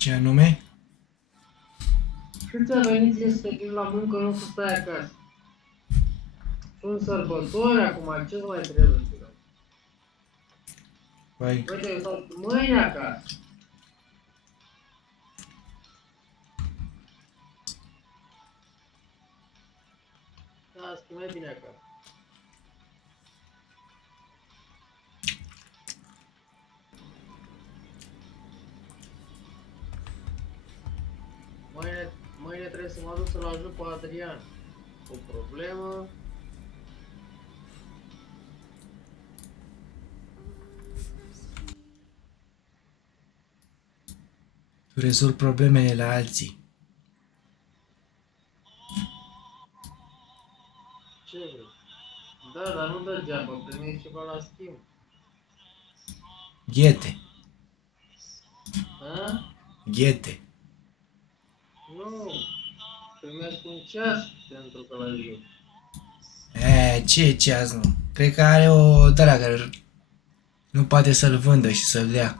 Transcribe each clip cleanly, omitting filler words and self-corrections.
Ce anume? Și ți-a venit ție să te duci la muncă, nu să stai acasă. Sunt sărbători acum, ce mai trebuie? Păi, Băi, te stau mâine acasă. Da, stai mai bine acasă. Mâine trebuie să mă duc să-l ajut pe Adrian. O problemă. tu rezolvi problemele la alții. Ce? Da, dar nu degeaba, primești ceva la schimb. Ghete. Ha? Ghete. Nu. Primesc un ceas pentru că l ajut. Ce ceas, nu? Cred că are o de la care nu poate să-l vândă și să-l dea.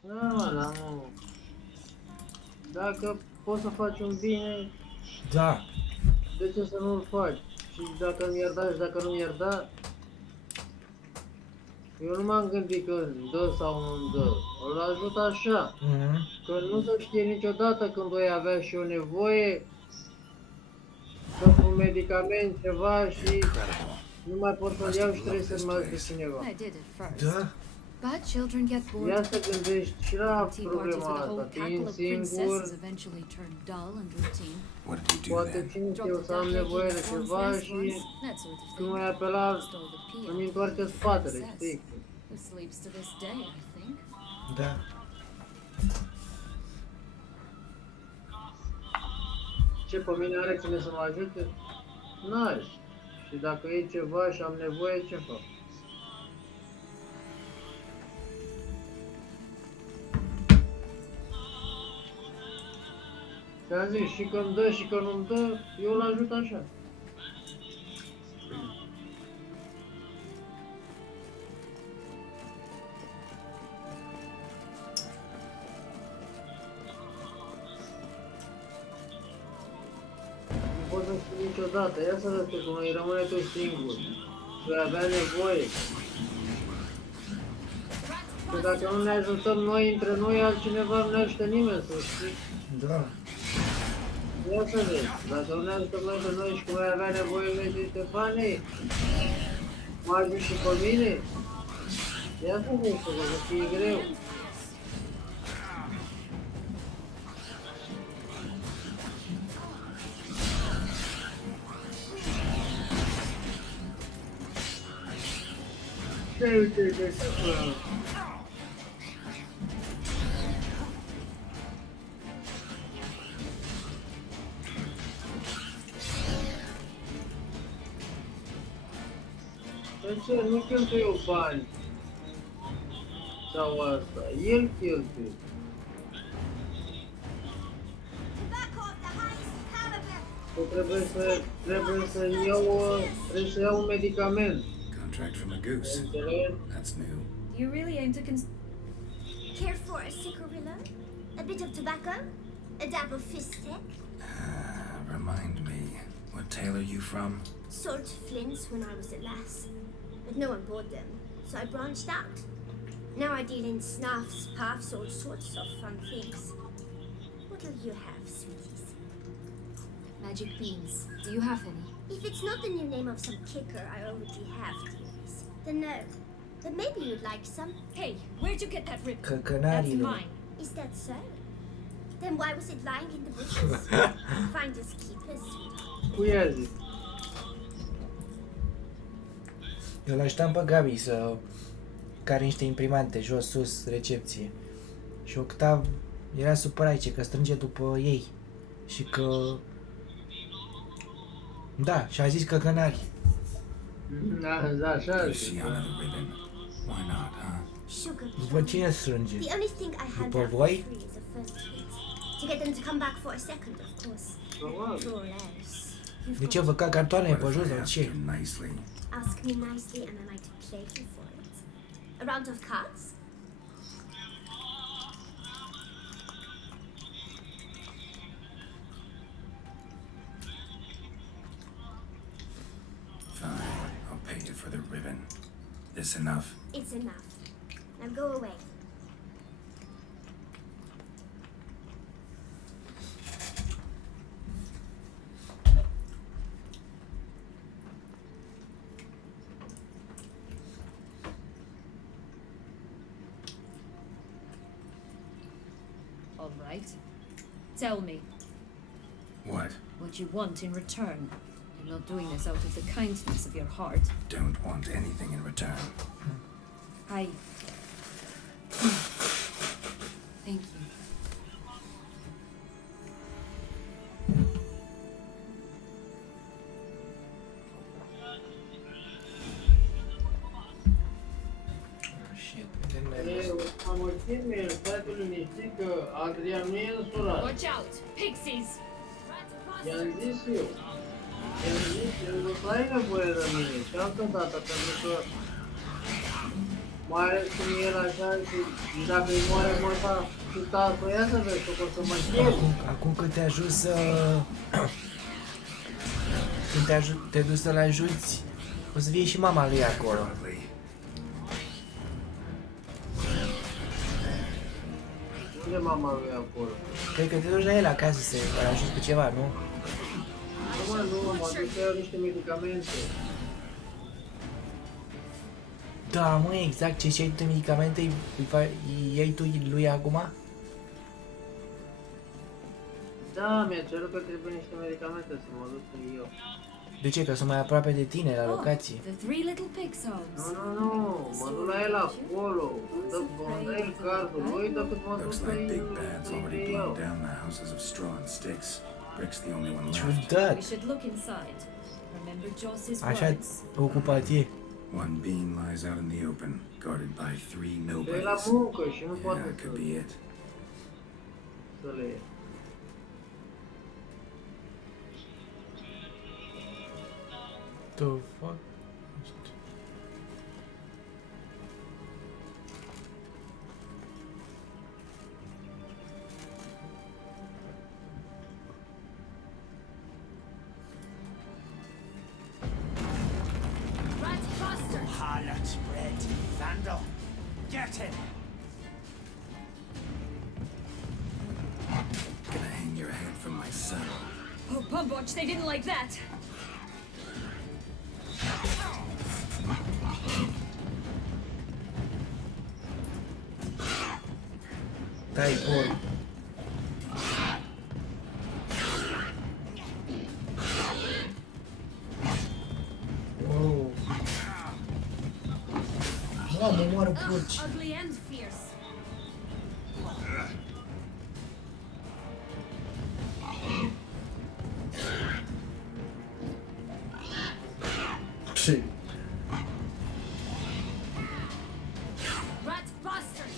Da, mă, dar nu. Dacă poți să faci un bine, Da. de ce să nu-l faci? Și dacă mi-ar da și dacă nu mi-ar da, eu nu m-am gândit că îmi dă sau nu-mi dă. Îl ajut așa, că nu se știe niciodată când voi avea și o nevoie să un medicament, ceva și nu mai pot să-l iau și trebuie să-l mai ajut cineva. Da. But children get bored. Ia să gândești și la Tea parties problema with a asta, whole fiind cackle of singur, princesses eventually turn dull and routine. What did you do poate then? cine știe, Drop eu the să am duck nevoie de egg ceva once, și that sort of când thing. mai apela, Stole the pea. îmi întoarce spatele, știi? Who sleeps to this day, I think. Da. Ce pe mine are cine să mă ajute? N-are. Și dacă e ceva și am nevoie, ce fac? Ți-am zis, și că îmi dă și că nu-mi dă, eu îl ajut așa. Nu pot să știu niciodată, ia să vezi cum îi rămâne tu singur. Vei avea nevoie. Că dacă nu ne ajutăm noi între noi, altcineva nu ne ajută nimeni, să știi. Da. Ia să vezi, dacă nu ne ajutăm noi între noi și cum ai avea nevoie de Ștefane, mă ajut și pe mine. Ia să vezi, că să fie greu. Ce De ce? Nu cheltuie eu bani. Sau asta. El cheltuie. Că trebuie să iau un medicament. Contract from a goose. Înțelegi? That's new. Do you really aim to Care for a cigarillo? A bit of tobacco? A dab of fistic? Remind me, what tale are you from? Sold flints when I was a lass, but no one bought them, so I branched out. Now I deal in snuffs, puffs, all sorts of fun things. What'll you have, sweeties? magic beans? Do you have any? If it's not the new name of some kicker I already have, dearies, then no. But maybe you'd like some. Hey, where'd you get that rib? That's Căcănarilor. mine. Is that so? Then why was it lying in the bushes? Finders keepers, sweetheart. Cu ea zic. Eu l-așteptam pe Gabi să care niște imprimante jos, sus, recepție. Și Octav era supărat, zice că strânge după ei. Și că... Da, și a zis căcănari. Da, așa Goose zic. on the ribbon. Why not, huh? Sugar După cine strânge? The only thing I had După out voi? for free is a first hit. To get them to come back for a second, of course. Probabil. For all else. De ce vă cac cartoane pe jos sau ce? Nicely. ask me nicely and I might plague you for it. A round of cards? Fine, I'll pay you for the ribbon. This enough? It's enough. Now go away. All right. Tell me What? what you want in return. You're not doing this out of the kindness of your heart. Don't want anything in return. I... Thank you. Shit, then Am mulțime, stai tu liniștit că Adrian nu e însurat. Watch out! Pixies! I-am zis eu. I-am zis eu, nu ai nevoie de mine. Și altă dată, pentru că mai ales cum el așa și dacă îi moare măta și tatăl, ia să vezi, că o să mă chem. acum când te ajut să... când te duci să-l ajuți, o să fie și mama lui acolo. Broadly. Unde mama lui e acolo? Cred că te duci la el acasă să-l ajuți cu ceva, nu? Nu, mă, nu, mă duc să iau niște medicamente. Da, mă, exact ce ai tu de medicamente îi iei tu lui acum? Da, mi-a cerut că trebuie niște medicamente să mă duc cu eu. De ce? Că sunt mai aproape de tine, la locație. The three little pigs homes. Nu, mă duc la el acolo. Îmi dă el cardul lui, dar cât mă duc Looks să like Big Bad's îi already iau. blown down the houses of straw and sticks. Brick's the only one left. Ciudat! We should look inside. Remember Joss's Așa words. ocupat e. One beam lies out in the open, guarded by three E la nobodies. muncă și nu Yeah, poate that could be it. să le ia. The fuck? Rat bastard! Harlot's bread, Vandal. Get him! Gonna hang your head from my saddle. Oh, Pumbotch, they didn't like that! Tai porc. Wow. Mamă, moară porci. Ugly and fierce. Ce? Rat bastard!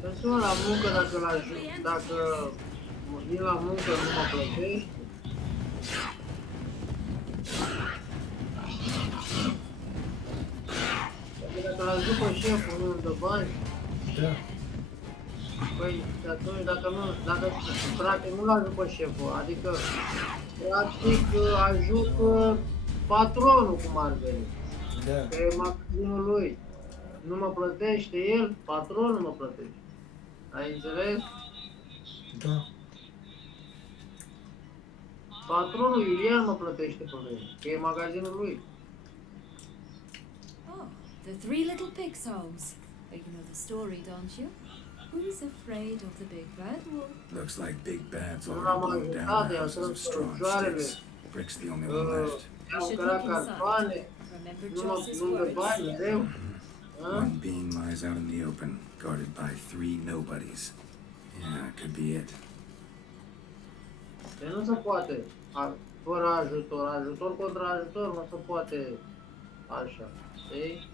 Să sun la muncă dacă vin la muncă nu mă plătești. Dacă l-aș după șeful nu îmi dă bani, Da. păi atunci dacă frate nu l-aș după șeful, adică practic ajut patronul cum ar veni, Da. că e magazinul lui. Nu mă plătește el, patronul mă plătește. Ai înțeles? Da. Patronul Iulian mă plătește pe mine, că e magazinul lui. Oh, the three little pigs homes. But you know the story, don't you? Who's afraid of the big bad wolf? Looks like Big Bad's Nu already l-am blown ajutat, down the i-am houses of strâns straw and picioarele. sticks. Brick's the only one left. I-am cărat cartoane, Remember Nu mă Joss's plâng de bani words. mereu. Ha? One being lies out in the open, guarded by 3 nobodies. Yeah, could be it. Deci nu se poate fără ajutor. Ajutor contra ajutor nu se poate așa. Știi?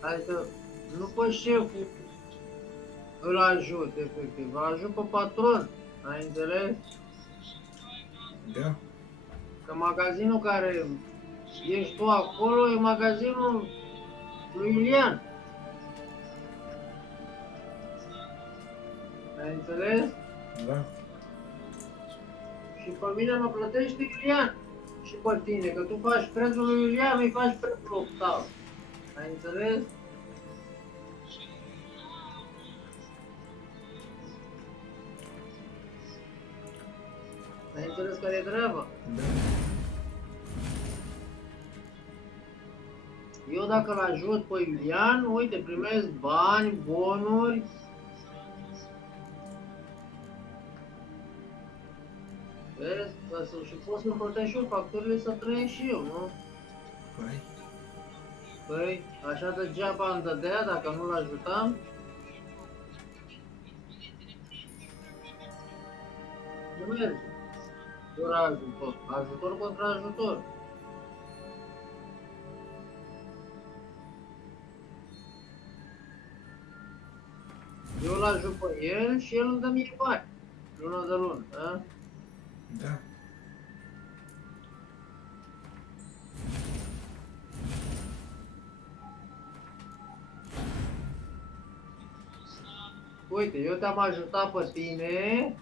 Adică nu pe șeful îl ajut, efectiv, îl ajut pe patron, ai înțeles? Da? Că magazinul care ești tu acolo e magazinul lui Iulian. Ai înțeles? Da? Și pe mine mă plătește Iulian. Și pe tine, că tu faci prețul lui Iulian, îi faci prețul tău. Ai înțeles? Ai înțeles care e treaba? Da. Eu dacă îl ajut pe Iulian, uite, primesc bani, bonuri. Vezi? Și pot să-mi plătesc și eu facturile să trăiesc și eu, nu? Păi? Păi, așa degeaba îmi dădea dacă nu-l ajutam. Nu merge. Doar ajutor. Ajutor contra ajutor. Eu îl ajut pe el și el îmi dă mie bani. Lună de lună, da? Da. Uite, eu te-am ajutat pe tine,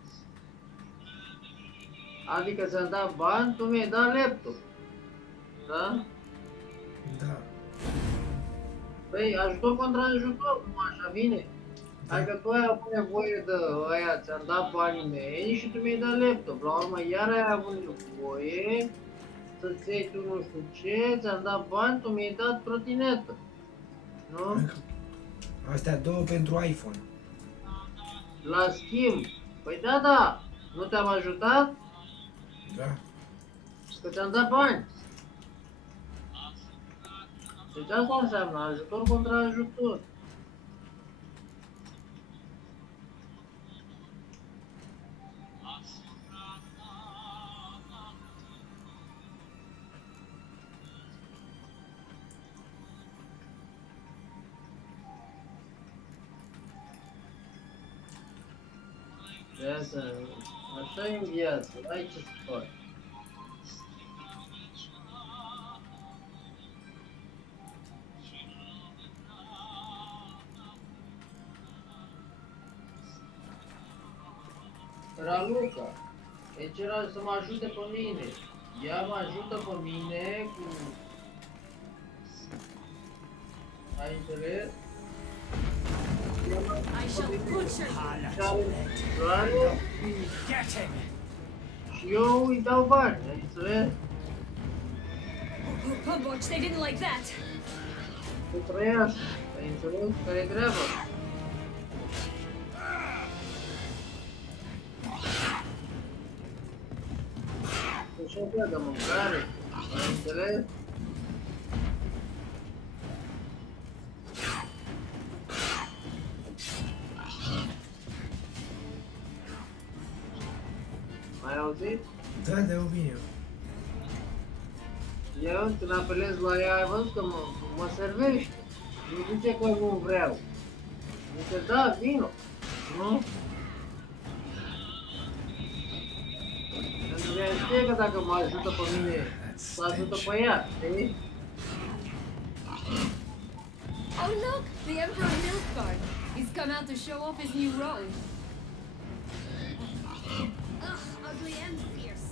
adică ți-am dat bani, tu mi-ai dat laptop. Da? Da. Păi, ajutor contra ajutor, cum așa vine? Da. Adică tu ai avut nevoie de aia, ți-am dat banii mei și tu mi-ai dat laptop. La urmă, iar ai avut nevoie să-ți iei tu nu știu ce, ți-am dat bani, tu mi-ai dat trotinetă. Nu? Astea două pentru iPhone. La schimb. Păi da, da, nu te-am ajutat? Da. Că ți-am dat bani. Deci asta înseamnă ajutor contra ajutor. De asta, așa e în viață, ai ce să faci. Raluca, deci era să mă ajute pe mine. Ea mă ajută pe mine cu... Ai înțeles? I shall butcher you. Doare Get him! și eu îi dau bani, ai înțeles? Oh, Pumboch, they didn't like that. Să trăiască, ai înțeles? Care-i treaba? Să-și avea de mâncare, ai înțeles? Ai auzit? Da, de bine. Eu când apelez la ea, ai văzut că mă servește. Nu zice că nu vreau. Zice, da, vino. Nu? Pentru că ea știe că dacă mă ajută pe mine, să ajută pe ea, știi? Oh, look! The Emperor Milk Guard. He's come out to show off his new robe. Ugh, ugly and fierce.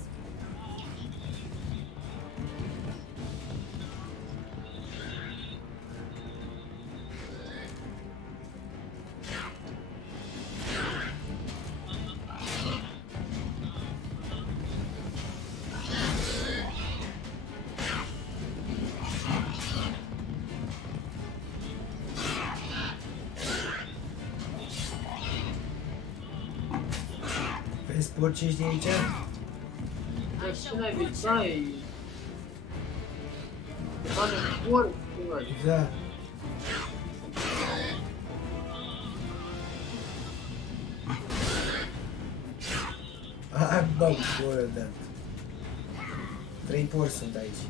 porcești de aici? Dar cine ai vițai? Toate porci, mă. Da. Bă, bă, da. 3 porci sunt aici.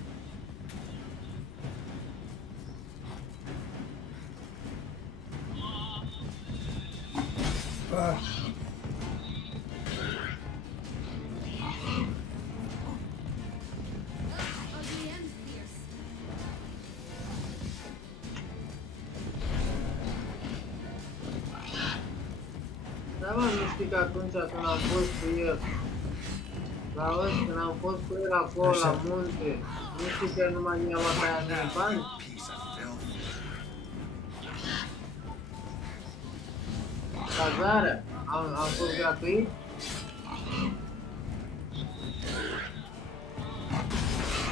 Ah. Da, mă, nu știi că atunci când am fost cu el, când am fost cu el acolo Așa. la munte, nu știi că nu mai mi-a luat aia mie bani? Piece of filth. Cazarea? Am fost gratuit?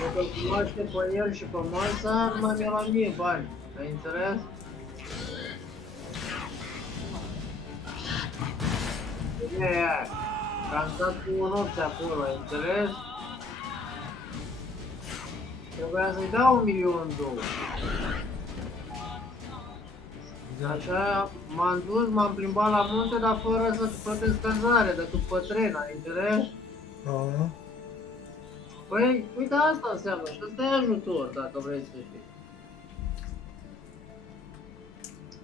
Dacă îl cunoaște pe el și pe măsa, nu mai mi-a luat mie bani. Ai înțeles? Bine, aia. Că am stat cu o noapte acolo, ai înțeles? Trebuia să-i dau 1.200.000. Așa, m-am dus, m-am plimbat la munte, dar fără să plătesc cazare, decât pe tren, ai înțeles? Oh. Păi, uite asta înseamnă și ăsta e ajutor, dacă vrei să știi.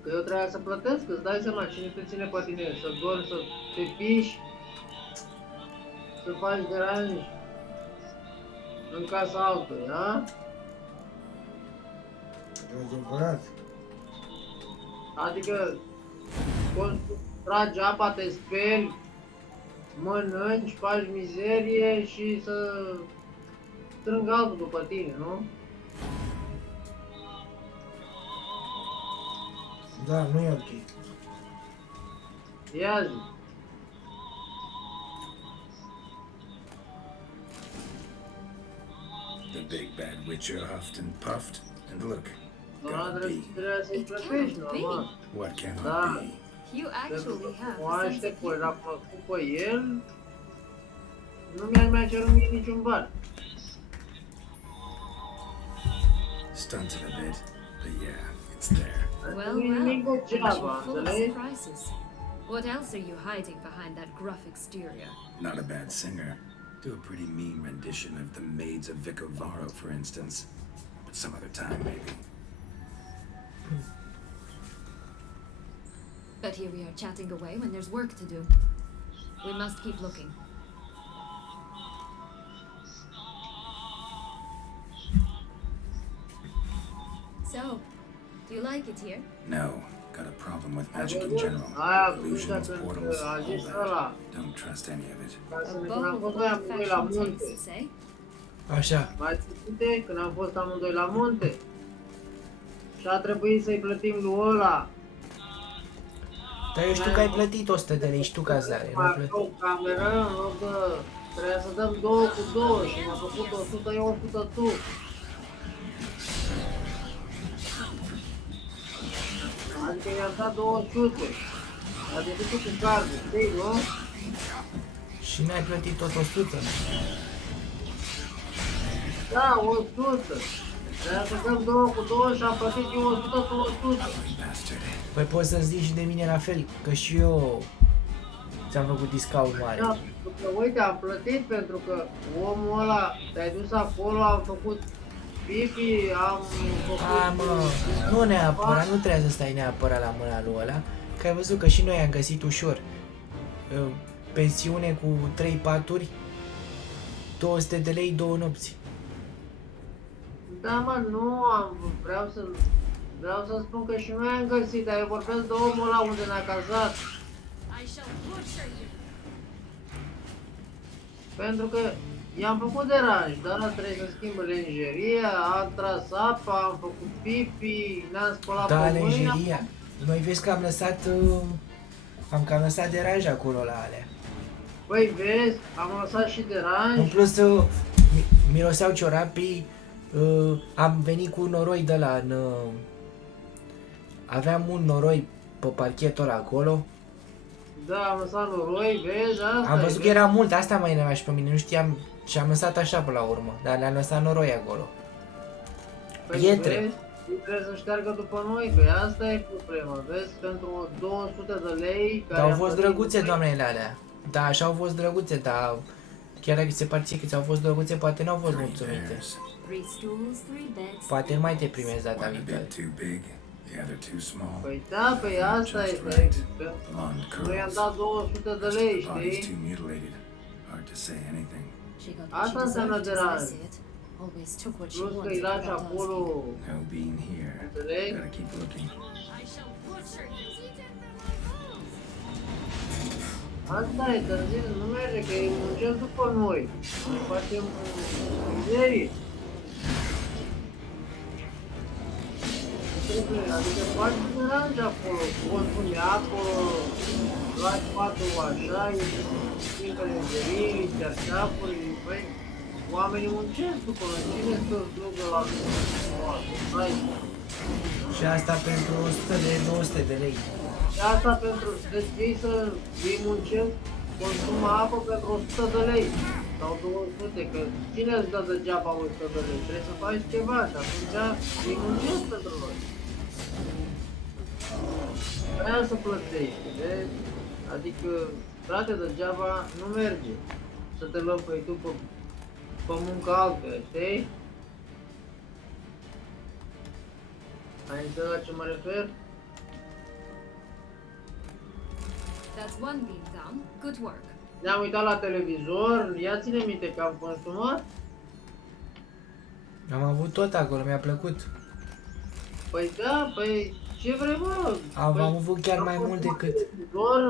Că eu trebuia să plătesc, îți dai seama cine te ține pe tine, să dormi, să te piși, să faci deranj în casa altuia, da? E adevărat. Adică, tragi apa, te speli, mănânci, faci mizerie și să strâng altul după tine, nu? Da, nu e ok. Ia zi. The big bad witcher huffed and puffed, and look, Doar gotta be. trebuie să-i It plătești, cannot be. normal. What can Da. it be? You Pentru că actually have a cunoaște sense of pe humor. l-a făcut pe el, nu mi-a mai cerut mie niciun ban. Stunted a bit, but yeah, it's there. Well, Nu e nimic well, degeaba, you're full of înțelegi? surprises. What else are you hiding behind that gruff exterior? Not a bad singer. Do a pretty mean rendition of the Maids of Vicovaro, for instance. But some other time, maybe. But here we are chatting away when there's work to do. We must keep looking. So, do you like it here? No, got a problem with Ai magic in văzut? general. Aia Illusions, când portals, a all zis ăla, that. Don't trust any of it. ca să A ne bowl când am of fost noi amândoi la old-fashioned munte. tastes, eh? Așa. Mai ține când am fost amândoi la munte? Și a trebuit să-i plătim lui ăla. Dar eu știu că ai plătit 100 de lei și tu cazare. Nu Mai plătit. o cameră, în loc de... Trebuia să dăm 2 cu 2 și mi-a făcut 100, eu 100 tu. Adică i-am dat 200. Adică tu cu cardul, știi, nu? Și n-ai plătit tot 100. Da, 100. Trebuia să dăm 2 cu 2 și am plătit eu 100 cu 100. Bastard. Păi poți să-ți zici și de mine la fel, că și eu ți-am făcut discount mare. Da, pentru că, uite, am plătit pentru că omul ăla, te-ai dus acolo, am făcut pipi, am făcut... A, mă, nu neapărat, nu trebuie să stai neapărat la mâna lui ăla, că ai văzut că și noi am găsit ușor. Pensiune cu 3 paturi, 200 de lei, 2 nopți. Da, mă, nu am, vreau să spun că și noi am găsit, dar eu vorbesc de omul ăla unde ne-a cazat. Pentru că i-am făcut deranj, dar trebuie să schimbă lenjeria, am tras apa, am făcut pipi, ne-am spălat Da, pe mâini. lenjeria. Noi vezi că am lăsat, am cam lăsat deranj acolo la alea. Păi vezi, am lăsat și deranj. În plus, miroseau ciorapii, am venit cu un noroi de la aveam un noroi pe parchetul ăla acolo Da, am lăsat noroi, vezi, asta Am e, văzut că vezi? era mult, asta mă enerva și pe mine, nu știam și am lăsat așa până la urmă, dar le-am lăsat noroi acolo. Păi Pietre. vezi, trebuie să șteargă după noi, că asta e problema, vezi, pentru 200 de lei care Dar au am fost plătit drăguțe noi, doamnele alea. Da, așa au fost drăguțe, dar chiar dacă se pare ție că ți-au fost drăguțe, poate n-au fost 3 mulțumite. bears. 3 stools, 3 beds. Poate nu mai te primezi data One a viitoare. bit too big, the other too small. Păi da, păi asta e, Just că right. Blonde noi am curls. dat 200 de Just lei, the body's știi? too mutilated. Hard to say anything. She got Asta what she înseamnă deserved, as I deranj. see it. Always took what she Plus că wanted îi lași without acolo, asking. No being here. înțelegi? Gotta keep looking. Asta e, dar zic, nu merge, că îi muncesc după noi. Noi facem mizerie. Adică faci deranj acolo, consumi acolo, lași patul așa, schimbă lenjerii, cearșafuri, băi, oamenii muncesc după noi, cine să-ți ducă la hai. Și asta pentru 100 de 200 de lei. Și asta pentru, deci ei să îi muncesc, consumă apă pentru 100 de lei sau 200, că cine îți dă degeaba 100 de lei? Trebuie să faci ceva și atunci îi muncesc pentru noi. Aia să plătești, vezi? Adică, frate, degeaba nu merge să te lăpăi tu pe muncă altă, știi? Ai înțeles la ce mă refer? That's one beam down. Good work. Ne-am uitat la televizor, ia ține minte că am consumat. Am avut tot acolo, mi-a plăcut. Păi da, păi ce vrei mă? Am Păi, avut chiar mai mult decât... Doar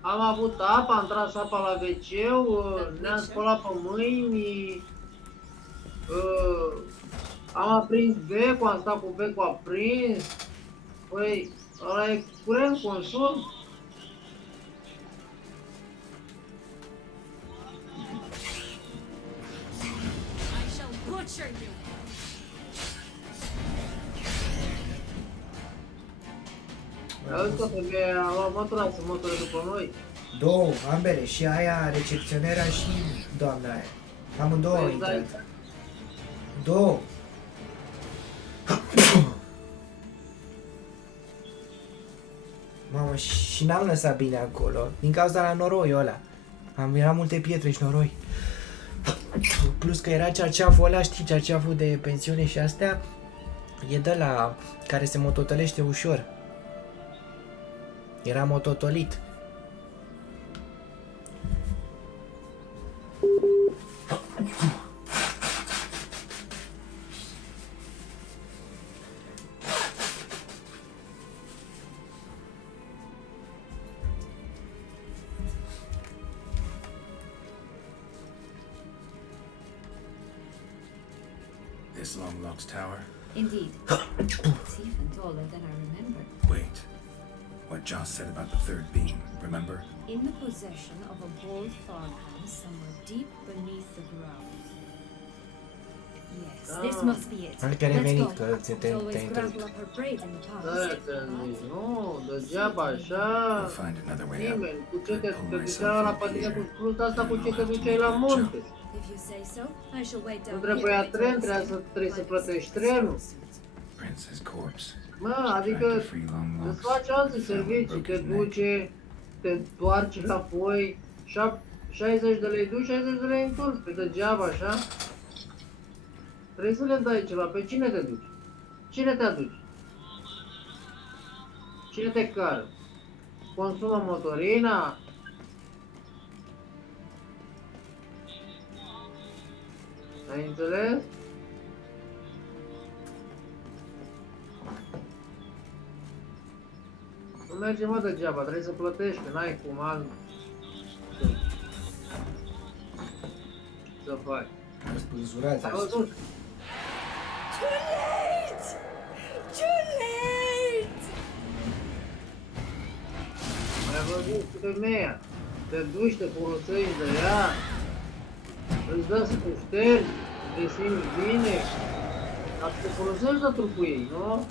am avut apă, am tras apa la WC-ul, ne-am spălat pe mâini, am aprins becul, am stat cu becul aprins. Păi, ăla e curent consum? Auzi că femeia a luat mătura să mătură după noi. Două, ambele, și aia, recepționera și doamna aia. Amândouă au Păi, intrat. da. Două. Mamă, și n-am lăsat bine acolo, din cauza la noroiul ăla. Era multe pietre și noroi. Plus că era cerceaful ăla, știi, cerceaful de pensiune și astea, e de la care se mototălește ușor. Era mototolit. This Longlock's tower? Indeed. It's even taller than I remember. Wait. What Joss said about the third beam, remember? In the possession of a bold farmhand somewhere deep beneath the ground. Yes, this must be it. Hai că ai Let's revenit, go. că Could te always întâlnit. grapple up her braid in the Da, past. ți-am zis, nu, degeaba așa. We'll find another way out. Nimeni, cu ce te Pull ducea myself la up patine cu here. plus asta cu ce te duceai la munte? If you say so, I shall wait down Nu trebuia here tren, until trebuie să I plătești can trenul. Prince's corpse. Mă, adică Tried to free Longlocks. îți faci alte servicii, te duce, te întoarce înapoi, 60 de lei duci, 60 de lei întorci, pe degeaba așa. Trebuie să le dai ceva, pe cine te duci? Cine te aduci? Cine te cară? Consumă motorina? Ai înțeles? Nu merge mă degeaba, trebuie să plătești, că n-ai cum alt să faci. Spânzurați Ai așa. văzut? Too late! Too late! Ai văzut femeia? Te duci, te folosești de ea, îți dă să te ștergi, te simți bine, dar te folosești de trupul ei, nu?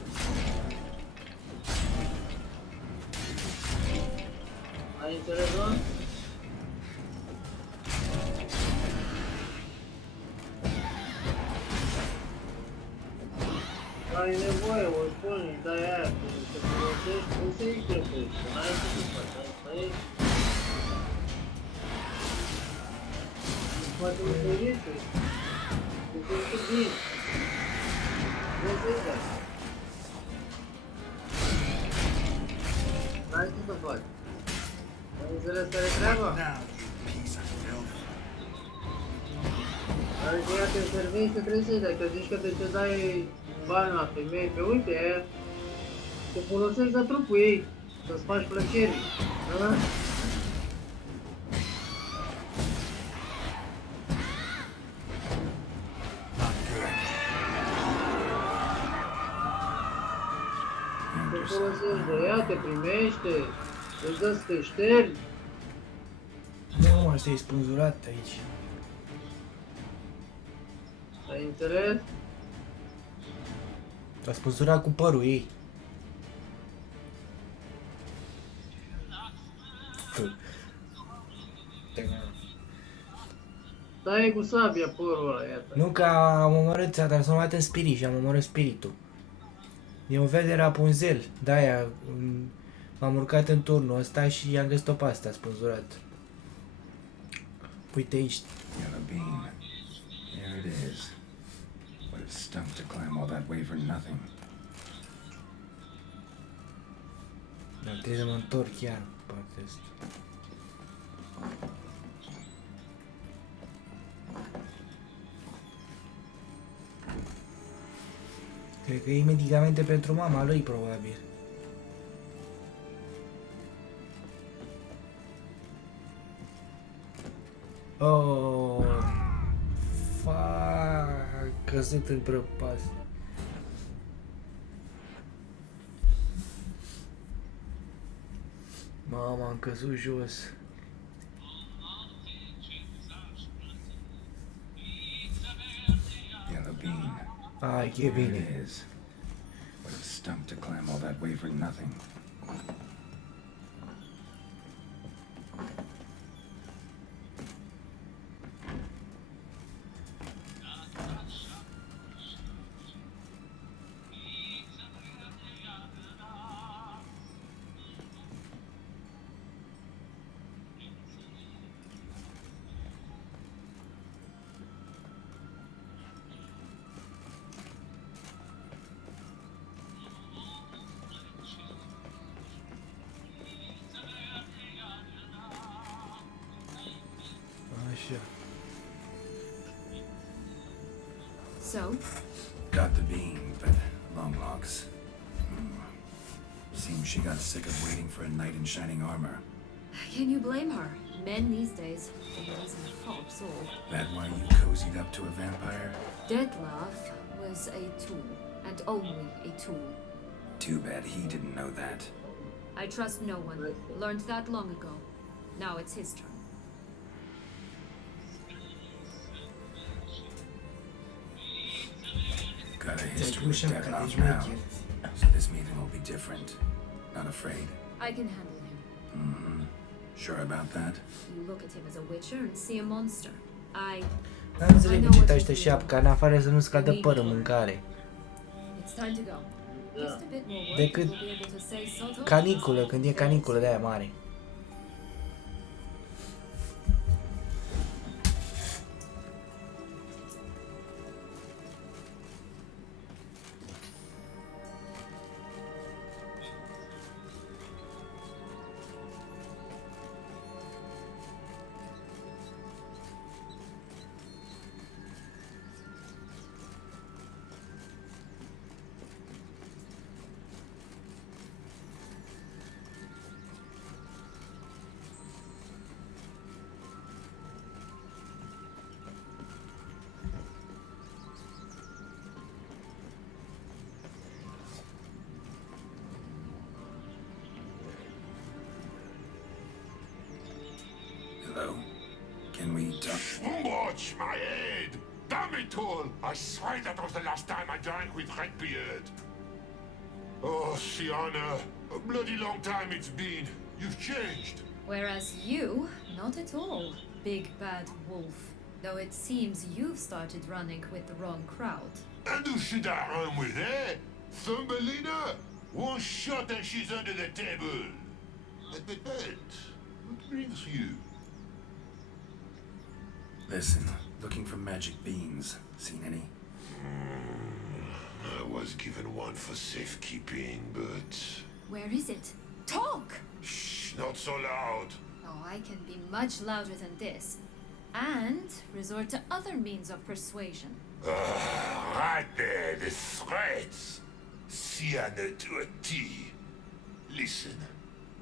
Ai Ai înțeles, mă? Ai nevoie, o spun, îi dai aia, când te folosești, poți să-i crepești, că n-ai ce să faci, asta e. Îți face un serviciu, îți simți bine. Poți să-i dai. N-ai ce să faci. Ai înțeles care e treaba? Now, you piece of filth. Adică ia te serviciu, trebuie să-i dai, că zici că de ce dai bani la femei, pe uite, te folosești de trupul ei, să-ți faci plăceri, da? Te folosești de ea, te primește, îți dă să te ștergi. Nu, asta e spânzurat aici. Ai înțeles? A spânzurat cu părul ei. Dai cu sabia părul ăla, iată. Nu că am omorât, s-a transformat în spirit și am omorât spiritul. E un fel de Rapunzel, de-aia m-am urcat în turnul ăsta și am găsit-o pe asta, spânzurat. Uite aici. Yellow bean. There it is. Would have stunk to climb all that way for nothing. Dar trebuie să mă întorc chiar pe partea asta. Cred că e medicamente pentru mama lui, probabil. Oh, fuck, căzut în prăpastie. Mama, am căzut jos. Yellow bean. Ai, e There bine. it is. Would have stunk to climb all that way for nothing. Așa. So, Got the bean, but long locks. Seems she got sick of waiting for a knight in shining armor. can you blame her? Men these days, ladies in false soul. That why you cozied up to a vampire? Detlaff was a tool, and only a tool. Too bad he didn't know that. I trust no one. Learned that long ago. Now it's his turn. Got a history Te-ai with ușa ca de Detlaff now, șmecher. so this meeting will be different. Not afraid? I can handle him. Mm-hmm. Sure about that? You look at him as a witcher and see a monster. N-am înțeles de ce te ăștia șapca, în afară să nu scadă păr în mâncare. It's time to go. Just a bit more work, Decât you'll be able to say sort of. caniculă, când e caniculă de aia mare. Hello? Can we talk? Watch my head! Damn it all! I swear that was the last time I drank with Redbeard. Oh, Sienna, a bloody long time it's been. You've changed. Whereas you, not at all, big bad wolf. Though it seems you've started running with the wrong crowd. And who should I run with, eh? Thumbelina? One shot and she's under the table. But, what brings you? Listen, looking for magic beans. Seen any? I was given one for safekeeping, but... Where is it? Talk! Shh, not so loud. Oh, I can be much louder than this. And resort to other means of persuasion. Right there, the threats. Sienna to a T. Listen,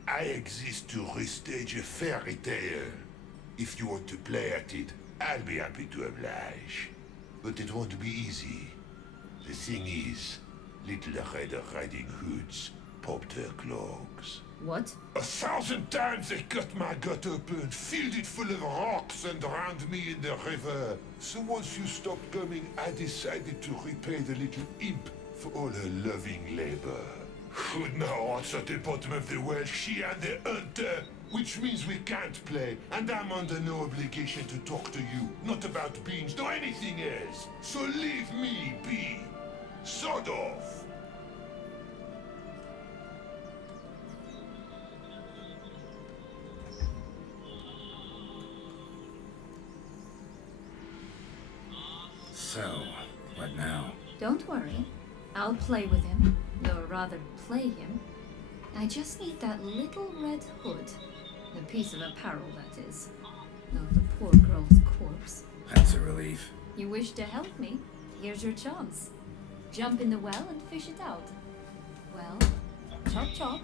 I exist to restage a fairy tale. If you want to play at it, I'll be happy to oblige. But it won't be easy. The thing is, Little Red Riding Hoods popped her clogs. What? 1,000 times they cut my gut open, filled it full of rocks and drowned me in the river. So once you stopped coming, I decided to repay the little imp for all her loving labor. Good now, what's at the bottom of the well, she and the hunter, which means we can't play, and I'm under no obligation to talk to you, not about beans, nor anything else. So leave me be. Sod off. So, what now? Don't worry. I'll play with him. Or rather, play him. I just need that little red hood. The piece of apparel, that is. Not the poor girl's corpse. That's a relief. You wish to help me? Here's your chance. Jump in the well and fish it out. Well, chop chop.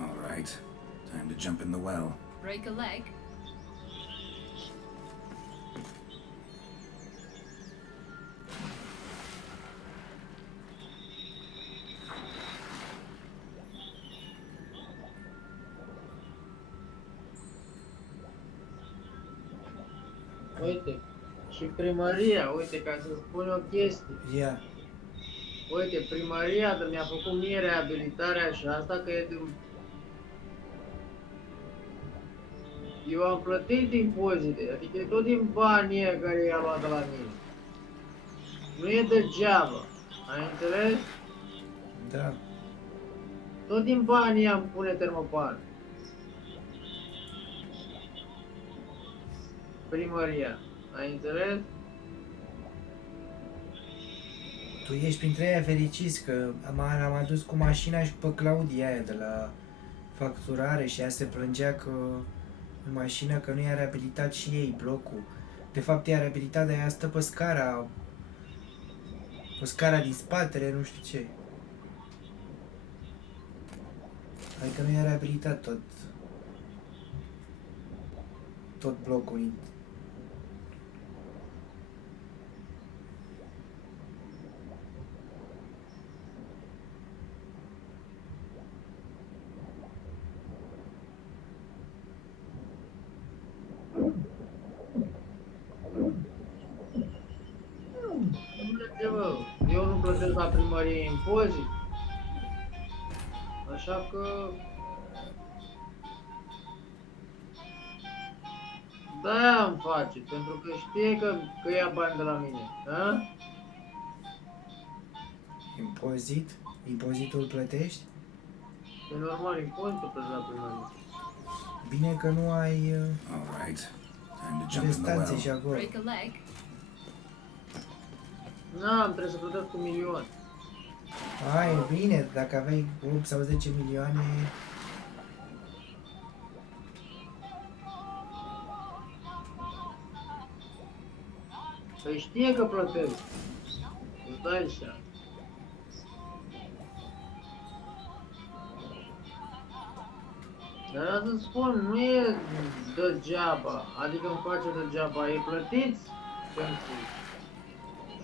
All right. Time to jump in the well. Break a leg. Uite, și primăria, uite, ca să spun o chestie. Ia. Uite, primăria mi-a făcut mie reabilitarea și asta că e din... Eu am plătit impozite, adică e tot din banii ăia care i-a luat de la mine. Nu e degeaba, ai înțeles? Da. Tot din banii ăia îmi pune termopan. Primăria, ai înțeles? Tu ești printre aia fericiți că am adus cu mașina și pe Claudia aia de la facturare și ea se plângea că în mașină că nu i-a reabilitat și ei blocul. De fapt i-a reabilitat, dar ea stă pe scara din spatele, nu știu ce. Adică nu i-a reabilitat tot blocul. Eu nu plătesc la primărie impozit, așa că de-aia îmi face, pentru că știe că ia bani de la mine, da? Impozit? Impozitul plătești? E normal, impozitul plătesc la primărie. Bine că nu ai All right. Time to jump in the restanțe well. și acolo. Break a leg. N-am, trebuie să plătesc 1.000.000. Ai, e bine, dacă aveai 8 sau 10 milioane... Păi știe că plătesc. Îți dai seama. Dar asta să spun, nu e degeaba, adică îmi face degeaba, e plătiți pentru...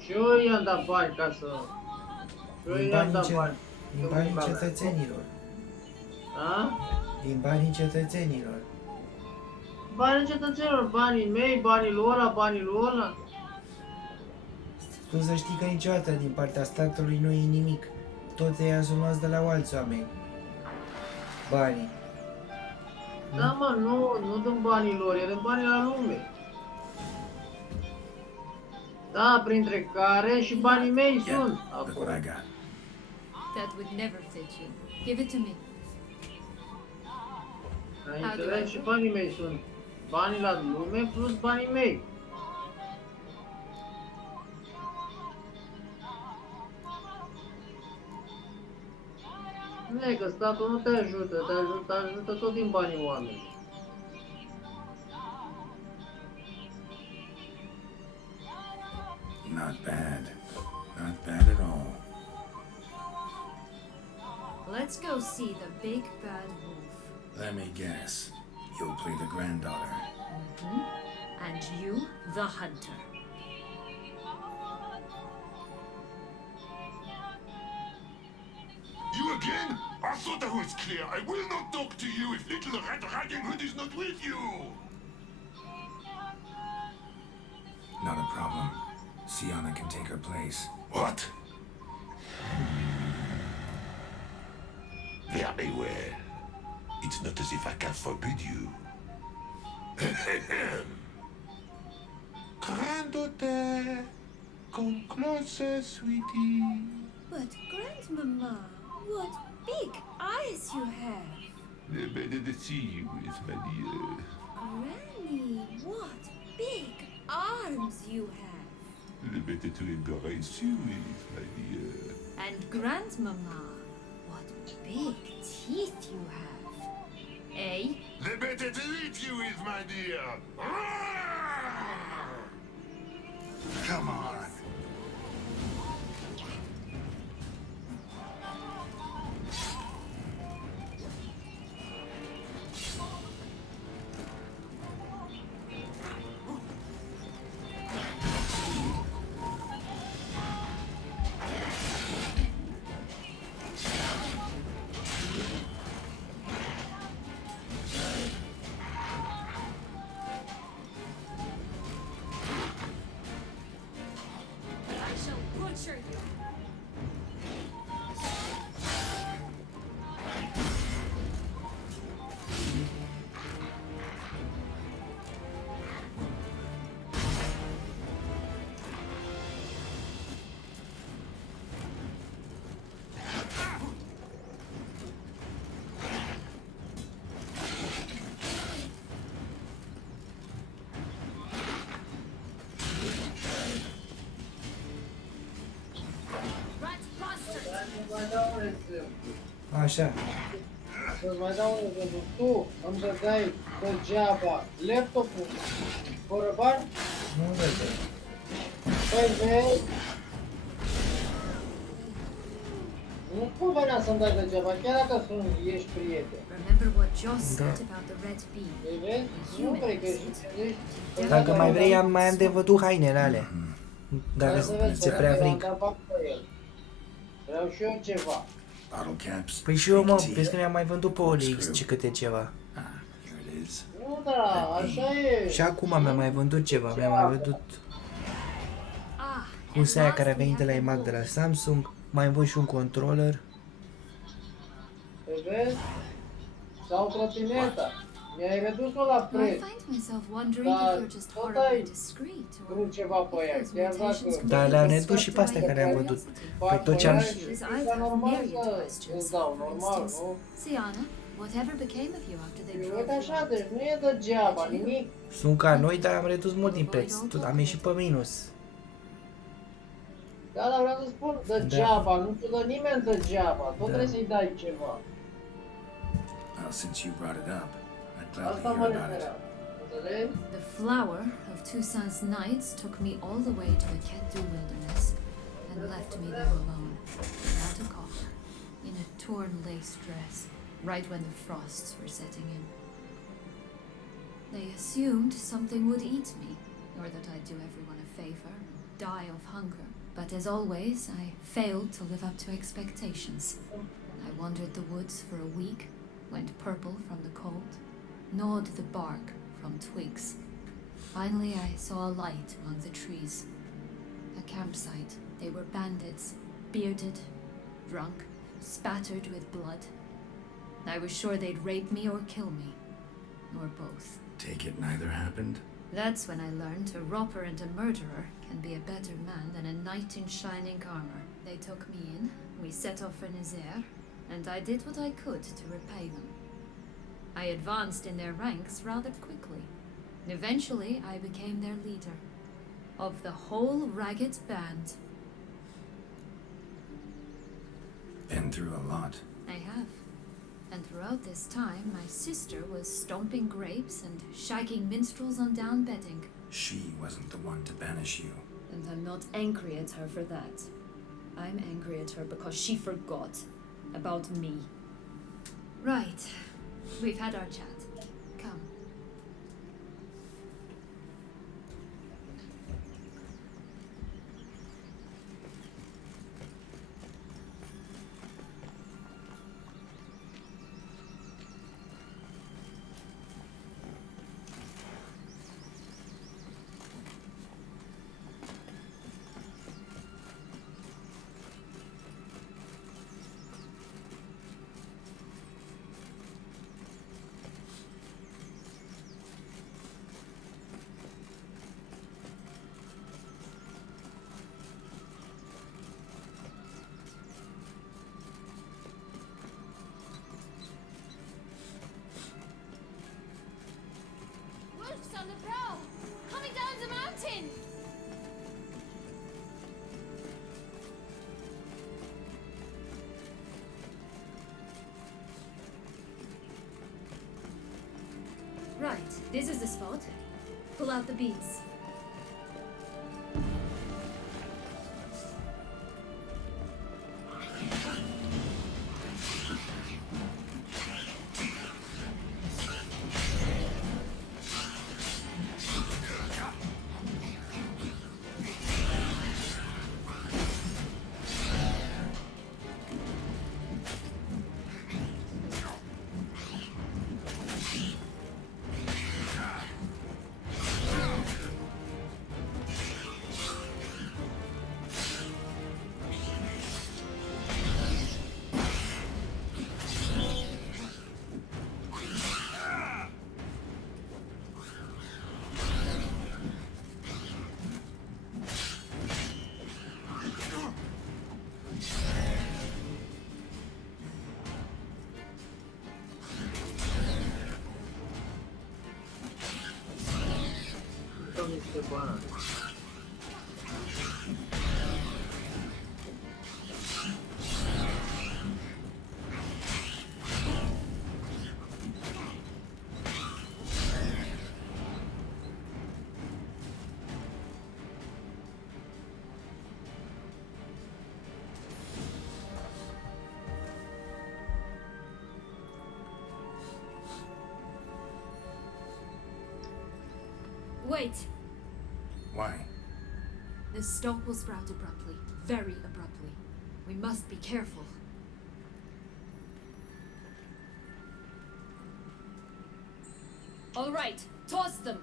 Și eu i-am dat bani ca să... Și eu i-am dat bani. Din banii cetățenilor. Da? Din banii cetățenilor. Banii cetățenilor, banii mei, banii lui ăla, banii lui ăla. Tu să știi că niciodată din partea statului nu e nimic. Toți ei sunt luați de la alți oameni. Banii. Da, mă, nu din banii lor, e din banii la lume. Da, printre care și banii mei Yeah, sunt look acolo. what I got. That would never fit you. Give it to me. Ai înțeles? Și banii mei sunt banii la lume plus banii mei. Nu e că statul nu te ajută, te ajută tot din banii oamenilor. Not bad. Not bad at all. Let's go see the big bad wolf. Let me guess. You'll play the granddaughter. And you, the hunter. You again? I thought I was clear. I will not talk to you if little Red Riding Hood is not with you. Not a problem. Sienna can take her place. What? Very well. It's not as if I can forbid you. Granddaughter, come closer, sweetie. But Grandmama, what big eyes you have. They're better to see you with, my dear. Granny, what big arms you have. They're better to embrace you with, my dear. And Grandmama, what big teeth you have. Eh? They're better to eat you with, my dear. Come on. I shall butcher you. Rat bastard! Să-ți mai dau un exemplu. Așa. Să-ți mai dau un exemplu. Tu îmi dădeai degeaba laptopul fără bani? Nu vede. Păi vei... Nu convenea să-mi dai degeaba, chiar dacă ești prieten. Remember what Joss said about the red bee. Îi vezi? Nu vrei că ești... Dacă mai vrei, mai am de văzut hainele alea. Dacă ți-e prea fric. Vreau și eu ceva. Bottle caps. Păi și eu, mă, tea. vezi că mi-am mai vândut pe OLX ce câte ceva. Ah, here it is. Nu, da, așa e. Și acum mi-am mai vândut ceva, mi-am mai vândut Ah, husa aia care a venit de la iMac de la Samsung, mai am vândut și un controller. Îi vezi? Sau trotineta. Mi-ai redus-o la I preț. find myself wondering if you're just tot horribly ai discreet or vrut ceva pe ea, if chiar those dacă... mutations Dar could le-am be redus și pe astea care am vândut. Păi tot ce am... Because I have myriad questions. Îți dau, For normal, instance, nu? Sienna, whatever became of you after they drove Uite you așa, out? deci nu e degeaba nimic. Sunt ca noi, dar am redus mult din preț. Am ieșit pe minus. Da, dar vreau să spun degeaba, nu ți dă nimeni degeaba, tot trebuie să-i dai ceva. Well, since you brought it up, I'd gladly Asta hear mă about it. refeream. Înțelegi? The flower of Toussaint's Knights took me all the way to the Ketu wilderness and left me there alone, without a coffer, in a torn lace dress, right when the frosts were setting in. They assumed something would eat me, or that I'd do everyone a favor and die of hunger. But as always, I failed to live up to expectations. I wandered the woods for a week, went purple from the cold, gnawed the bark from twigs. Finally, I saw a light among the trees. A campsite. They were bandits, bearded, drunk, spattered with blood. I was sure they'd rape me or kill me, or both. Take it neither happened? That's when I learned a robber and a murderer can be a better man than a knight in shining armor. They took me in, we set off for Nazaire, and I did what I could to repay them. I advanced in their ranks rather quickly. Eventually, I became their leader. Of the whole ragged band. Been through a lot. I have. And throughout this time, my sister was stomping grapes and shagging minstrels on down bedding. She wasn't the one to banish you. And I'm not angry at her for that. I'm angry at her because she forgot about me. Right. We've had our chat. Come. Wolves on the prowl! Coming down the mountain! Right, this is the spot. Pull out the beads. Sunt niște banane. Wait! Why? The stalk will sprout abruptly. Very abruptly. We must be careful. All right, toss them!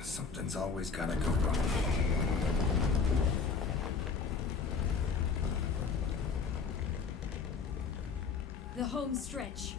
Something's always gotta go wrong. The home stretch.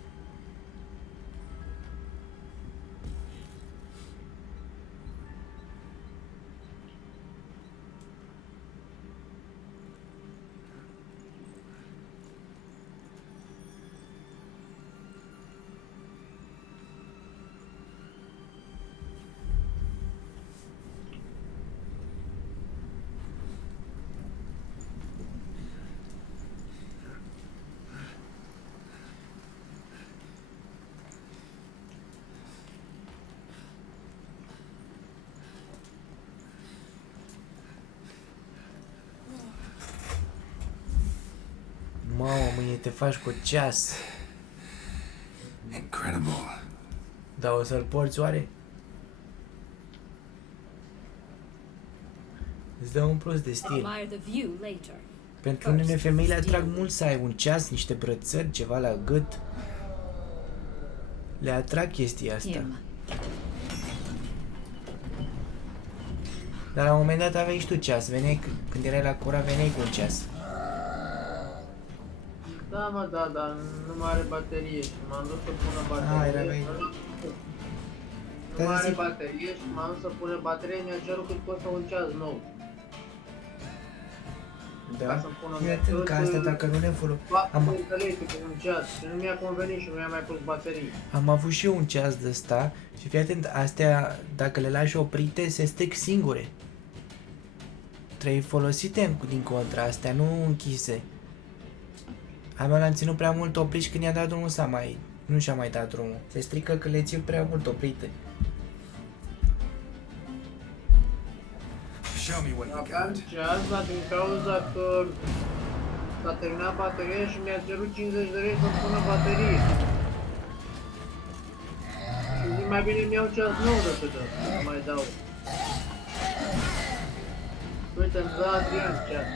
Mamă, mâine te faci cu ceas. Incredible. Dar o să-l porți oare? Îți dă un plus de stil. Admire the view later. Pentru unele femei le atrag mult să ai un ceas, niște brățări, ceva la gât. Le atrag chestia asta. Him. Dar la un moment dat aveai și tu ceas. Veneai, când erai la Cora, veneai cu un ceas. Da, mă, da, dar nu mai are baterie și m-am dus să pună baterie. era vechi. Nu mai are baterie și m-am dus să pună baterie, mi-a cerut cât costă un ceas nou. Da. Ca să-mi pună Fii atent că astea dacă nu le folosim. Am un ceas și nu mi-a convenit și nu mi-a mai pus baterie. avut și eu un ceas de ăsta și fii atent, astea dacă le lași oprite se stric singure. Trebuie folosite din contra, astea nu închise. A mea l-am ținut prea mult oprit și când i-a dat drumul nu și-a mai dat drumul. Se strică că le țin prea mult oprite. Show me what you Aveam got. ceas, dar din cauza că s-a terminat bateria și mi-a cerut 50 de lei să pună baterie. Și zic, mai bine mi-iau ceas nou decât ăsta, nu mai dau. Uite, îmi dă Adrian ceas.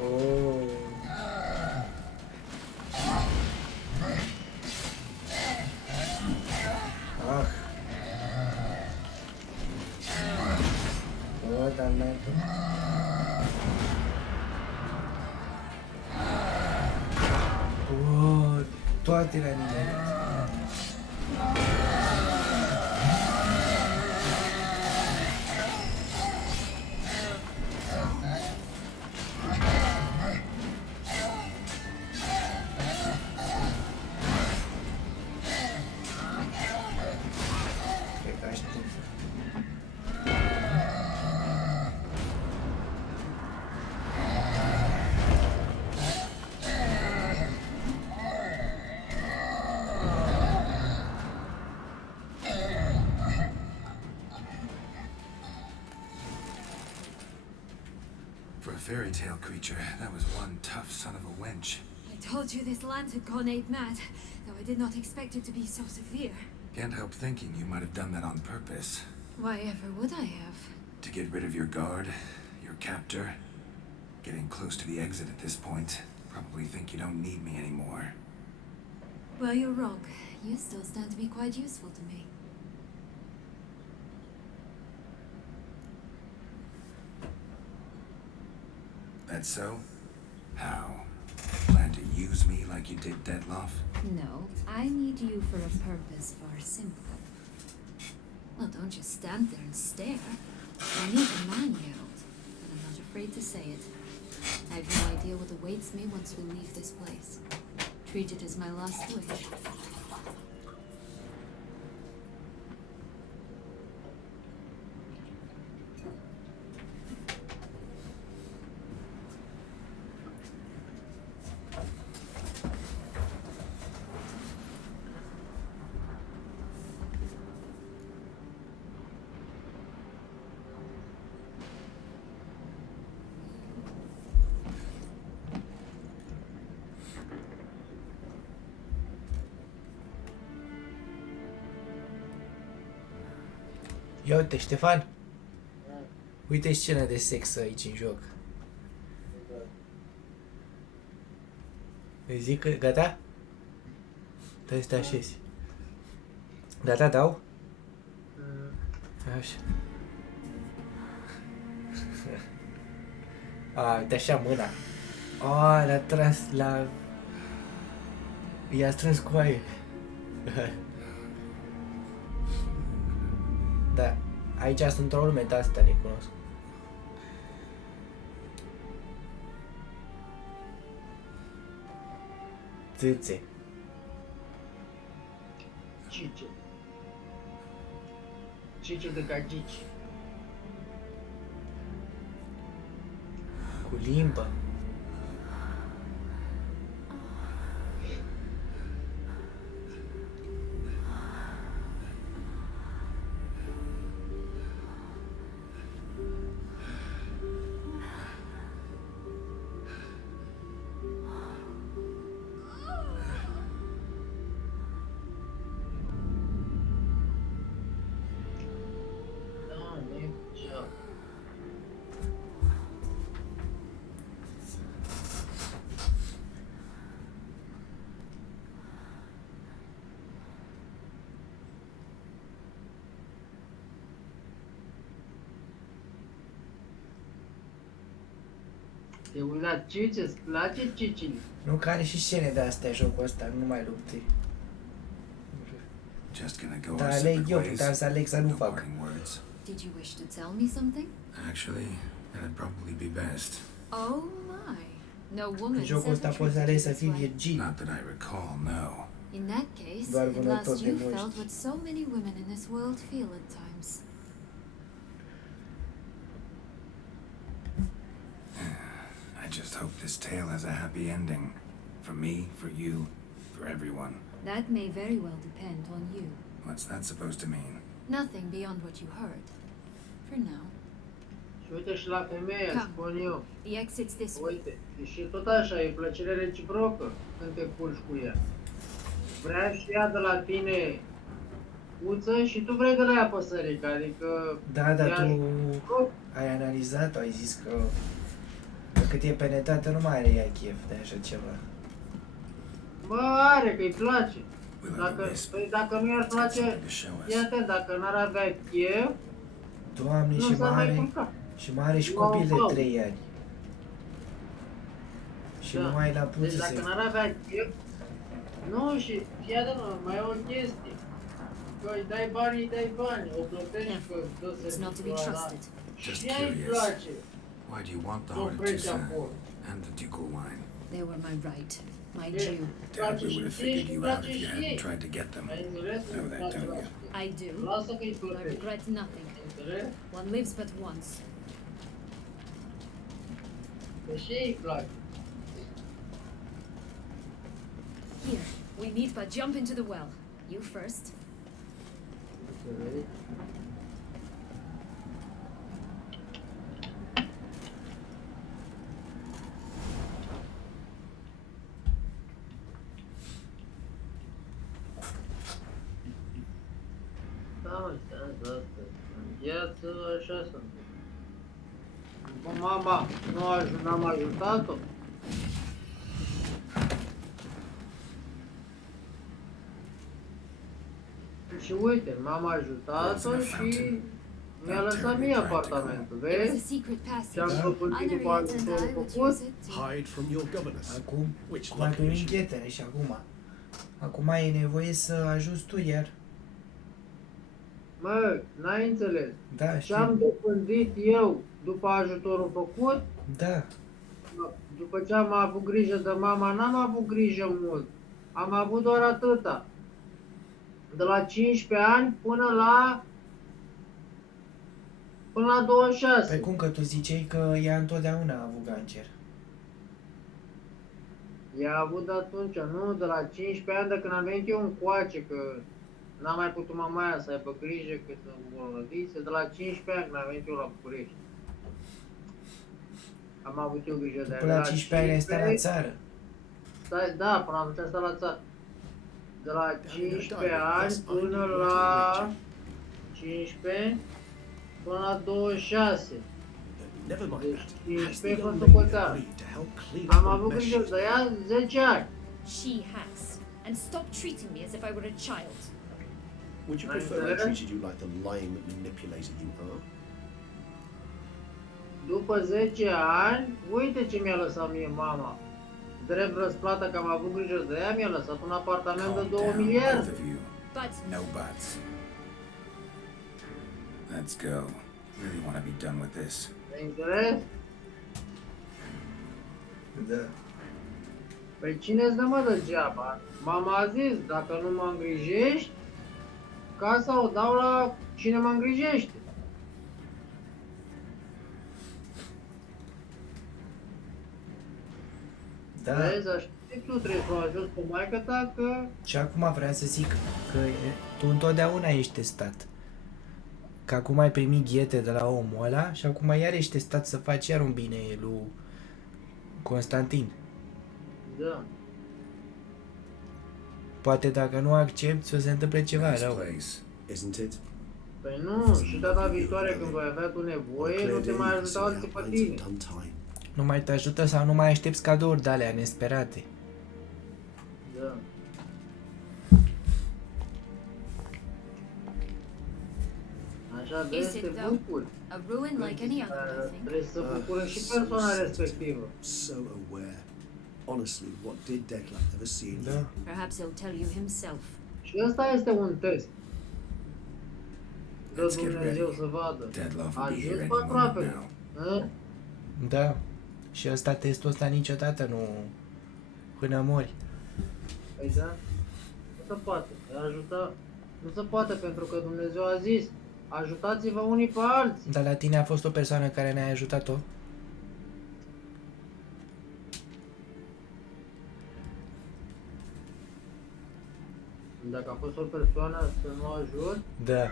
Oh. Ah. Oh, dannato. Oh, toate le-a nimerit. Cred că aștept. For a fairy tale creature, that was one tough son of a wench. I told you this land had gone ape mad, though I did not expect it to be so severe. Can't help thinking you might have done that on purpose. Why ever would I have? To get rid of your guard, your captor. Getting close to the exit at this point. Probably think you don't need me anymore. Well, you're wrong. You still stand to be quite useful to me. That so? How? Plan to use me like you did Detlaff? No, I need you for a purpose far simpler. Well, don't just stand there and stare. I need a man, Geralt, and I'm not afraid to say it. I have no idea what awaits me once we leave this place. Treat it as my last wish. Ia uite, Ștefan. Uite scena de sex aici în joc. Îi zic că gata? Trebuie să te așezi. Gata, dau? Așa. A, uite așa mâna. A, l-a tras, i-a strâns coaie. Da, aici sunt o lume de asta, le cunosc. Țâțe. Cice. Cice de gagici. Cu limbă. Te uiți la ciuce, îți place cicile? Nu, că are și scene de astea jocul ăsta, nu mai lupte. Just gonna go Dar our aleg separate eu, ways. puteam să aleg să nu No fac. parting words. Did you wish to tell me something? Actually, that'd probably be best. Oh my. No woman În jocul ăsta ever poți să treated alegi you să this fii way. virgin. Not that I recall, no. In that case, Doar at vânător last de you moști. felt what so many women in this world feel at times. I just hope this tale has a happy ending. For me, for you, for everyone. That may very well depend on you. What's that supposed to mean? Nothing beyond what you heard. For now. Și uite și la femeie, îți spun eu. The exit's this way. Uite, și tot așa, e plăcere reciprocă când te culci cu ea. Vrea și ea de la tine uță și tu vrei de la ea păsărică, adică... Da, dar ea tu reciproc. ai analizat-o, ai zis că cât e penetrată nu mai are ea chef de așa ceva. Bă, are, că îi place. We'll have a Dacă, wisp. păi, dacă nu i-ar It's got place, something to show us. iată, dacă n-ar avea chef, Doamne, nu și s-ar mai mare, culca. și mare și Wow, copil de wow. 3 ani. Și Da. numai la Deci puț dacă se... n-ar avea chef, nu, și fii atent, mai e o chestie. Că îi dai bani, o plătești că dă It's not to be serviciul ăla. trusted. Just Și ea îi curious. place. Why do you want the Să o heart of preț Toussaint acolo. and the ducal wine? They were my right. My Yeah. due. Doubt we would have figured you out if you hadn't tried to get them. Ai înțeles? Know that, don't you? I do. Lasă că îi I plătești. regret nothing. Înțeles? One lives but once. Că și ei îi place. Here, we meet but jump into the well. You first. Înțelegi? Da, mă, asta. În viață așa sunt. După mama n-am ajutat-o. Și uite, m-am ajutat-o și mi-a lăsat mie apartamentul, There is a vezi? secret Ce am passage. făcut și după Honoria and ajutorul I would făcut? use it to... Hide from your governess. Acum, Which cum ai primit location? ghetele și acum. Acum e nevoie să ajuți tu iar. Mă, n-ai înțeles. Da, Ce am știu. depândit eu după ajutorul făcut, Da. după ce am avut grijă de mama, n-am avut grijă mult. Am avut doar atâta. De la 15 ani până la 26. Păi cum că tu ziceai că ea întotdeauna a avut cancer. I-a avut de atunci, nu, de la 15 ani de când am venit eu încoace, că n-am mai putut mama aia să aibă grijă că să îmbolnăvise, de la 15 ani când am venit eu la București. Am avut eu grijă de ea. Până De la 15 ani ai stat la țară. Stai, da, până atunci am stat la țară. De la 15 ani până la 15 până la 26. Never mind Deci that. 15 Has the young făcut lady socoteală. agreed to help clean Am up avut the mess grijă she's de ea 10 ani. She has. And stop treating me as if I were a child. Would you I prefer I understand. treated you like the lying manipulator you are? După 10 ani, uite ce mi-a lăsat mie mama. Drept răsplată că am avut grijă de ea, mi-a lăsat un apartament de Calm 2 down, both miliarde. of you. But No buts. Let's go. Really want to be done with this. Ai înțeles? Da. Păi cine-ți dă mă degeaba? Mama a zis, dacă nu mă îngrijești, casa o dau la cine mă îngrijește. Da. Vezi, așa și tu trebuie să o ajuți pe maică ta că... Și acum vreau să zic că tu întotdeauna ești testat. Că acum ai primit ghete de la omul ăla și acum iar ești testat să faci iar un bine lui Constantin. Da. Poate dacă nu accepti, o să se întâmple ceva Nice rău. place. Isn't it? Păi nu, și data viitoare când voi avea tu nevoie, nu te mai ajută alții pe tine. done time. Nu mai te ajută sau nu mai aștepți cadouri de alea nesperate. Da. Așa, de Is să te it though? bucuri. A ruin like any other, I think. Trebuie să bucură și persoana respectivă. So aware. Honestly, what did Declan ever see in Da. you? Perhaps he'll tell you himself. Și ăsta este un test. Dă Let's get Dumnezeu ready. să vadă. Deadloff will be here Ajut any pe moment aproape. now. Hă? Da. Și ăsta, testul ăsta niciodată nu... Până mori. Păi da? Nu se poate. Ajuta. Nu se poate pentru că Dumnezeu a zis ajutați-vă unii pe alții. Dar la tine a fost o persoană care ne-a ajutat-o? Dacă a fost o persoană să nu ajut, Da.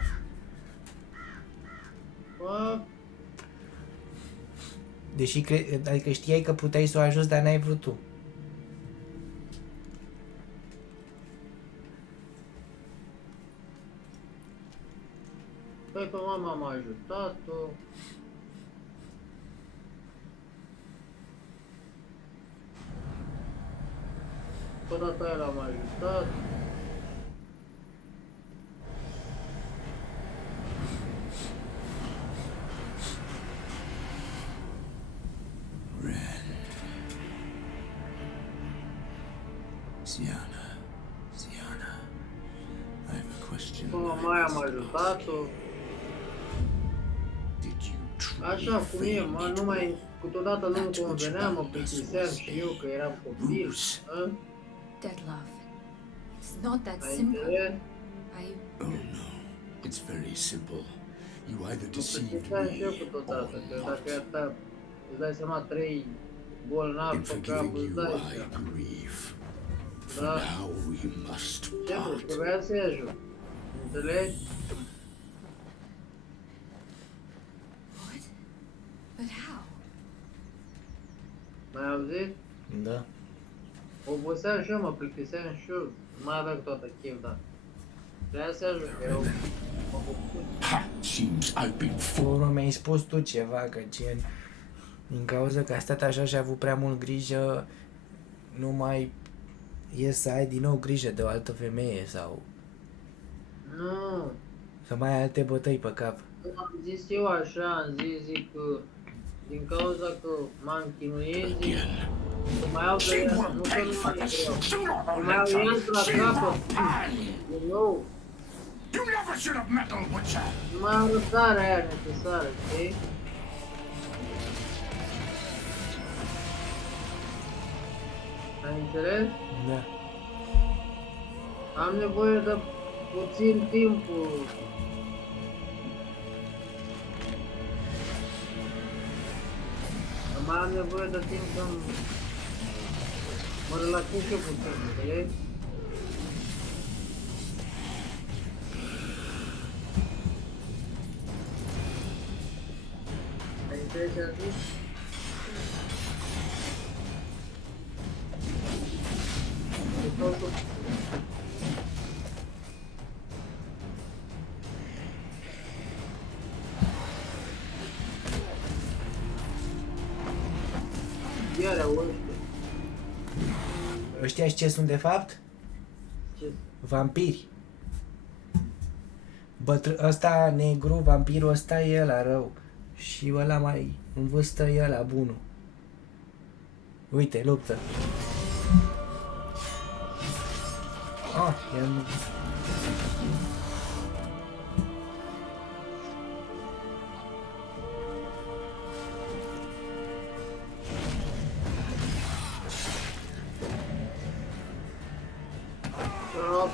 bă, Deși adică știai că puteai să o ajuți, dar n-ai vrut tu. păi pe mama m-a ajutat-o. Pe data aia l-am ajutat. Siana, I have a question. Pe mama aia am ajutat-o. Did you Așa cum e, mă, nu mai, câteodată nu-mi convenea, mă plictiseam și eu că eram copil. Hă? Detlaff, it's not that Ai simple. înțeles? I Oh no, it's very simple. You either Mă deceived plictiseam și eu me câteodată, că dacă e ta, îți dai seama, 3 bolnavi in pe cap, forgiving îți you. dai I seama. grieve. For Da. now we must Ce nu, part. trebuia să-i ajut. Înțelegi? what? But how? M-ai auzit? Da. Oboseam și eu, mă plictiseam și eu. Nu mai aveam toată chef, dar trebuia să-i ajut, că eu mă bucur. Ha! Seems I've been fooled. Urmă mi-ai spus tu ceva, că gen... Din cauza că a stat așa și a avut prea mult grijă, nu mai e să ai din nou grijă de o altă femeie sau Nu, să mai ai alte bătăi pe cap. am zis eu așa, am zis, zic că din cauza că m-am chinuit, zic, Again. să mai au de ea, nu că nu mai vreau. Să mai au ies la capăt, din nou, You never should have meddled with her. nu mai am răbdarea aia necesară, știi? Ai înțeles? Da. Am nevoie de puțin timp. Mai am nevoie de timp să mă relaxez și eu puțin, înțelegi? Ai înțeles ce am zis? E totul. Iar auzi, Ăștia ce sunt de fapt? ce Vampiri. Ăsta negru, vampirul ăsta e ăla rău. Și ăla mai în vârstă e ăla bunul. Uite, luptă. Ah, e...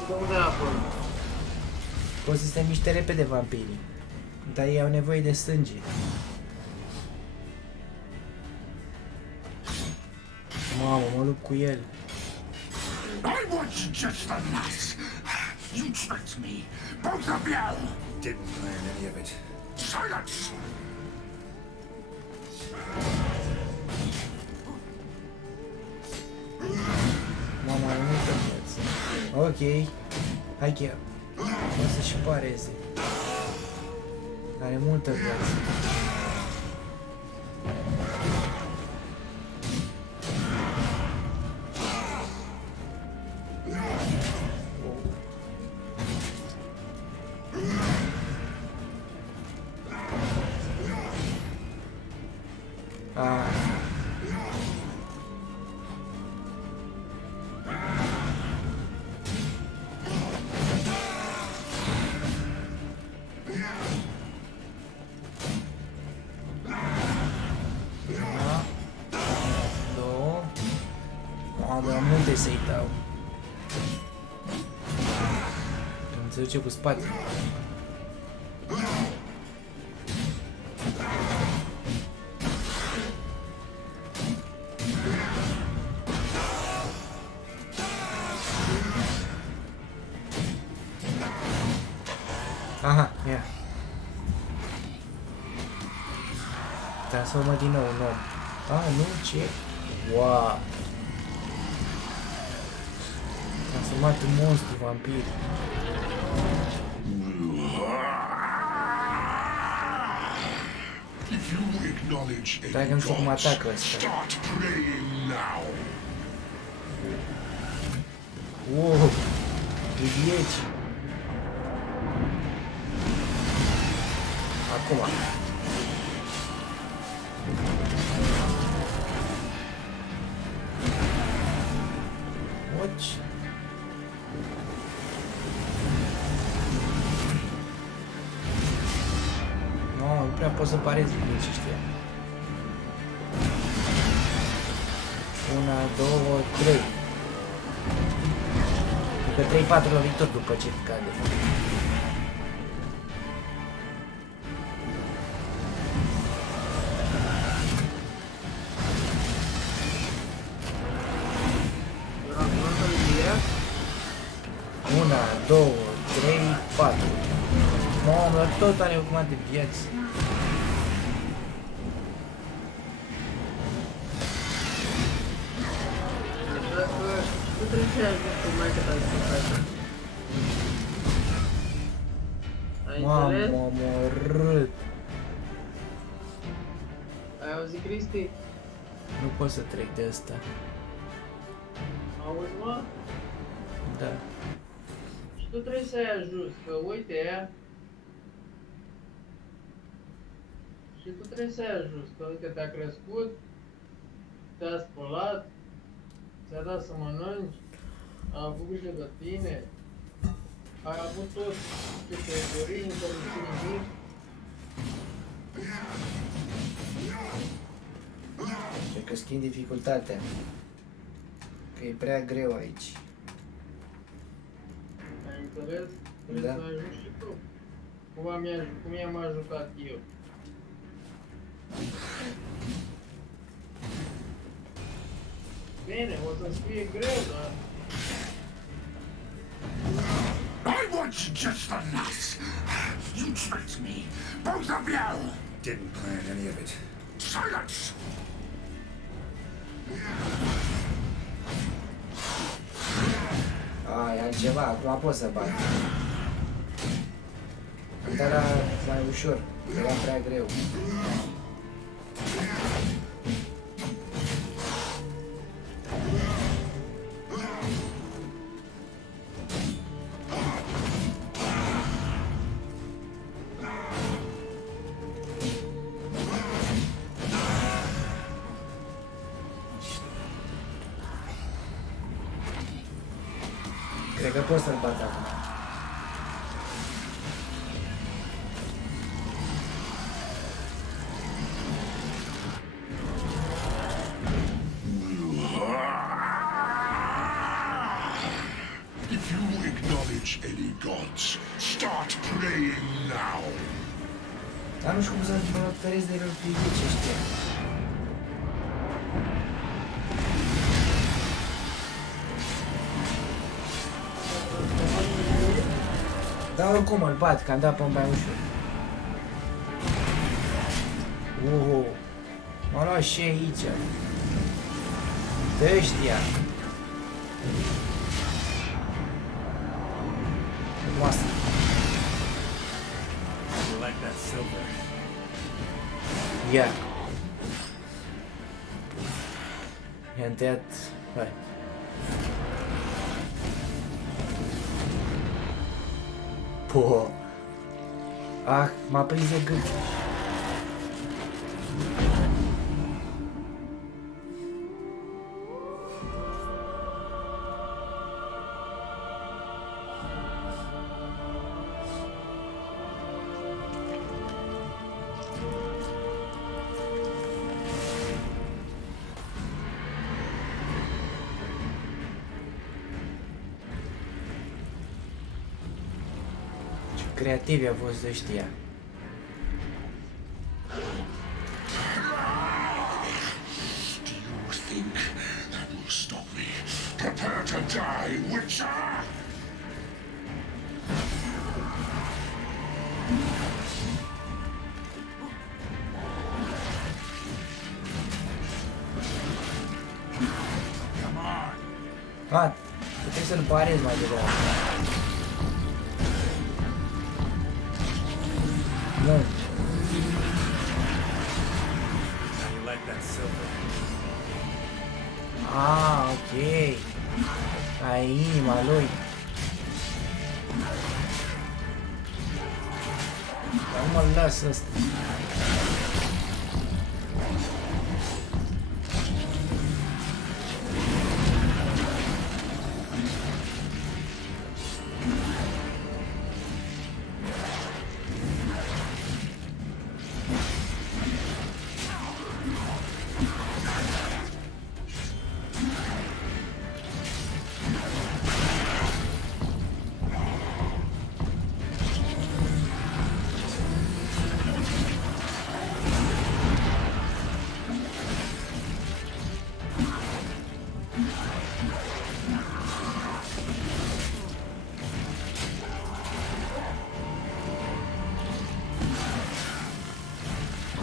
de unde e acolo? Poți să se miște repede vampirii. Dar ei au nevoie de sânge. Mamă, mă lupt cu el. I want you just the last. You tricked me, both of you. Didn't plan any of it. Silence. Mama are multă viață. Ok. Hai că o să și pareze. Are multă viață. unde să-i dau? Îmi se duce cu spate. Aha, ia. Transformă din nou în om. Ah, nu, ce? Wow. Transformat în monstru, vampir. If you acknowledge Stai că nu știu cum atacă ăsta. start praying now. Wow. Idieci. Acum. Watch. Nu prea pot să parezi bine ce știa. 1, 2, 3. Adică 3-4 lovituri după ce cade. Una, 2, 3, 4. Mamă, dar tot are o grămadă de vieți. Tu trebuie să ajungi cu mai cât ai. Ai înțeles? M-am omorât. Ai auzit, Cristi? Nu pot să trec de asta. Auzi, mă? Da. Și tu trebuie să ai ajuns, că uite, și tu trebuie să ai ajuns, că uite, te-a crescut, te-a spălat, ți-a dat să mănânci, a avut grijă de tine, ai avut tot ce te-ai dorit, nu te-ai lipsit nimic. Cred că schimb dificultatea. Că e prea greu aici. Ai înțeles? Trebuie Da. să ajungi și tu. Cum i-am ajutat eu. Bine, o să-ți fie greu, dar... I want you just for nuts. You tricked me, both of you. Didn't plan any of it. Silence! A, e altceva, acum pot să bat. Dar era mai ușor, era prea greu. Cred că pot să-l bat acum. If you acknowledge any gods, start praying now. Dar nu știu cum să mă feresc de privici ăștia. Dar oricum îl bat, că am dat pe mai ușor. M-a luat și aici. De ăștia. Frumoasă. You like that silver? Ia. I-am tăiat... Hai. Po. Ah, m-a prins de gât. creativi au fost ăștia. Do you think that will stop me? Prepare to die, Witcher! Come on. Ah, puteți să-l parezi mai degrabă. Nu. How you like that silver? Ah, ok. Ai inima lui. Dar nu mă las ăsta.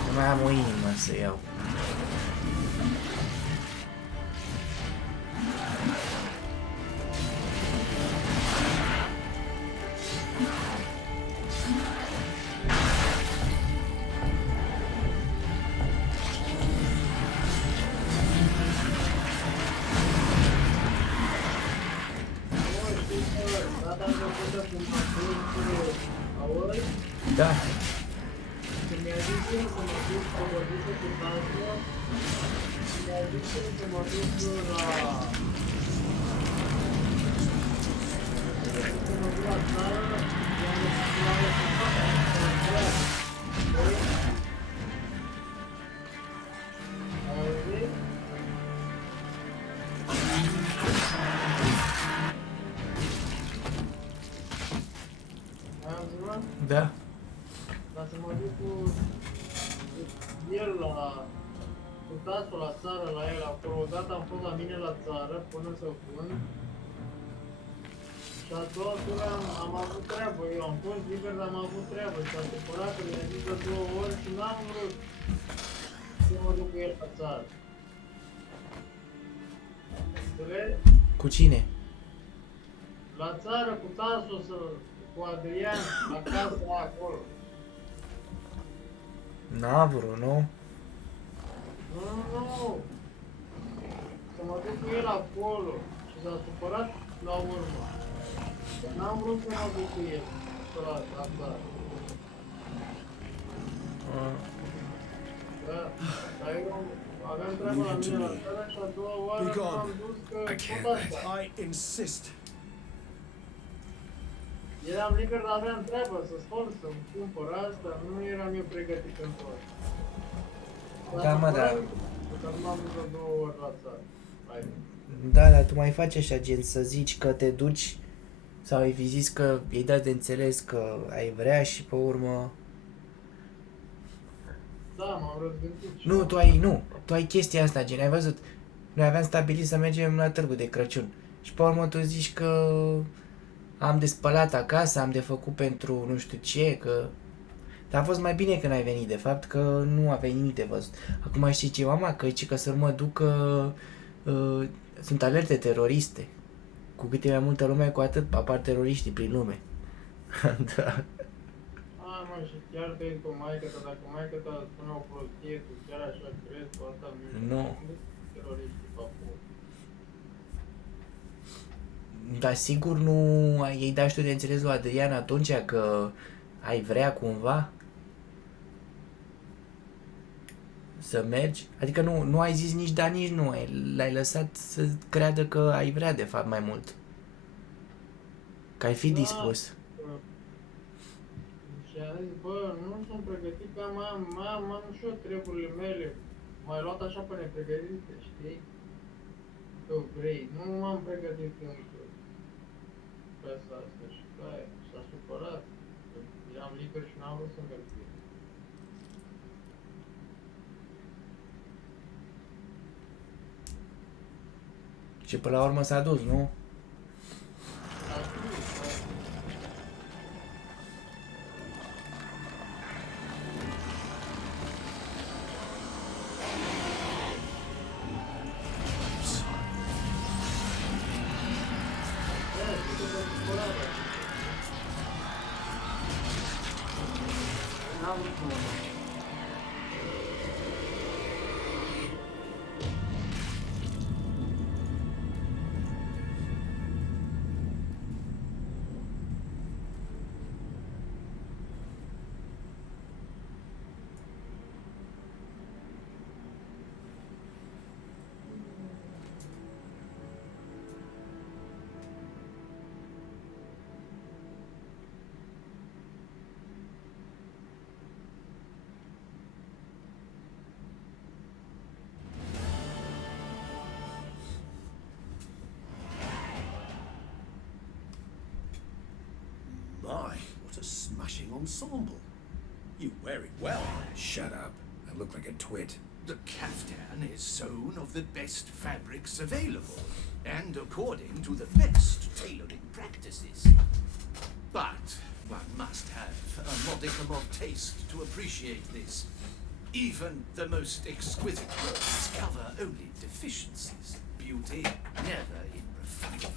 Nu mai am o inimă să iau. Da. Mi-a zis el să mă duc să vorbise cu Tasnia și mi-a zis el să mă duc la... Să mă duc la țară, i-am explicat cu Tasnia. Ai auzit? Ai auzit, mă? Da. Ca să mă duc cu el cu tasul la țară, la el acolo. Odată am fost la mine la țară până să pun. Și a doua tură am avut treabă. Eu am fost liber, dar am avut treabă. Și a supărat că mi-a zis de 2 ori și n-am vrut să mă duc cu el la țară. Înțelegi? Cu cine? La țară cu tasul, cu Adrian, acasă, acolo. N-a vrut, nu? Nu. Să mă duc cu el acolo și s-a supărat la urmă. N-am vrut să mă duc cu el la țară. Da, dar eu aveam treabă la mine la țară și a doua oară m-am dus că tot asta. I insist. Eram liber, dar aveam treabă să spăl, să-mi cumpăr asta, nu eram eu pregătit pentru asta. Da, mă, da. Că nu m-am dus de 2 ori la țară. Da, dar tu mai faci așa, gen să zici că te duci sau ai fi zis că i-ai dat de înțeles că ai vrea și pe urmă... Da, m-am răzgândit. Nu, tu ai chestia asta, gen, ai văzut? Noi aveam stabilit să mergem la târgul de Crăciun și pe urmă tu zici că am de spălat acasă, am de făcut pentru nu știu ce, că... Dar a fost mai bine că n-ai venit, de fapt, că nu aveai nimic de văzut. Acum știi ce, mama? Că să mă duc, sunt alerte teroriste. Cu cât e mai multă lume, cu atât apar teroriștii prin lume. Da. A, mă, și chiar crezi cu maică-ta, dacă maică-ta spune o prostie, tu chiar așa crezi cu asta? Nu. Teroriștii pe acolo. Dar sigur nu i-ai dat și tu de înțeles lui Adrian atunci că ai vrea cumva să mergi? Adică nu ai zis nici da, nici nu. L-ai lăsat să creadă că ai vrea de fapt mai mult. Că ai fi dispus. Și a zis, bă, nu sunt pregătit, că mai am și eu treburile mele. M-ai luat așa pe nepregătite, știi? Că vrei. Nu m-am pregătit încă. Pe asta și s-a supărat. că și n-am vrut să merg. Și până la urmă s-a dus, nu? N-am vrut să merg. My, what a smashing ensemble. You wear it well. Shut up. I look like a twit. The caftan is sewn of the best fabrics available, and according to the best tailoring practices. But one must have a modicum of taste to appreciate this. Even the most exquisite robes cover only deficiencies. Beauty never in refinement.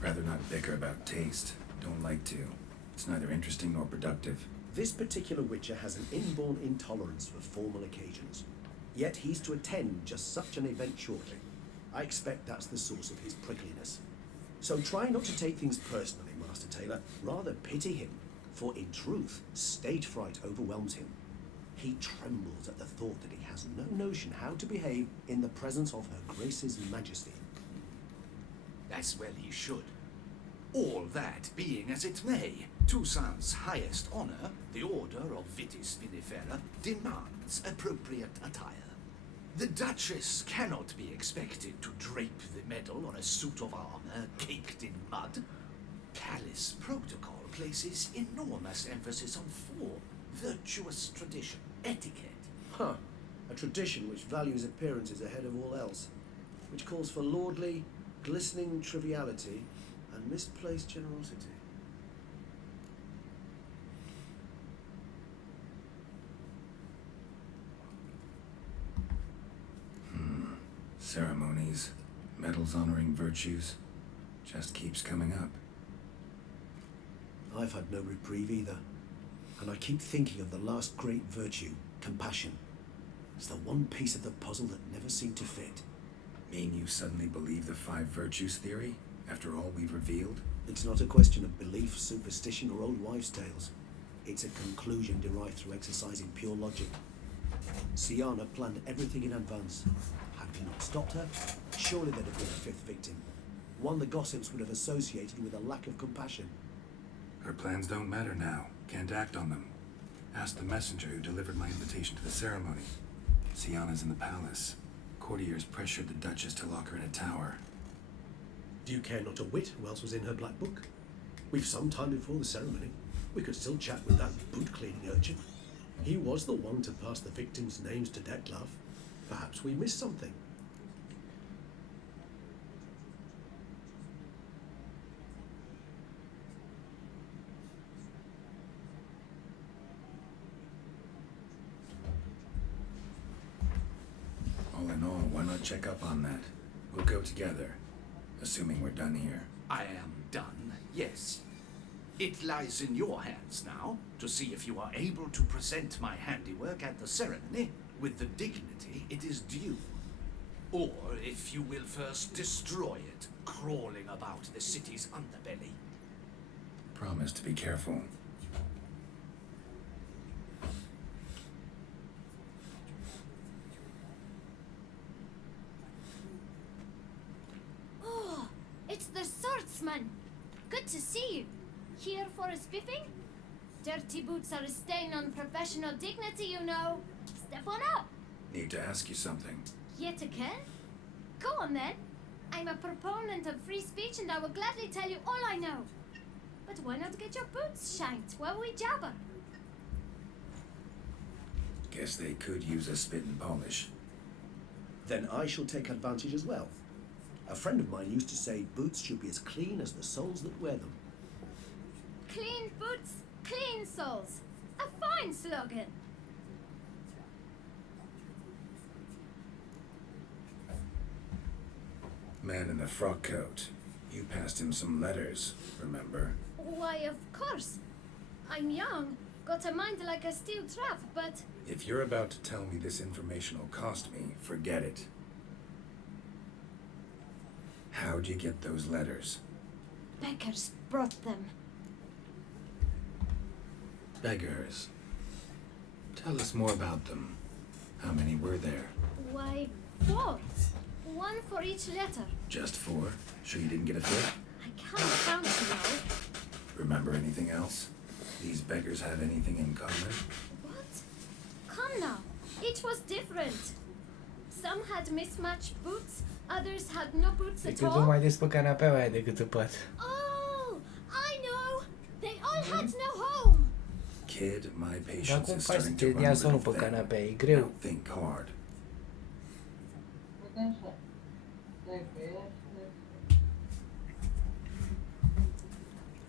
Rather not bicker about taste. Don't like to. It's neither interesting nor productive. This particular Witcher has an inborn intolerance for formal occasions. Yet he's to attend just such an event shortly. I expect that's the source of his prickliness. So try not to take things personally, Master Taylor. Rather pity him, for in truth, stage fright overwhelms him. He trembles at the thought that he has no notion how to behave in the presence of Her Grace's Majesty. As well he should. All that being as it may, Toussaint's highest honor, the Order of Vitis Vinifera, demands appropriate attire. The Duchess cannot be expected to drape the medal on a suit of armor caked in mud. Palace protocol places enormous emphasis on form, virtuous tradition, etiquette. Huh. A tradition which values appearances ahead of all else. Which calls for lordly, glistening triviality and misplaced generosity. Ceremonies, medals honoring virtues, just keeps coming up. I've had no reprieve either. And I keep thinking of the last great virtue, compassion. It's the one piece of the puzzle that never seemed to fit. Mean you suddenly believe the 5 virtues theory, after all we've revealed? It's not a question of belief, superstition, or old wives' tales. It's a conclusion derived through exercising pure logic. Siana planned everything in advance. Had we not stopped her, surely there'd have been a 5th victim. One the gossips would have associated with a lack of compassion. Her plans don't matter now. Can't act on them. Ask the messenger who delivered my invitation to the ceremony. Siana's in the palace. Courtiers pressured the Duchess to lock her in a tower. Do you care not a whit who else was in her black book? We've some time before the ceremony. We could still chat with that boot-cleaning urchin. He was the one to pass the victims' names to Detlaff. Perhaps we missed something. All in all, why not check up on that? We'll go together, assuming we're done here. I am done, yes. It lies in your hands now to see if you are able to present my handiwork at the ceremony with the dignity it is due. Or if you will first destroy it, crawling about the city's underbelly. Promise to be careful. Oh, it's the swordsman. Good to see you. Here for a spiffing? Dirty boots are a stain on professional dignity, you know. Step on up. Need to ask you something. Yet again? Go on then. I'm a proponent of free speech and I will gladly tell you all I know. But why not get your boots shined while we jabber? Guess they could use a spit and polish. Then I shall take advantage as well. A friend of mine used to say boots should be as clean as the soles that wear them. Clean boots, clean soles. A fine slogan. Man in the frock coat. You passed him some letters, remember? Why, of course. I'm young, got a mind like a steel trap, but... If you're about to tell me this information will cost me, forget it. How'd you get those letters? Beggars brought them. Beggars. Tell us more about them. How many were there? Why, 4. 1 for each letter. Just 4? Sure you didn't get a 5th? I can't count, you know. Remember anything else? These beggars have anything in common? What? Come now. Each was different. Some had mismatched boots, others had no boots at Decât all. mai des pe canapeaua aia decât țăpat. Oh, I know. They all had no home. Kid, my Dar patience cum is faci să starting te to run ia a somnul little pe thin. canapea? E greu. Now think hard. Uite așa. Stai pe ea.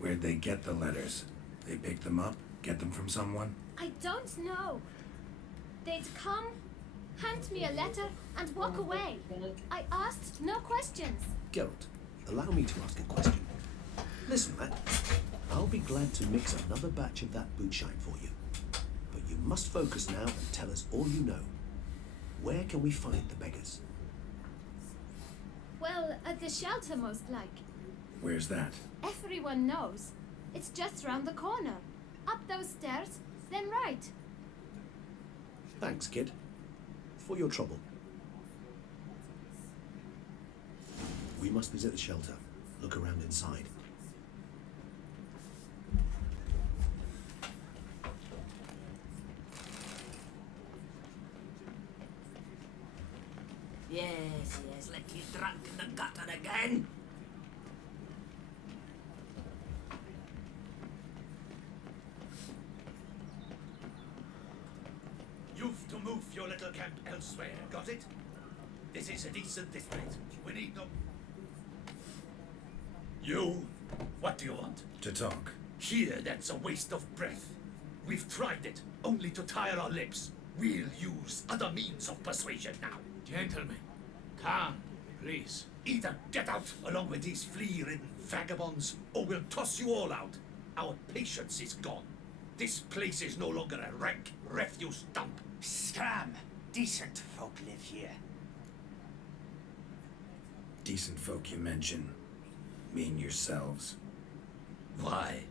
Where'd they get the letters? They picked them up? Get them from someone? I don't know. They'd come, hand me a letter, and walk away. I asked no questions. Geralt, allow me to ask a question. Listen, lad. I'll be glad to mix another batch of that boot shine for you. But you must focus now and tell us all you know. Where can we find the beggars? Well, at the shelter, most like. Where's that? Everyone knows. It's just round the corner. Up those stairs, then right. Thanks, kid. For your trouble. We must visit the shelter. Look around inside. Yes, let you drunk in the gutter again. You've to move your little camp elsewhere, got it? This is a decent district. We need no... You? What do you want? To talk. Here, that's a waste of breath. We've tried it, only to tire our lips. We'll use other means of persuasion now. Gentlemen, calm, please. Either get out along with these flea-ridden vagabonds, or we'll toss you all out. Our patience is gone. This place is no longer a rank refuse dump. Scram! Decent folk live here. Decent folk you mention. Mean yourselves. Why?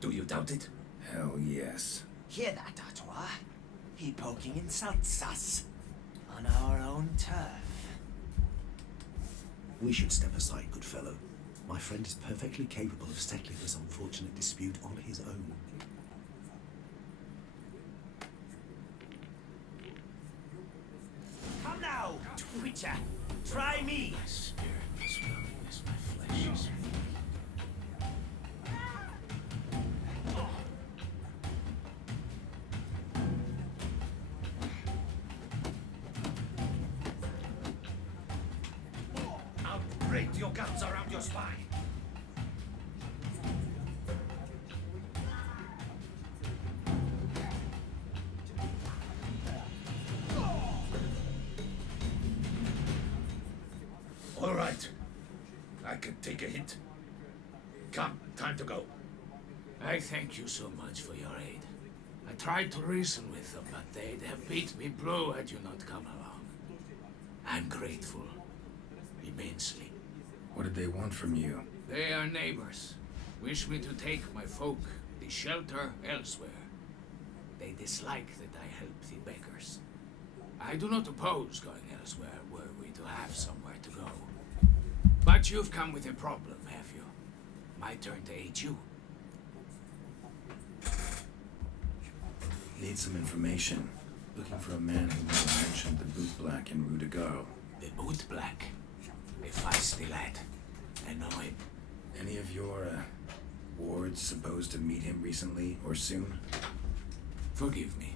Do you doubt it? Hell yes. Hear that, Artois? He poking insults us. On our own turf. We should step aside, good fellow. My friend is perfectly capable of settling this unfortunate dispute on his own. Come now, Twitcher. Try me. My spirit is willingness, my flesh is weak. I'll break your guts around your spine. All right. I can take a hint. Come, time to go. I thank you so much for your aid. I tried to reason with them, but they'd have beat me blue had you not come along. I'm grateful. Immensely. What did they want from you? They are neighbors. Wish me to take my folk, the shelter, elsewhere. They dislike that I help the beggars. I do not oppose going elsewhere were we to have somewhere to go. But you've come with a problem, have you? My turn to aid you. Need some information. Looking for a man who might have mentioned the boot black in Rue de Gare. The boot black. A feisty lad. I know him. Any of your, wards supposed to meet him recently or soon? Forgive me.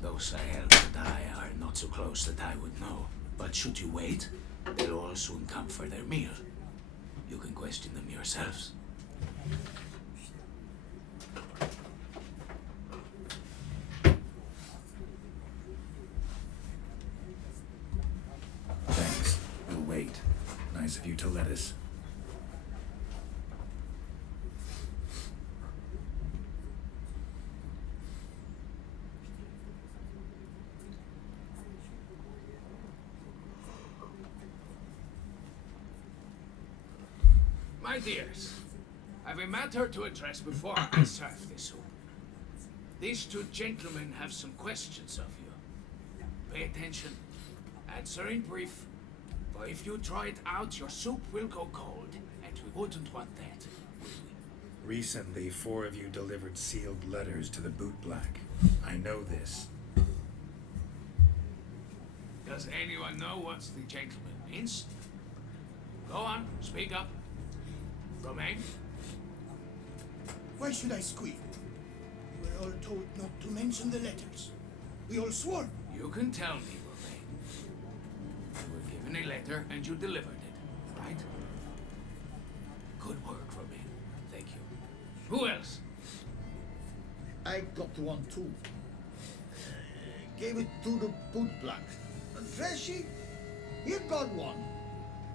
Those I helped to die are not so close that I would know. But should you wait, they'll all soon come for their meal. You can question them yourselves. Thanks. We'll wait. Nice of you to let us. My dears, I've a matter to address before I serve this soup. These two gentlemen have some questions of you. Pay attention. Answer in brief. For if you try it out, your soup will go cold, and we wouldn't want that, would we? Recently, 4 of you delivered sealed letters to the boot black. I know this. Does anyone know what the gentleman means? Go on, speak up. Romain? Why should I squeal? We were all told not to mention the letters. We all swore. You can tell me, Romain. You were given a letter and you delivered it, right? Good work, Romain. Thank you. Who else? I got one too. Gave it to the boot black. And Freshy, he got one.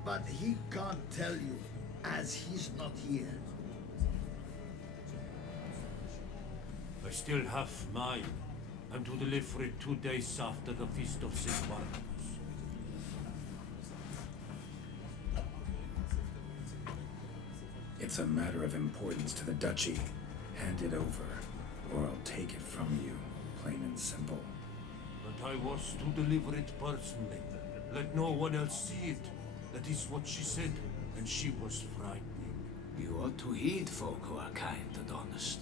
But he can't tell you, as he's not here. I still have mine. I'm to deliver it 2 days after the Feast of St. Barnabas. It's a matter of importance to the duchy. Hand it over, or I'll take it from you, plain and simple. But I was to deliver it personally. Let no one else see it. That is what she said, and she was frightening. You ought to heed folk who are kind and honest.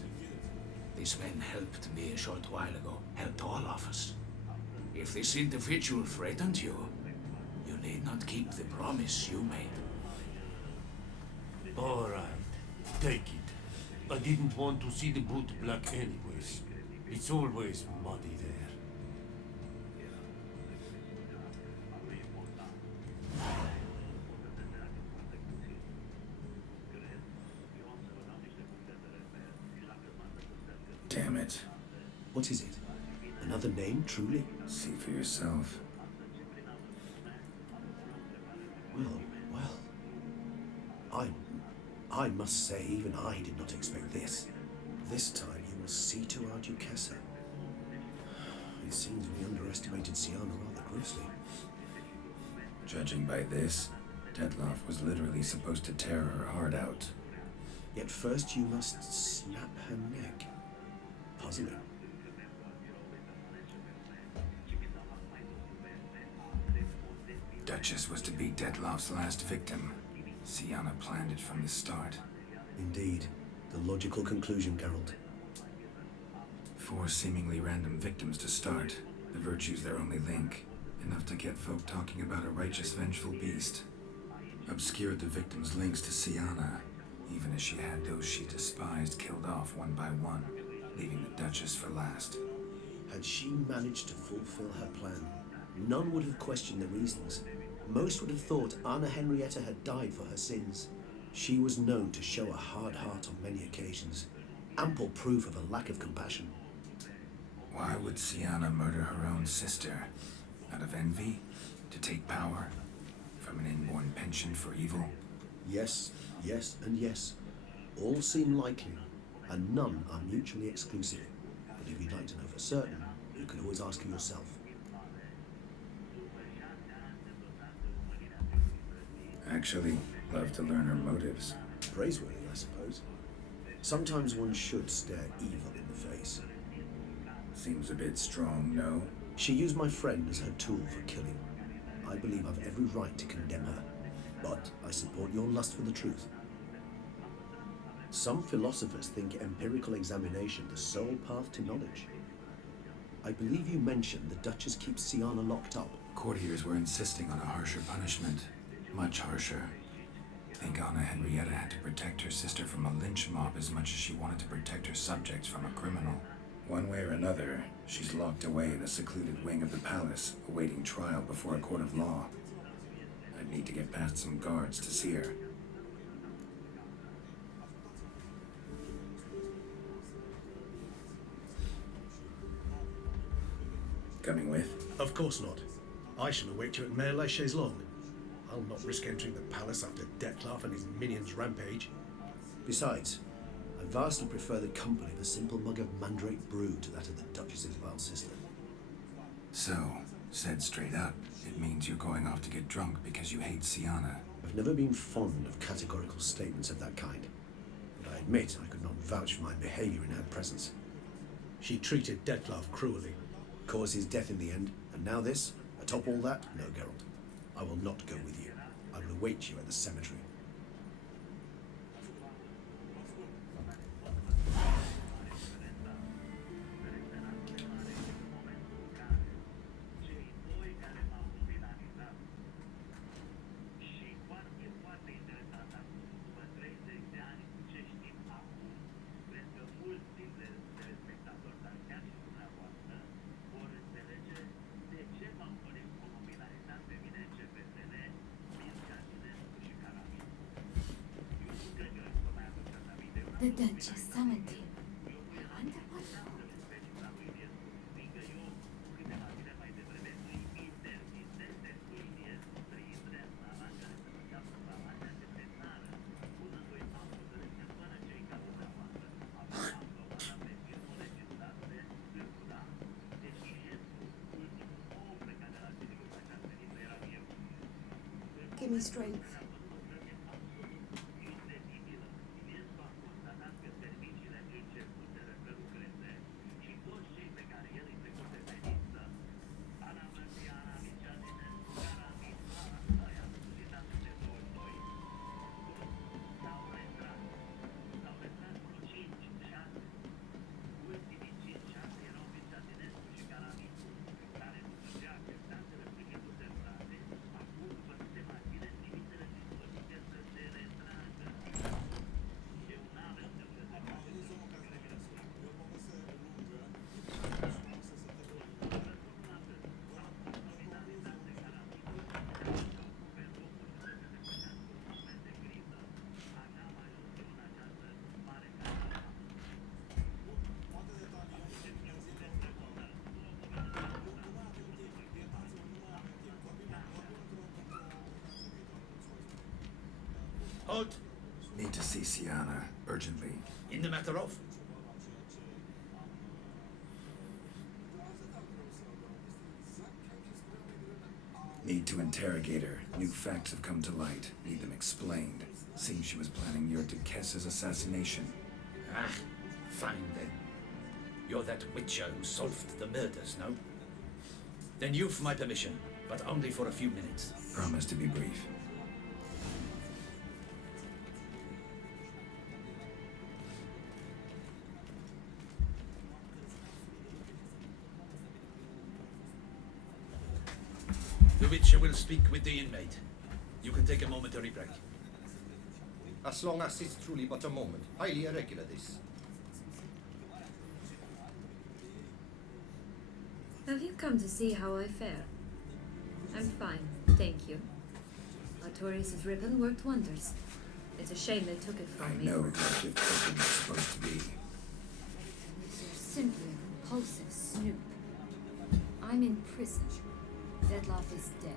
This man helped me a short while ago, helped all of us. If this individual threatened you, you need not keep the promise you made. All right, take it. I didn't want to see the boot black anyways. It's always muddy there. Damn it. What is it? Another name, truly? See for yourself. Well. I must say, even I did not expect this. This time you will see to our Duchessa. It seems we underestimated Siana rather grossly. Judging by this, Detlaff was literally supposed to tear her heart out. Yet first you must snap her neck. Puzzling. Duchess was to be Detlaff's last victim. Siana planned it from the start. Indeed. The logical conclusion, Geralt. 4 seemingly random victims to start. The virtue's their only link. Enough to get folk talking about a righteous, vengeful beast. Obscured the victims' links to Siana, even as she had those she despised killed off one by one, leaving the Duchess for last. Had she managed to fulfill her plan, none would have questioned the reasons. Most would have thought Anna Henrietta had died for her sins. She was known to show a hard heart on many occasions. Ample proof of a lack of compassion. Why would Siana murder her own sister? Out of envy? To take power? From an inborn penchant for evil? Yes, yes, and yes. All seem likely, and none are mutually exclusive. But if you'd like to know for certain, you can always ask yourself. Actually, love to learn her motives. Praiseworthy, I suppose. Sometimes one should stare evil in the face. Seems a bit strong, no? She used my friend as her tool for killing. I believe I've every right to condemn her, but I support your lust for the truth. Some philosophers think empirical examination the sole path to knowledge. I believe you mentioned the Duchess keeps Sienna locked up. Courtiers were insisting on a harsher punishment. Much harsher. I think Anna Henrietta had to protect her sister from a lynch mob as much as she wanted to protect her subjects from a criminal. One way or another, she's locked away in a secluded wing of the palace, awaiting trial before a court of law. I'd need to get past some guards to see her. Coming with? Of course not. I shall await you at Mare la Chaise-Longue. I'll not risk entering the palace after Detlaff and his minions rampage. Besides, I vastly prefer the company of a simple mug of mandrake brew to that of the Duchess's vile sister. So, said straight up, it means you're going off to get drunk because you hate Sienna. I've never been fond of categorical statements of that kind, but I admit I could not vouch for my behavior in her presence. She treated Detlaff cruelly, caused his death in the end, and now this? Atop all that? No, Geralt. I will not go with you. I will await you at the cemetery. The Duchess summoned him. I wonder what for. Give me strength. Halt! Need to see Sienna, urgently. In the matter of? Need to interrogate her. New facts have come to light. Need them explained. Seems she was planning your Duchess's assassination. Ah, fine then. You're that witcher who solved the murders, no? Then you've my permission, but only for a few minutes. Promise to be brief. The witcher will speak with the inmate. You can take a momentary break. As long as it's truly but a moment. Highly irregular, this. Have you come to see how I fare? I'm fine, thank you. Artorius' ribbon worked wonders. It's a shame they took it from me. I know that gift wasn't supposed to be. You're simply a compulsive snoop. I'm in prison. Detlaff is dead.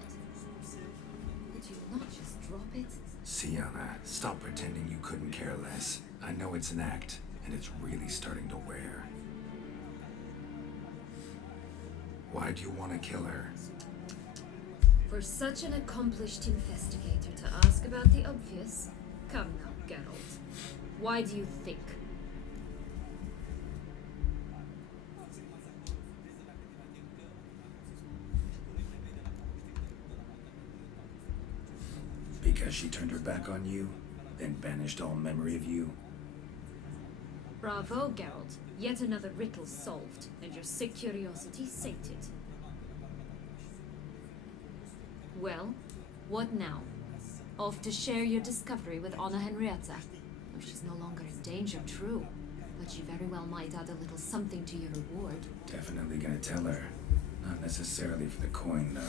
Could you not just drop it? Sienna, stop pretending you couldn't care less. I know it's an act, and it's really starting to wear. Why do you want to kill her? For such an accomplished investigator to ask about the obvious? Come now, Geralt. Why do you think? Because she turned her back on you, then banished all memory of you? Bravo, Geralt. Yet another riddle solved, and your sick curiosity sated. Well, what now? Off to share your discovery with Anna Henrietta? Oh, she's no longer in danger, true. But she very well might add a little something to your reward. Definitely gonna tell her. Not necessarily for the coin, though.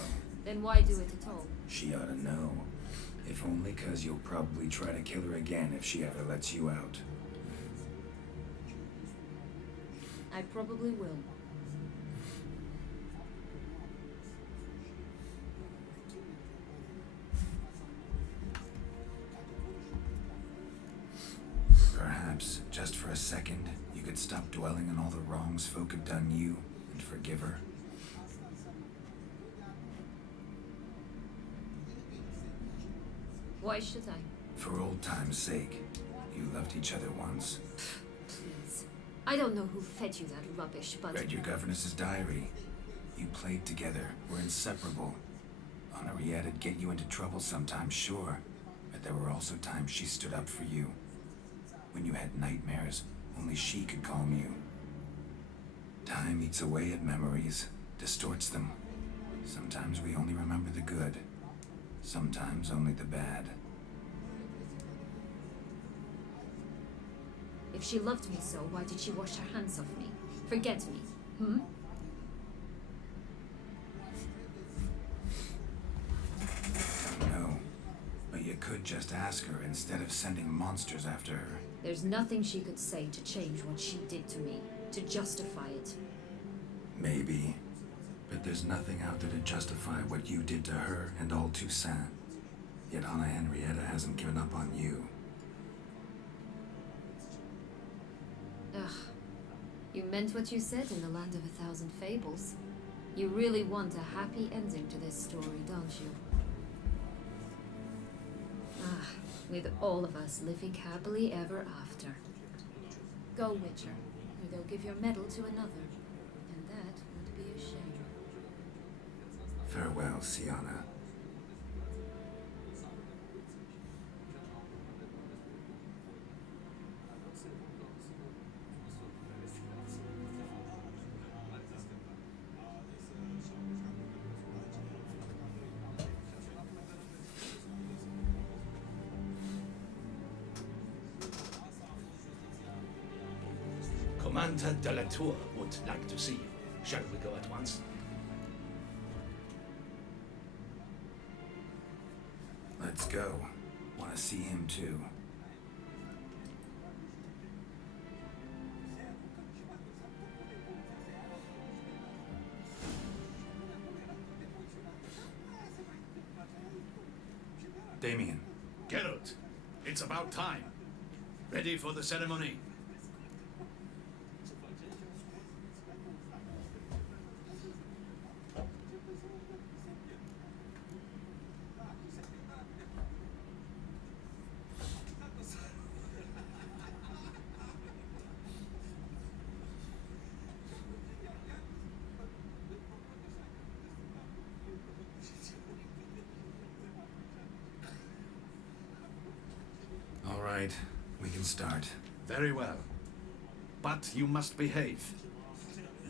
Then why do it at all? She ought to know. If only 'cause you'll probably try to kill her again if she ever lets you out. I probably will. Perhaps, just for a second, you could stop dwelling on all the wrongs folk have done you and forgive her. Why should I? For old time's sake. You loved each other once. Please. I don't know who fed you that rubbish, but... Read your governess's diary. You played together, were inseparable. Henriette'd get you into trouble sometimes, sure. But there were also times she stood up for you. When you had nightmares, only she could calm you. Time eats away at memories, distorts them. Sometimes we only remember the good. Sometimes only the bad. If she loved me so, why did she wash her hands off me? Forget me, hmm? No, but you could just ask her instead of sending monsters after her. There's nothing she could say to change what she did to me, to justify it. Maybe. But there's nothing out there to justify what you did to her and all Toussaint. Yet Anna Henrietta hasn't given up on you. Ugh. You meant what you said in the Land of a Thousand Fables. You really want a happy ending to this story, don't you? Ah, with all of us living happily ever after. Go, Witcher, or they'll give your medal to another. And that would be a shame. Farewell, Sienna. Commander de la Tour would like to see you. Shall we go at once? Let's go. Want to see him too. Damien. Geralt, it's about time. Ready for the ceremony? All right, we can start. Very well. But you must behave.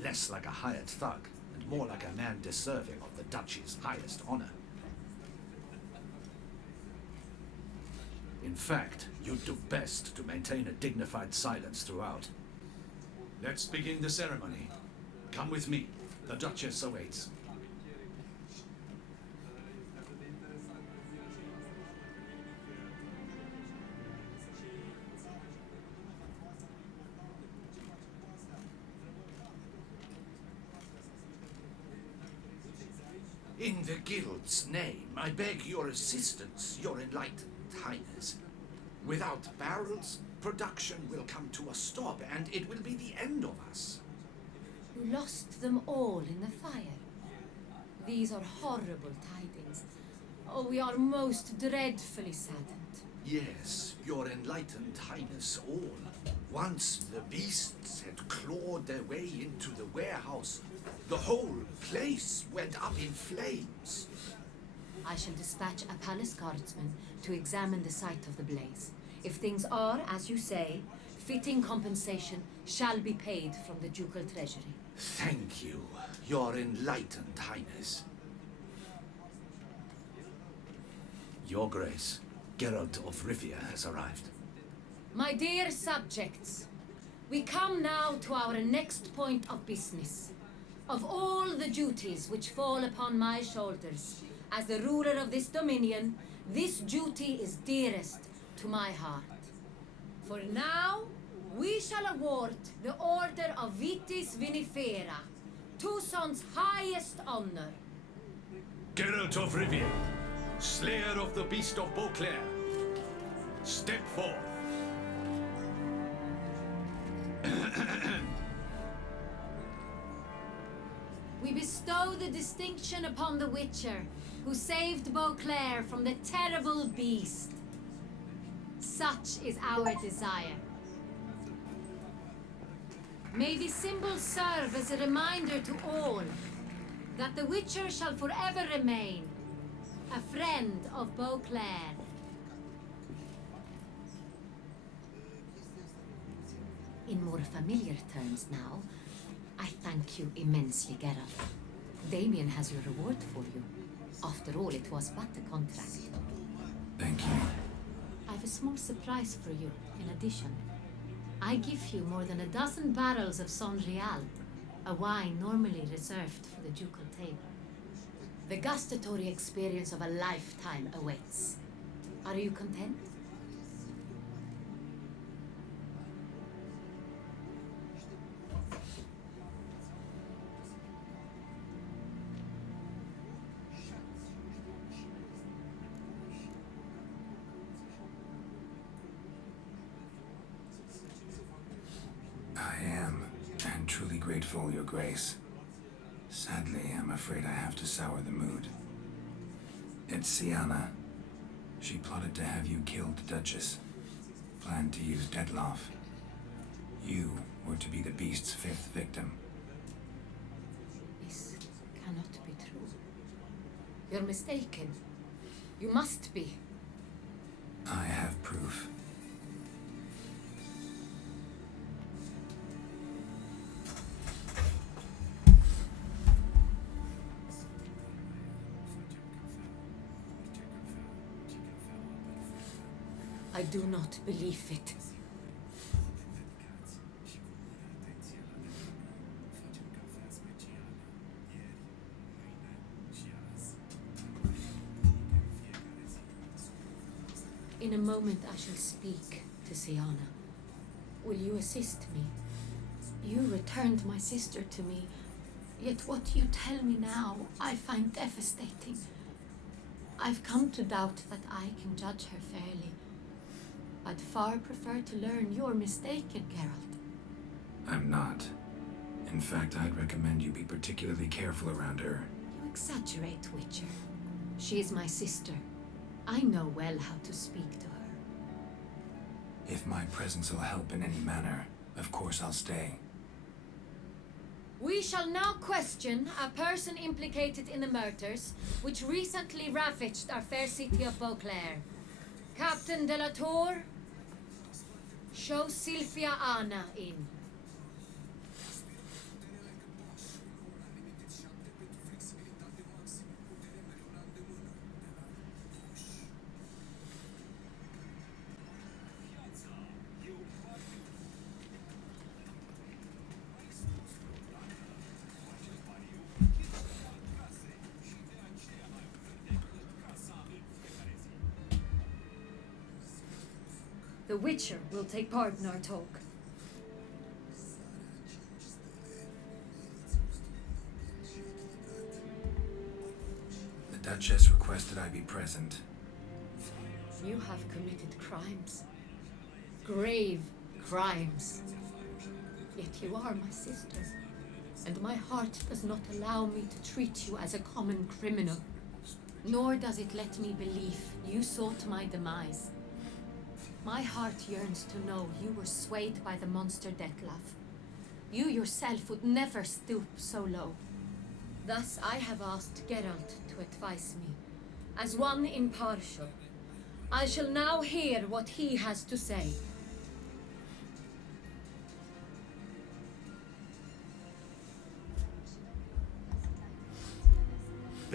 Less like a hired thug, and more like a man deserving of the Duchy's highest honor. In fact, you'd do best to maintain a dignified silence throughout. Let's begin the ceremony. Come with me. The Duchess awaits. In the Guild's name, I beg your assistance, your enlightened highness. Without barrels, production will come to a stop, and it will be the end of us. You lost them all in the fire. These are horrible tidings. Oh, we are most dreadfully saddened. Yes, your enlightened highness all. Once the beasts had clawed their way into the warehouse, the whole place went up in flames. I shall dispatch a palace guardsman to examine the site of the blaze. If things are as you say, fitting compensation shall be paid from the ducal treasury. Thank you, Your Enlightened Highness. Your Grace, Geralt of Rivia has arrived. My dear subjects, we come now to our next point of business. Of all the duties which fall upon my shoulders, as the ruler of this dominion, this duty is dearest to my heart. For now, we shall award the Order of Vitis Vinifera, Tucson's highest honor. Geralt of Rivia, Slayer of the Beast of Beauclair, step forth. We bestow the distinction upon the Witcher, who saved Beauclair from the terrible beast. Such is our desire. May this symbol serve as a reminder to all that the Witcher shall forever remain a friend of Beauclair. In more familiar terms now, I thank you immensely, Geralt. Damien has your reward for you. After all, it was but a contract. Thank you. I have a small surprise for you, in addition. I give you more than a dozen barrels of Sonreal, a wine normally reserved for the ducal table. The gustatory experience of a lifetime awaits. Are you content? Truly grateful, Your Grace. Sadly, I'm afraid I have to sour the mood. It's Siana. She plotted to have you killed, Duchess. Planned to use Detlaff. You were to be the beast's fifth victim. This cannot be true. You're mistaken. You must be. I have proof. I do not believe it. In a moment I shall speak to Siana. Will you assist me? You returned my sister to me, yet what you tell me now I find devastating. I've come to doubt that I can judge her fairly. I'd far prefer to learn you're mistaken, Geralt. I'm not. In fact, I'd recommend you be particularly careful around her. You exaggerate, Witcher. She is my sister. I know well how to speak to her. If my presence will help in any manner, of course I'll stay. We shall now question a person implicated in the murders which recently ravaged our fair city of Beauclair. Captain de la Tour, show Sylvia Anna in. The Witcher will take part in our talk. The Duchess requested I be present. You have committed crimes. Grave crimes. Yet you are my sister, and my heart does not allow me to treat you as a common criminal. Nor does it let me believe you sought my demise. My heart yearns to know you were swayed by the monster Detlaff. You yourself would never stoop so low. Thus I have asked Geralt to advise me, as one impartial. I shall now hear what he has to say.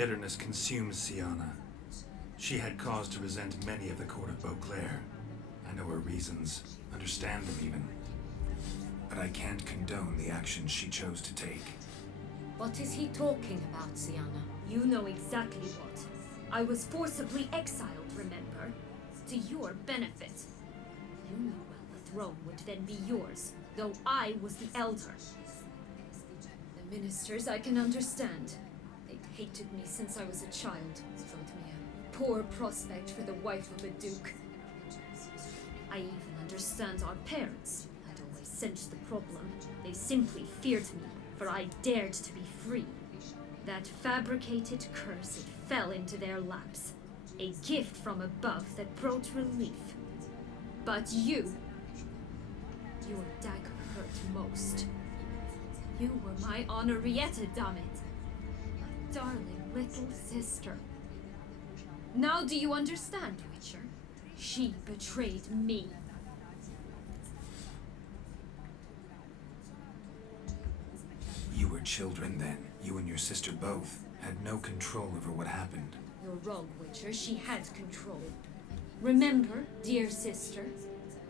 Bitterness consumes Siana. She had cause to resent many of the court of Beauclair. I know her reasons, understand them even. But I can't condone the actions she chose to take. What is he talking about, Siana? You know exactly what. I was forcibly exiled, remember? To your benefit. You know well the throne would then be yours, though I was the elder. The ministers I can understand. They'd hated me since I was a child, thought me a poor prospect for the wife of a duke. I even understand our parents. I'd always sensed the problem. They simply feared me, for I dared to be free. That fabricated curse, it fell into their laps. A gift from above that brought relief. But your dagger hurt most. You were my Honorietta, damn it. My darling little sister. Now do you understand, Witcher? She betrayed me. You were children then. You and your sister both had no control over what happened. You're wrong, Witcher. She had control. Remember, dear sister,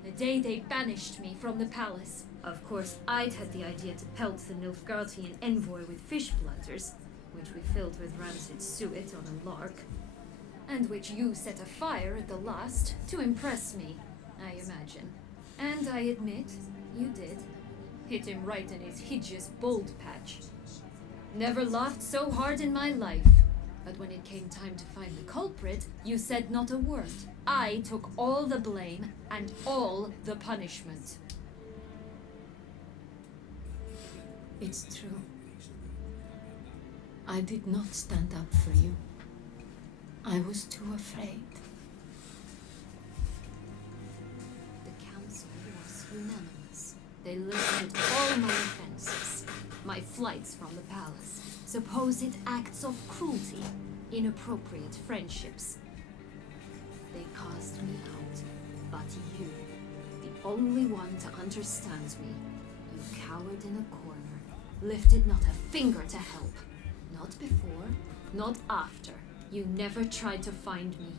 the day they banished me from the palace. Of course, I'd had the idea to pelt the Nilfgaardian envoy with fish bladders, which we filled with rancid suet on a lark, and which you set afire at the last to impress me, I imagine. And I admit, you did. Hit him right in his hideous bald patch. Never laughed so hard in my life. But when it came time to find the culprit, you said not a word. I took all the blame and all the punishment. It's true. I did not stand up for you. I was too afraid. The council was unanimous. They listed all my offenses, my flights from the palace, supposed acts of cruelty, inappropriate friendships. They cast me out, but you, the only one to understand me, you cowered in a corner, lifted not a finger to help. Not before, not after. You never tried to find me.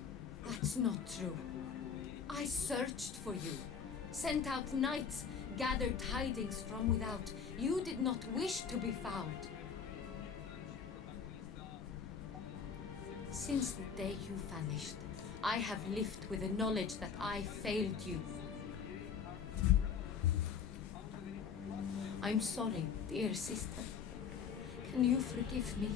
That's not true. I searched for you, sent out knights, gathered tidings from without. You did not wish to be found. Since the day you vanished, I have lived with the knowledge that I failed you. I'm sorry, dear sister. Can you forgive me?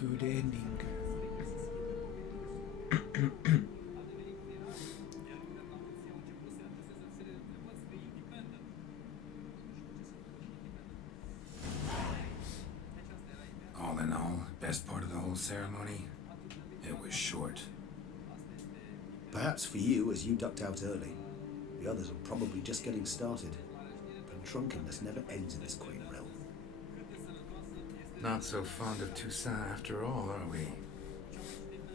Good ending. All in all, best part of the whole ceremony, it was short. Perhaps for you, as you ducked out early. The others are probably just getting started. But drunkenness never ends in this quaint realm. Not so fond of Toussaint after all, are we?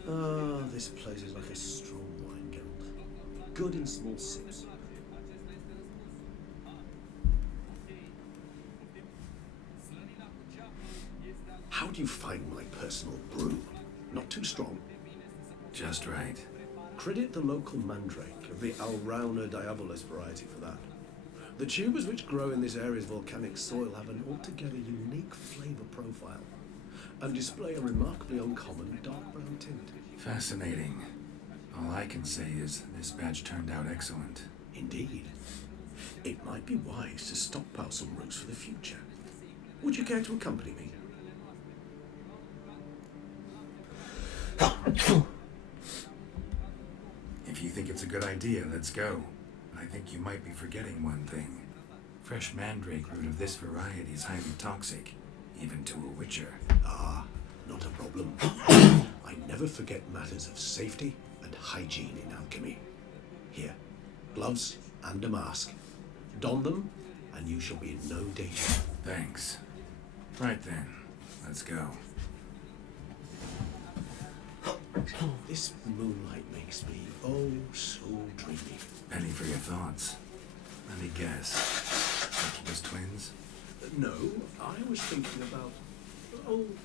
Ah, this place is like a strong wine guild. Good in small sips. How do you find my personal brew? Not too strong? Just right. Credit the local mandrake of the Alrauna diabolus variety for that. The tubers which grow in this area's volcanic soil have an altogether unique flavour profile and display a remarkably uncommon dark brown tint. Fascinating. All I can say is this batch turned out excellent. Indeed. It might be wise to stockpile some roots for the future. Would you care to accompany me? If you think it's a good idea, let's go. I think you might be forgetting one thing. Fresh mandrake root of this variety is highly toxic, even to a witcher. Ah, not a problem. I never forget matters of safety and hygiene in alchemy. Here, gloves and a mask. Don them, and you shall be in no danger. Thanks. Right then, let's go. This moonlight makes me, oh, so dreamy. Penny for your thoughts. Let me guess. Succubus twins? No, I was thinking about,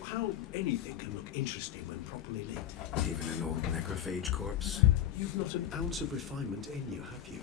how anything can look interesting when properly lit. Even an old necrophage corpse? You've not an ounce of refinement in you, have you?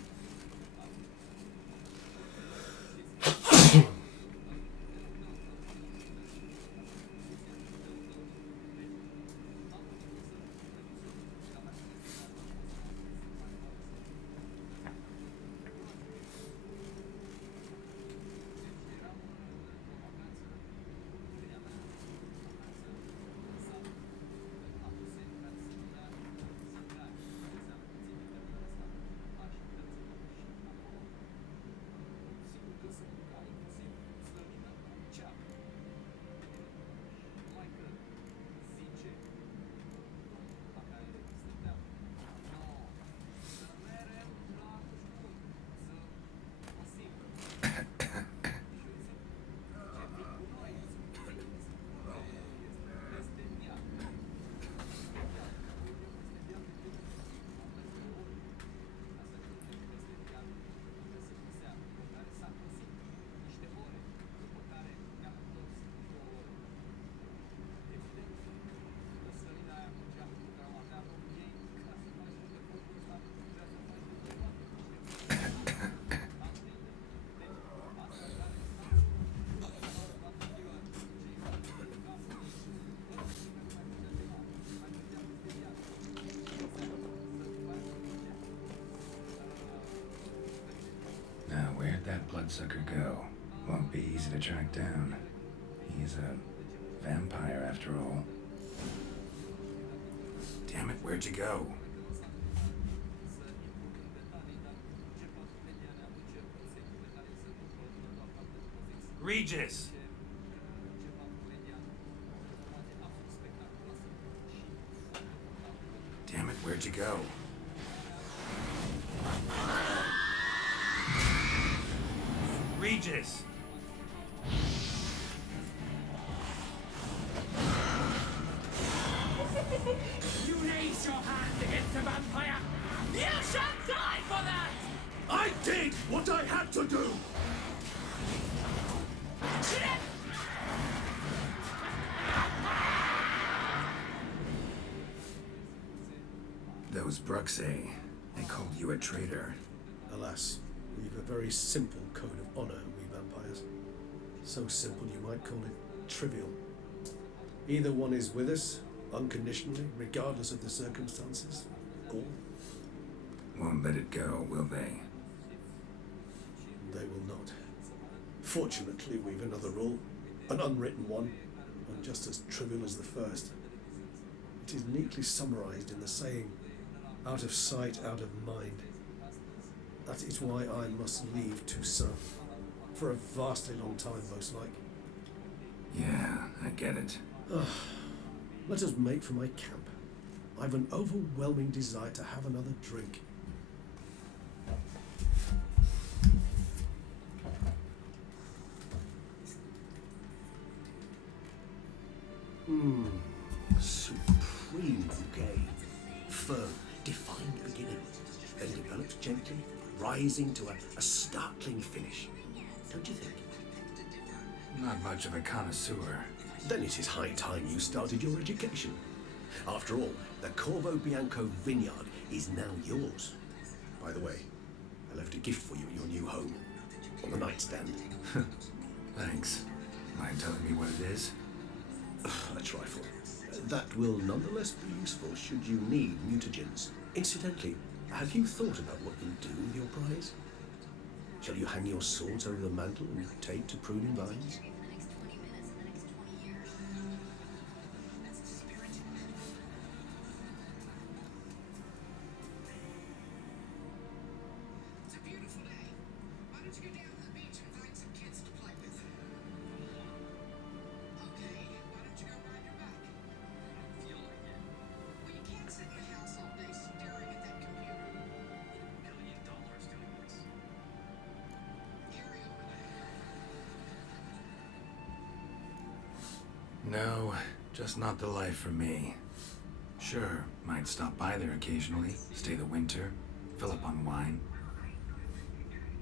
Where'd that bloodsucker go? Won't be easy to track down. He's a vampire after all. Damn it, where'd you go? Regis! Damn it, where'd you go? Regis! You raise your hand against a vampire! You shall die for that! I did what I had to do! Those Bruxay, they called you a traitor. Alas, we've a very simple code of honor, we vampires. So simple you might call it trivial. Either one is with us, unconditionally, regardless of the circumstances, or... Won't let it go, will they? They will not. Fortunately, we've another rule, an unwritten one, and just as trivial as the first. It is neatly summarized in the saying, out of sight, out of mind. That is why I must leave Toussaint. For a vastly long time, most like. Yeah, I get it. Let us make for my camp. I've an overwhelming desire to have another drink. Supreme bouquet. Firm, defined beginning, then develops gently, rising to a startling finish. Don't you think? Not much of a connoisseur. Then it is high time you started your education. After all, the Corvo Bianco vineyard is now yours. By the way, I left a gift for you in your new home. On the nightstand. Thanks. Mind telling me what it is? A trifle. That will nonetheless be useful should you need mutagens. Incidentally, have you thought about what you'll do with your prize? Shall you hang your swords over the mantle and take to pruning vines? Just not the life for me. Sure, might stop by there occasionally, stay the winter, fill up on wine.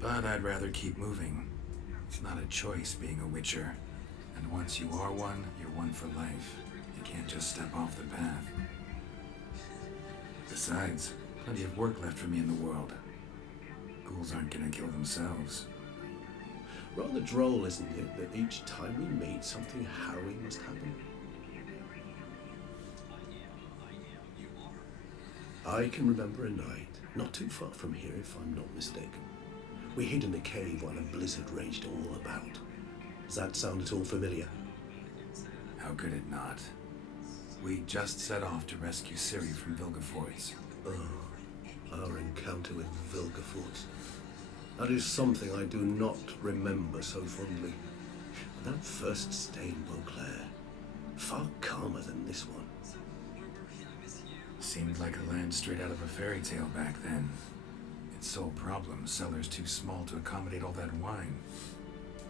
But I'd rather keep moving. It's not a choice being a witcher. And once you are one, you're one for life. You can't just step off the path. Besides, plenty of work left for me in the world. Ghouls aren't gonna kill themselves. Rather droll, isn't it, that each time we meet, something harrowing must happen? I can remember a night, not too far from here if I'm not mistaken. We hid in the cave while a blizzard raged all about. Does that sound at all familiar? How could it not? We just set off to rescue Ciri from Vilgefortz. Oh, our encounter with Vilgefortz. That is something I do not remember so fondly. But that first stay in Beauclair, far calmer than this one. Seemed like a land straight out of a fairy tale back then. Its sole problem, cellars too small to accommodate all that wine.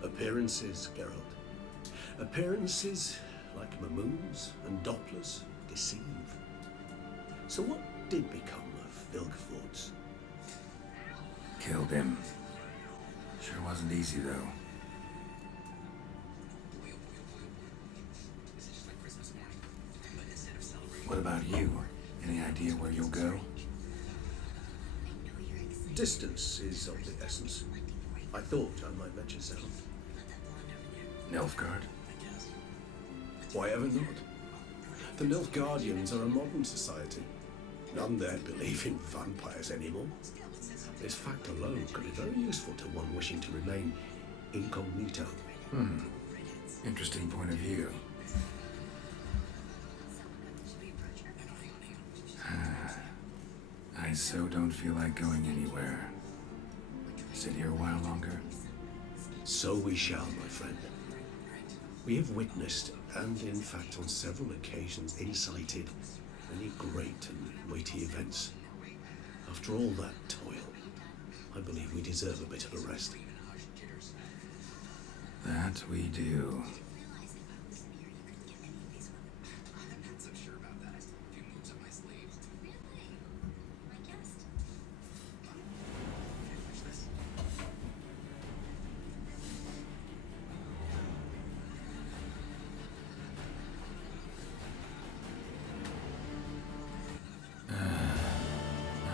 Appearances, Geralt. Appearances, like Mamoons and Dopplers, deceive. So what did become of Vilgefortz? Killed him. Sure wasn't easy, though. What about you? Any idea where you'll go? Distance is of the essence. I thought I might venture south. Nilfgaard? Why ever not? The Nilfgaardians are a modern society. None there believe in vampires anymore. This fact alone could be very useful to one wishing to remain incognito. Interesting point of view. I so don't feel like going anywhere. Sit here a while longer? So we shall, my friend. We have witnessed, and in fact on several occasions incited, many great and weighty events. After all that toil, I believe we deserve a bit of a rest. That we do.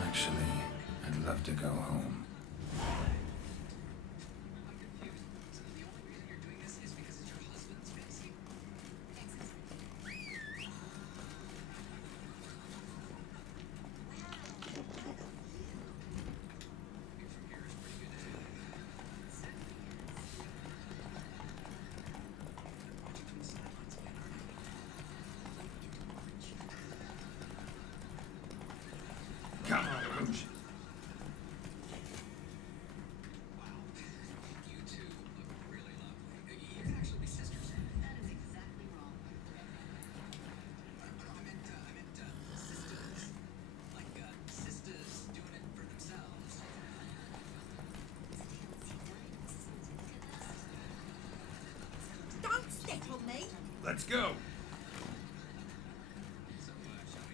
Actually, I'd love to go home. Come on, Roach. Don't step on me. Let's go.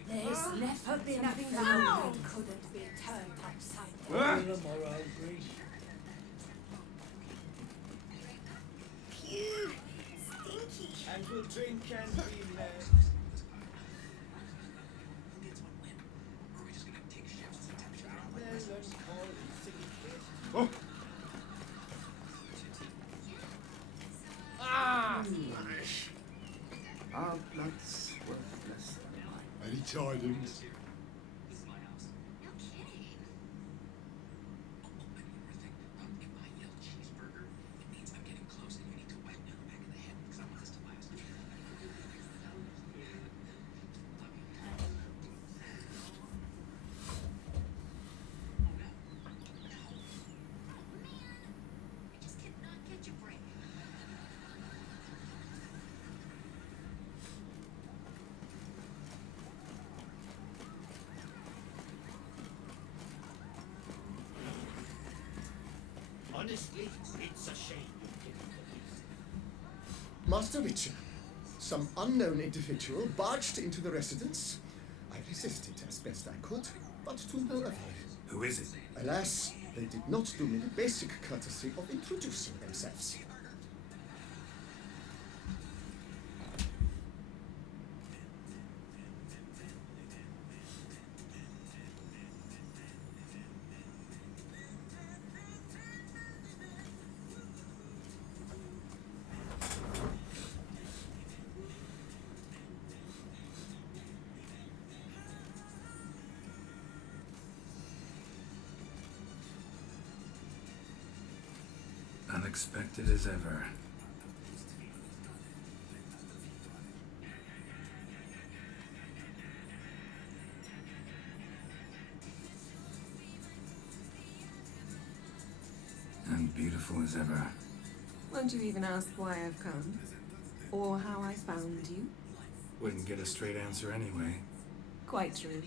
There's never been a flower that couldn't be turned upside down. Phew, stinky. And we'll drink and be merry. Oh. Our blood's worthless. Any tidings? Honestly, it's a shame you didn't. Master Witcher, some unknown individual barged into the residence. I resisted as best I could, but to no avail. Who is it? Alas, they did not do me the basic courtesy of introducing themselves. Unexpected as ever. And beautiful as ever. Won't you even ask why I've come? Or how I found you? Wouldn't get a straight answer anyway. Quite true.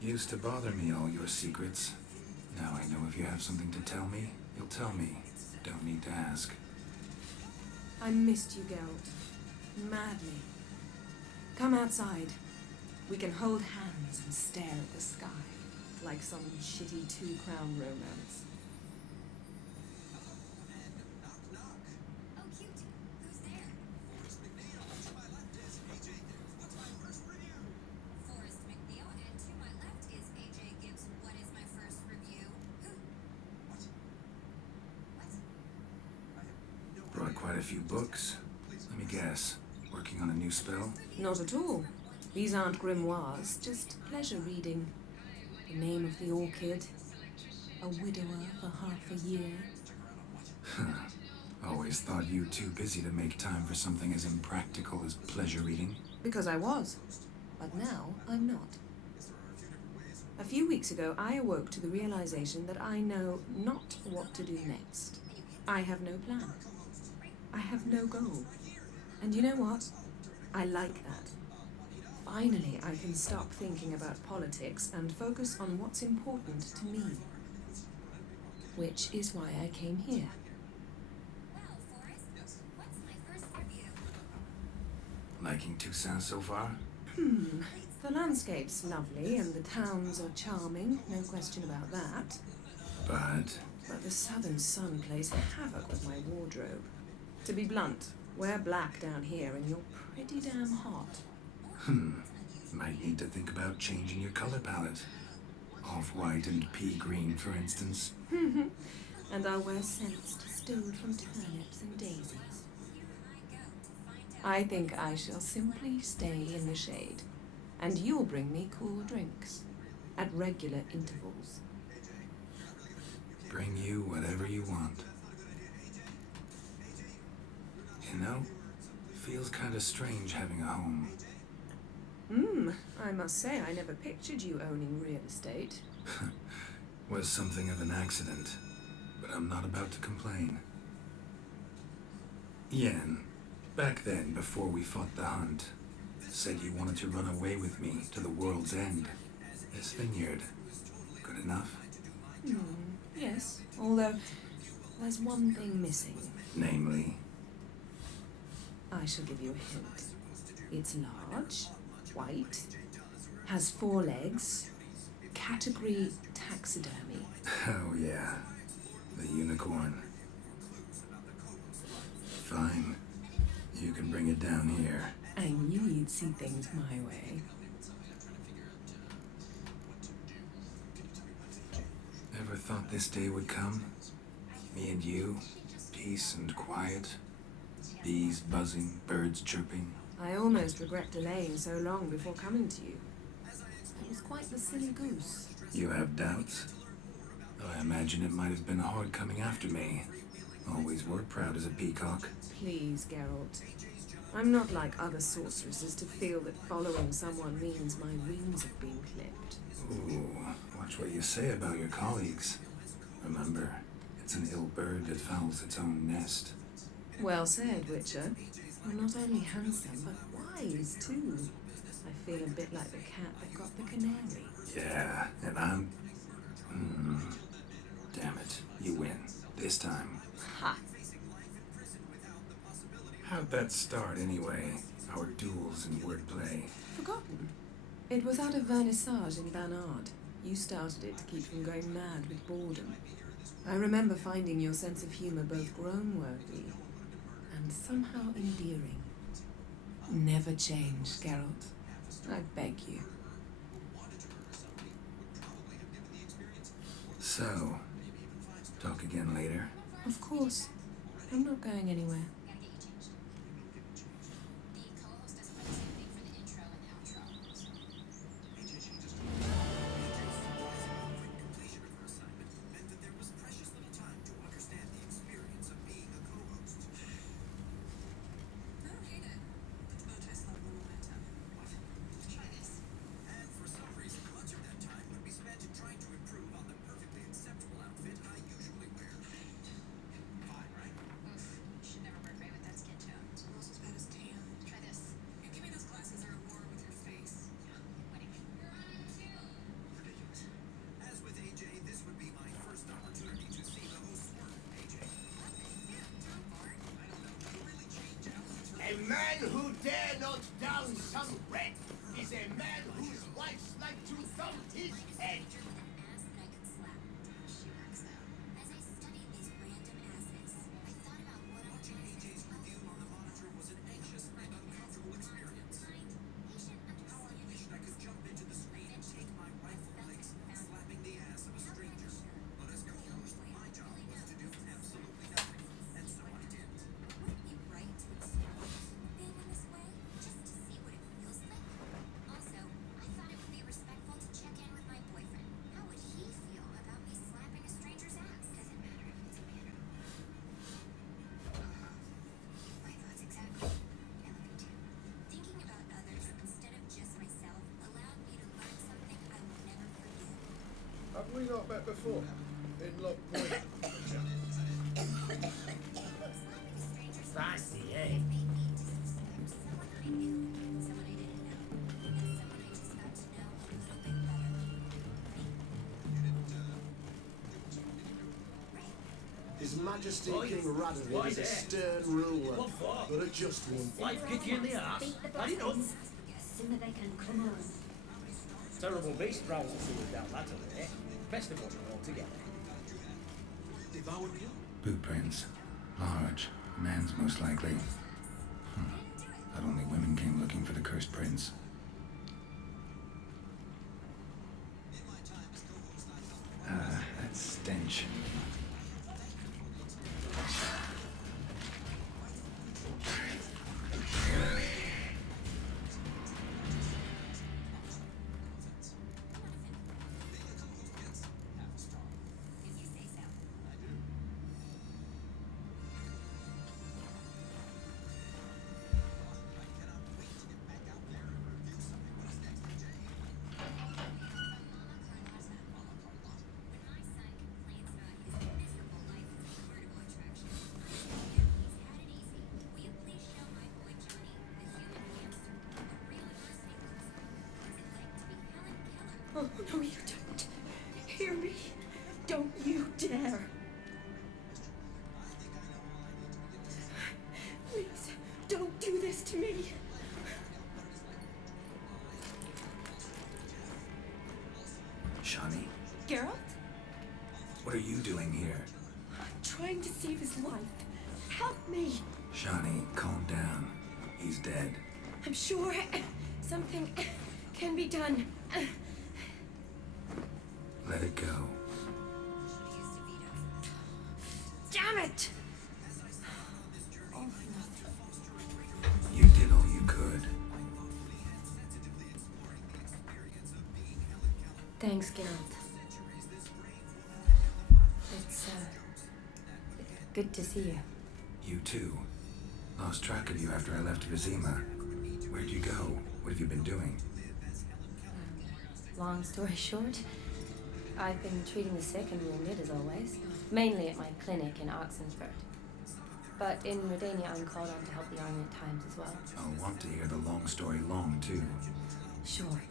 Used to bother me, all your secrets. Now I know if you have something to tell me, you'll tell me. Don't need to ask. I missed you, Geralt. Madly. Come outside. We can hold hands and stare at the sky, like some shitty two-crown romance. Brought quite a few books. Let me guess. Working on a new spell? Not at all. These aren't grimoires, just pleasure reading. The name of the orchid. A widower for half a year. Always thought you too busy to make time for something as impractical as pleasure reading. Because I was. But now I'm not. A few weeks ago, I awoke to the realization that I know not what to do next. I have no plan. I have no goal. And you know what? I like that. Finally, I can stop thinking about politics and focus on what's important to me. Which is why I came here. Liking Toussaint so far? The landscape's lovely and the towns are charming, no question about that. But the southern sun plays havoc with my wardrobe. To be blunt, wear black down here and you're pretty damn hot. Might need to think about changing your color palette. Off-white and pea green, for instance. And I'll wear scents distilled from turnips and daisies. I think I shall simply stay in the shade. And you'll bring me cool drinks. At regular intervals. Bring you whatever you want. You know, feels kinda strange having a home. I must say I never pictured you owning real estate. Was something of an accident, but I'm not about to complain. Yen, back then, before we fought the hunt, said you wanted to run away with me to the world's end. This vineyard, good enough? Yes, although there's one thing missing. Namely? I shall give you a hint. It's large, white, has 4 legs, category taxidermy. Oh yeah, the unicorn. Fine, you can bring it down here. I knew you'd see things my way. Ever thought this day would come? Me and you, peace and quiet, bees buzzing, birds chirping. I almost regret delaying so long before coming to you. It was quite the silly goose. You have doubts? I imagine it might have been hard coming after me. Always were proud as a peacock. Please, Geralt. I'm not like other sorceresses to feel that following someone means my wings have been clipped. Ooh, watch what you say about your colleagues. Remember, it's an ill bird that fouls its own nest. Well said, Witcher. You're not only handsome, but wise, too. I feel a bit like the cat that got the canary. Yeah, and I'm... Damn it, you win. This time. Ha! How'd that start, anyway? Our duels and wordplay. Forgotten? It was at a vernissage in Banard. You started it to keep from going mad with boredom. I remember finding your sense of humour both groan-worthy and somehow endearing. Never change, Geralt. I beg you. So, talk again later? Of course. I'm not going anywhere. A man who dare not down some red is a man whose wife's like to thump his head. Have we not met before? In Lock Point. Fancy, eh? His Majesty Oi. King Radovid Oi is a there. stern ruler, What for? but a just one. Life kick you in the ass. I didn't know. Sooner they can come on. Terrible beast prowls to see us down that way. Best of watching all together. Boot prints. Large. Man's most likely. Thought only women came looking for the cursed prince. That stench. Oh, no, you don't. Hear me? Don't you dare. Please, don't do this to me. Shani, Geralt? what are you doing here? I'm trying to save his life. Help me. Shani, calm down. He's dead. I'm sure something can be done. Let it go. Damn it! You did all you could. Thanks, Geralt. It's, good to see you. You too. Lost track of you after I left Vizima. Where'd you go? What have you been doing? Long story short, I've been treating the sick and wounded as always, mainly at my clinic in Oxenford. But in Redania, I'm called on to help the army at times as well. I'll want to hear the long story long, too. Sure.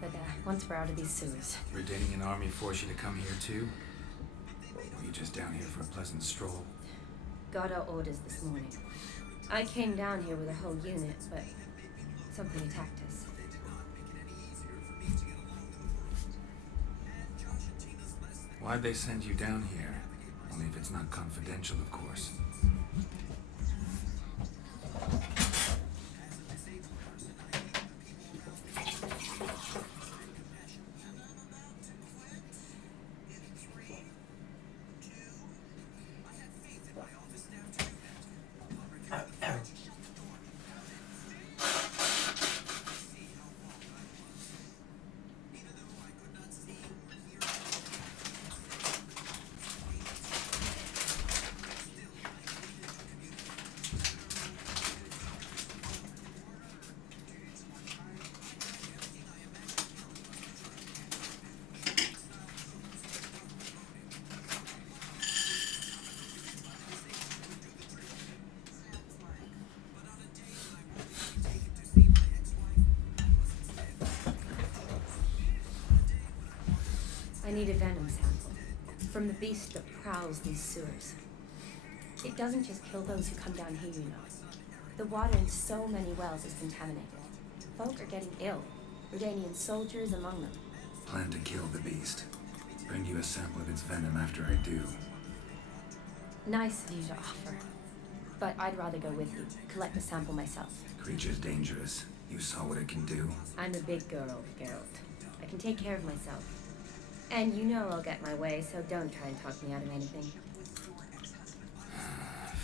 But once we're out of these sewers. Redanian army force you to come here, too? Or were you just down here for a pleasant stroll? Got our orders this morning. I came down here with a whole unit, but something attacked us. Why'd they send you down here? Only if it's not confidential, of course. I need a venom sample from the beast that prowls these sewers. It doesn't just kill those who come down here, you know. The water in so many wells is contaminated. Folk are getting ill, Redanian soldiers among them. Plan to kill the beast. Bring you a sample of its venom after I do. Nice of you to offer. But I'd rather go with you, collect the sample myself. Creature's dangerous. You saw what it can do. I'm a big girl, Geralt. I can take care of myself. And you know I'll get my way, so don't try and talk me out of anything.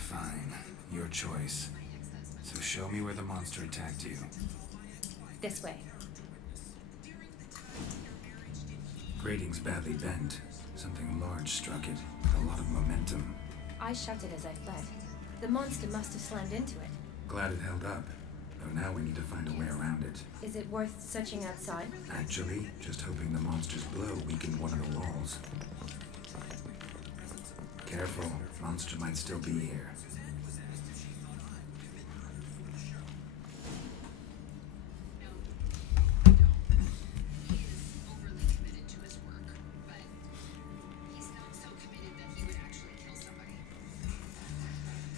Fine. Your choice. So show me where the monster attacked you. This way. Grating's badly bent. Something large struck it, with a lot of momentum. I shut it as I fled. The monster must have slammed into it. Glad it held up. Though now we need to find a way around it. Is it worth searching outside? Actually, just hoping the monster's blow weakened one of the walls. Careful, monster might still be here.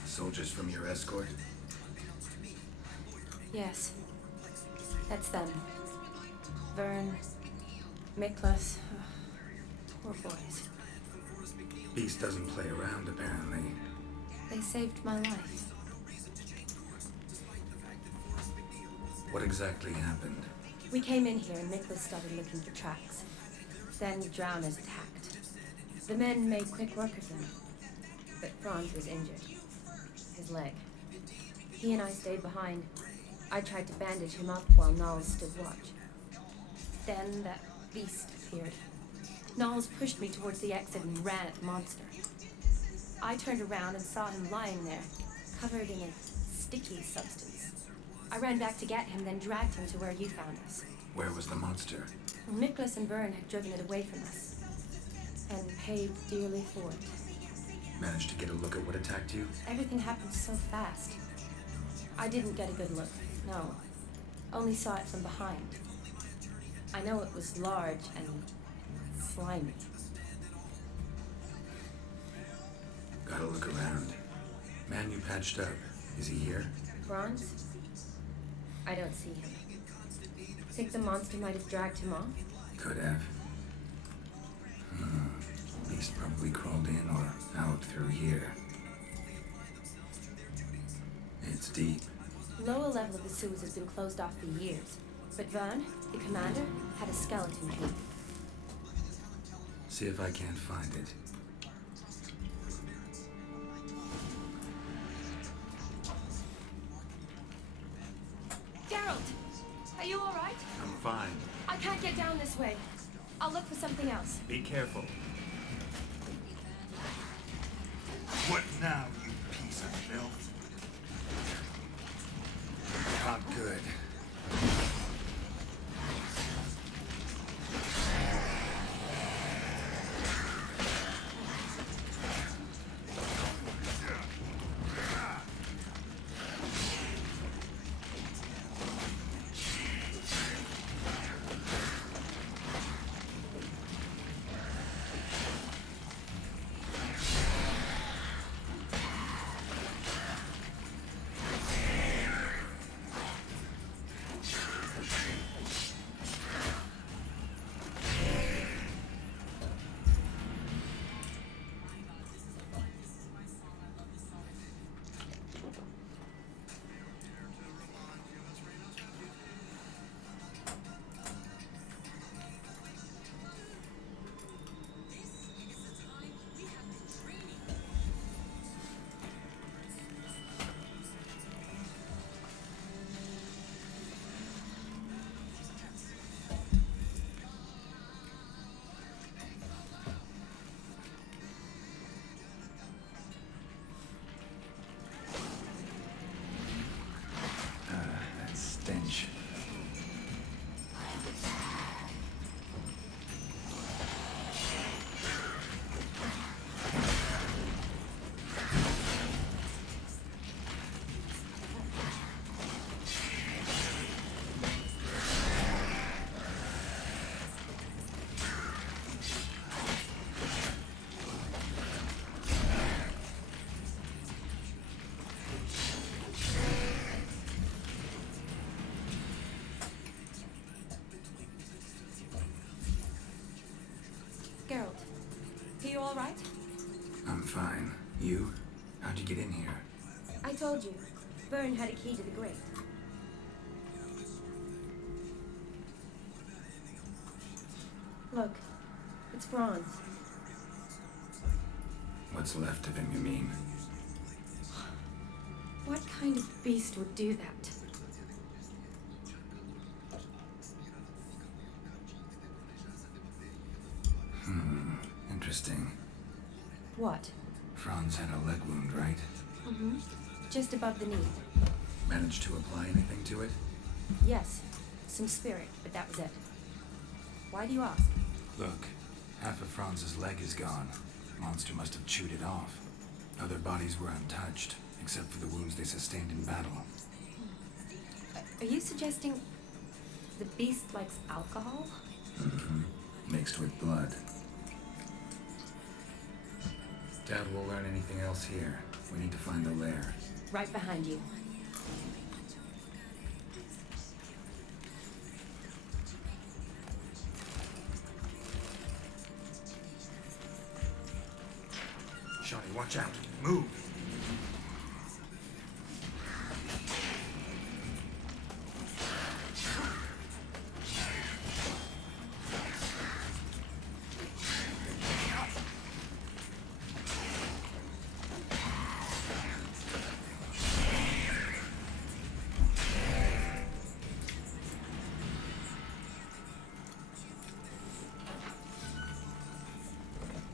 Soldiers from your escort? Yes. That's them. Vern, Miklas. Poor boys. Beast doesn't play around, apparently. They saved my life. What exactly happened? We came in here and Miklas started looking for tracks. Then drowners attacked. The men made quick work of them. But Franz was injured. His leg. He and I stayed behind. I tried to bandage him up while Knowles stood watch. Then that beast appeared. Knowles pushed me towards the exit and ran at the monster. I turned around and saw him lying there, covered in a sticky substance. I ran back to get him, then dragged him to where you found us. Where was the monster? Miklas and Vern had driven it away from us, and paid dearly for it. Managed to get a look at what attacked you? Everything happened so fast. I didn't get a good look, no. Only saw it from behind. I know it was large and slimy. Gotta look around. Man you patched up, is he here? Franz? I don't see him. Think the monster might have dragged him off? Could have. Beast probably crawled in or out through here. It's deep. Lower level of the sewers has been closed off for years, but Vern, the commander, had a skeleton key. See if I can't find it. Geralt! Are you alright? I'm fine. I can't get down this way. I'll look for something else. Be careful. What now, you piece of filth? Not good. you all right? I'm fine. You? How'd you get in here? I told you. Vern had a key to the grate. Look, it's Franz. What's left of him, you mean? What kind of beast would do that? Interesting. What? Franz had a leg wound, right? Mm-hmm. Just above the knee. Managed to apply anything to it? Yes. Some spirit, but that was it. Why do you ask? Look, half of Franz's leg is gone. Monster must have chewed it off. Other bodies were untouched, except for the wounds they sustained in battle. Are you suggesting the beast likes alcohol? Mm-hmm. Mixed with blood. Doubt we'll learn anything else here. We need to find the lair. Right behind you. Shawnee, watch out. Move!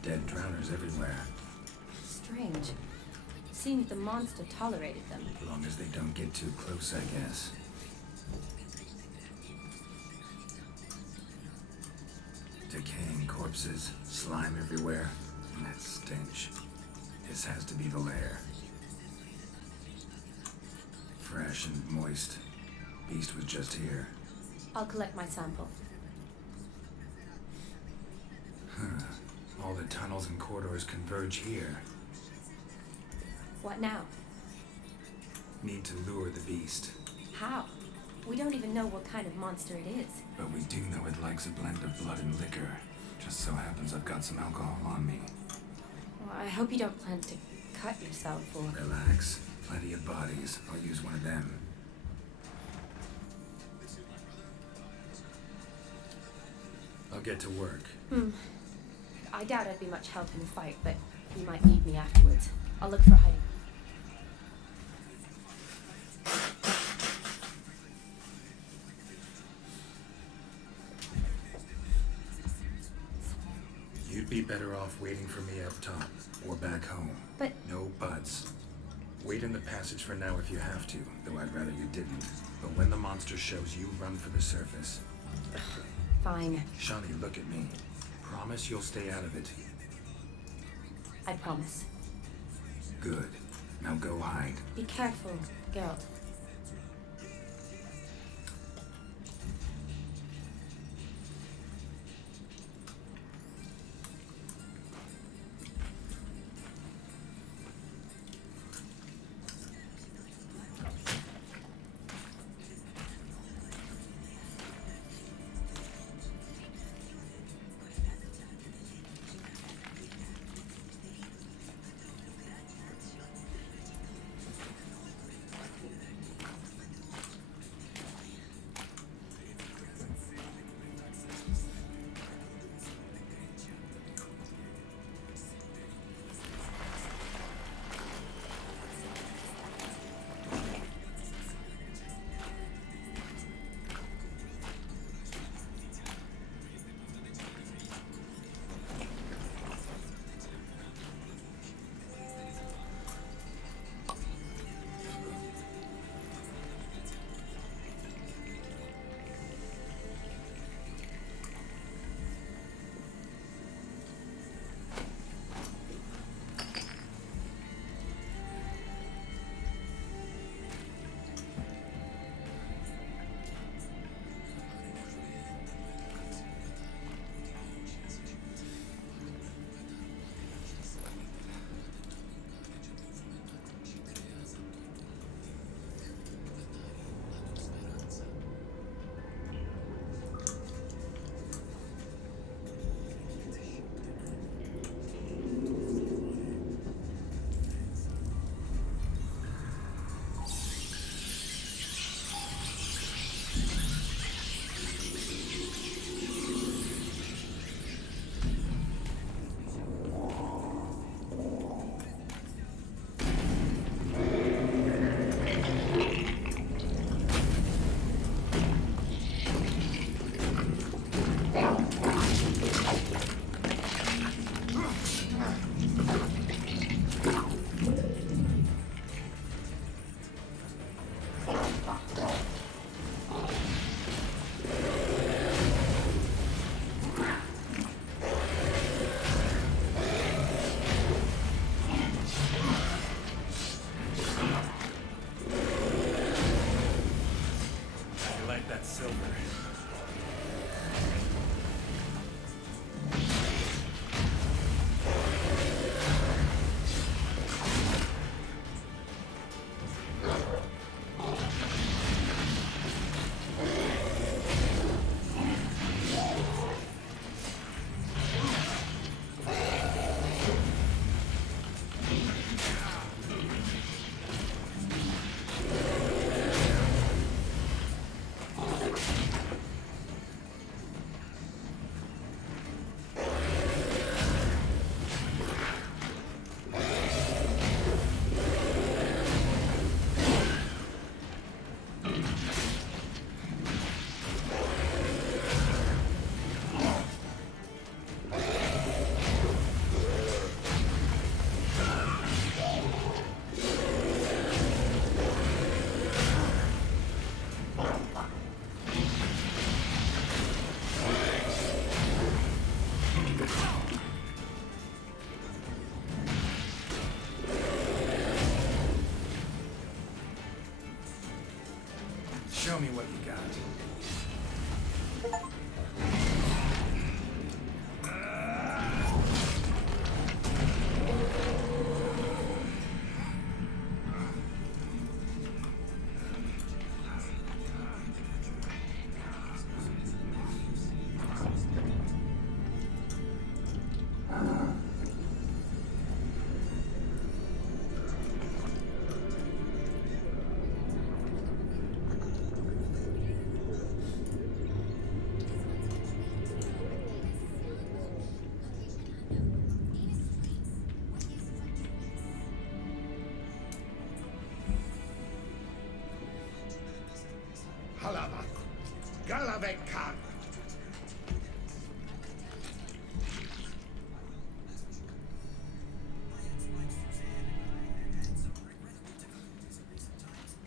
Dead drowners everywhere. Strange. Seems the monster tolerated them. As long as they don't get too close, I guess. Decaying corpses, slime everywhere, and that stench. This has to be the lair. Fresh and moist. Beast was just here. I'll collect my sample. All the tunnels and corridors converge here. What now? Need to lure the beast. How? We don't even know what kind of monster it is. But we do know it likes a blend of blood and liquor. Just so happens I've got some alcohol on me. Well, I hope you don't plan to cut yourself or... Relax. Plenty of bodies. I'll use one of them. I'll get to work. I doubt I'd be much help in the fight, but you might need me afterwards. I'll look for hiding. You'd be better off waiting for me up top, or back home. But... No buts. Wait in the passage for now if you have to, though I'd rather you didn't. But when the monster shows, you run for the surface. Fine. Shawnee, look at me. Promise you'll stay out of it. I promise. Good. Now go hide. Be careful, Geralt.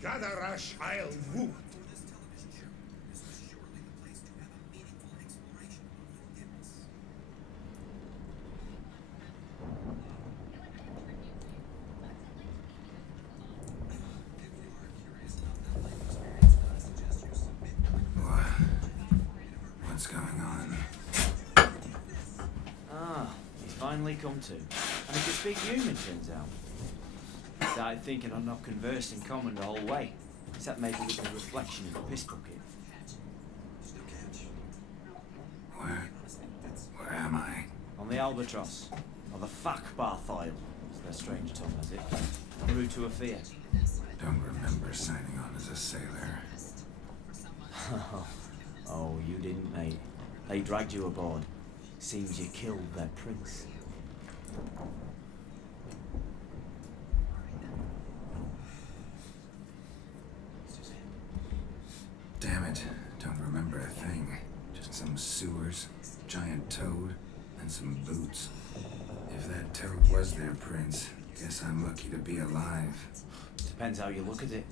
Gadarash I'll woo. What's going on? Ah, he's finally come to. And he can speak human, turns out. Started thinking I'd not conversed in common the whole way, except maybe with the reflection in the piss bucket. Where am I? On the Albatross, or the Fakbarth Isle, as their strange tongue has it, en route to Afia. Don't remember signing on as a sailor. Oh, you didn't, mate. They dragged you aboard. Seems you killed their prince. Damn it, don't remember a thing. Just some sewers, giant toad, and some boots. If that toad was their prince, guess I'm lucky to be alive. Depends how you look at it.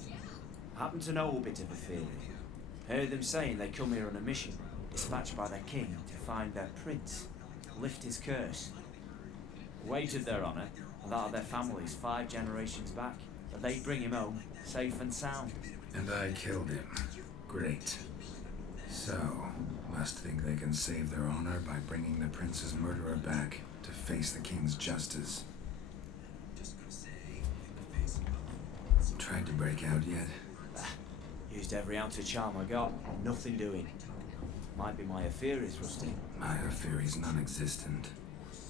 I happen to know a bit of a theory. Heard them saying they come here on a mission, dispatched by their king to find their prince, lift his curse. Waited their honour, and that of their families 5 generations back, that they bring him home, safe and sound. And I killed him. Great. So, must think they can save their honor by bringing the prince's murderer back to face the king's justice. Tried to break out yet? Used every ounce of charm I got, nothing doing. Might be my affair is rusty. My affair is non-existent.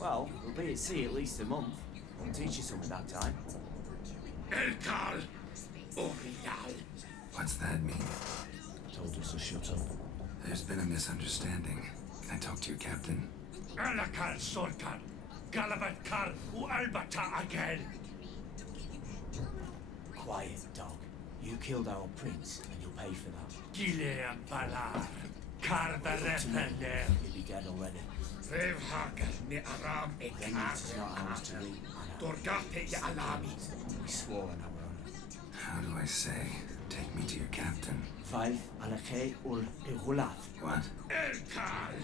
Well, we'll be at sea at least a month. I'll teach you something that time. Elkal Orial. What's that mean? Told us to shut up. There's been a misunderstanding. Can I talk to your captain? Alakal Sorkan. Galabat Kar U Albata again. Quiet, dog. You killed our prince, and you'll pay for that. Gileam Balar. Kardarepener. You'll be dead already. Revhagar ni Aram Vengeance is not ours to reap. Dorgate ya Alami. We swore on our own. How do I say? Take me to your captain. Five Alakhe ul Igulath. What? Elkal.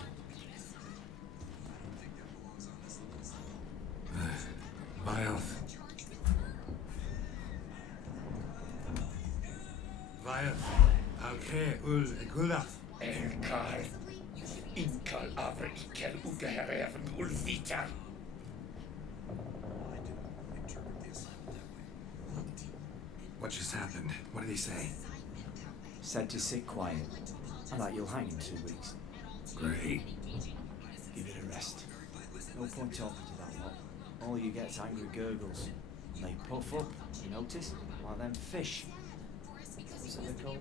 Wild. Wild. Alkhe ul Igulath. Elkal. Inkal Avre Ikel Ugeherern Ulvita. What just happened? What did he say? Said to sit quiet, and that you'll hang in 2 weeks. Great. Give it a rest. No point talking to that lot. All you get's angry gurgles. And they puff up, you notice? Like them fish. What's it they're called?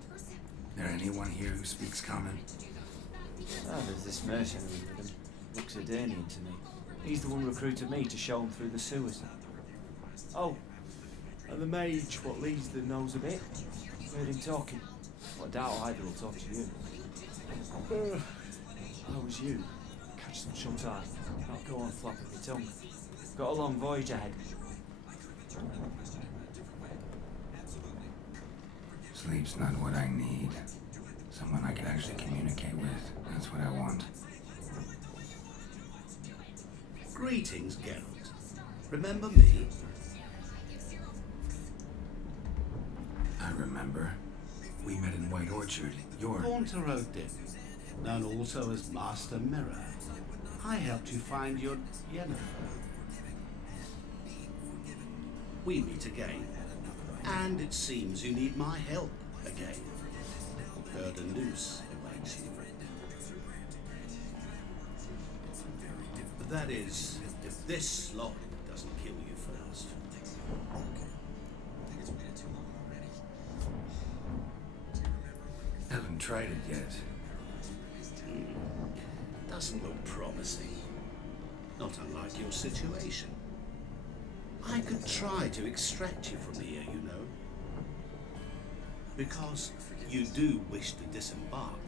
There anyone here who speaks common? Ah, there's this mercenary with him. Looks Adernian to me. He's the one recruited me to show him through the sewers. Oh, and the mage what leads them knows a bit. Heard him talking. But I doubt either will talk to you. How was you? Catch some shut eye. Not go on flapping your tongue. Got a long voyage ahead. Sleep's not what I need. Someone I can actually communicate with. That's what I want. Greetings, Geralt. Remember me? I remember. We met in White Orchard. You're... Haunter-Odin, known also as Master Mirror. I helped you find your Yennefer. We meet again, and it seems you need my help again. Heard a noose awaits you. That is, if this slot doesn't kill you first. Haven't tried it yet. Doesn't look promising. Not unlike your situation. I could try to extract you from here, you know. Because you do wish to disembark,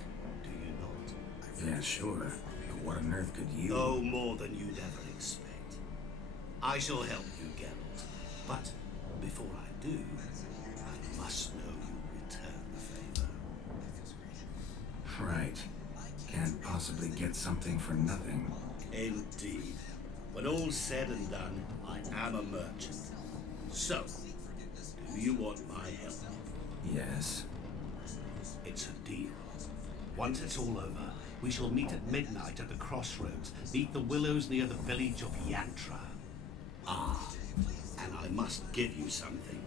do you not? Yeah, sure. But what on earth could you... No more than you'd ever expect. I shall help you, Geralt. But before I do, I must know you Right. Can't possibly get something for nothing. Indeed. When all's said and done, I am a merchant. So, do you want my help? Yes. It's a deal. Once it's all over, we shall meet at midnight at the crossroads, beneath the willows near the village of Yantra. Ah, and I must give you something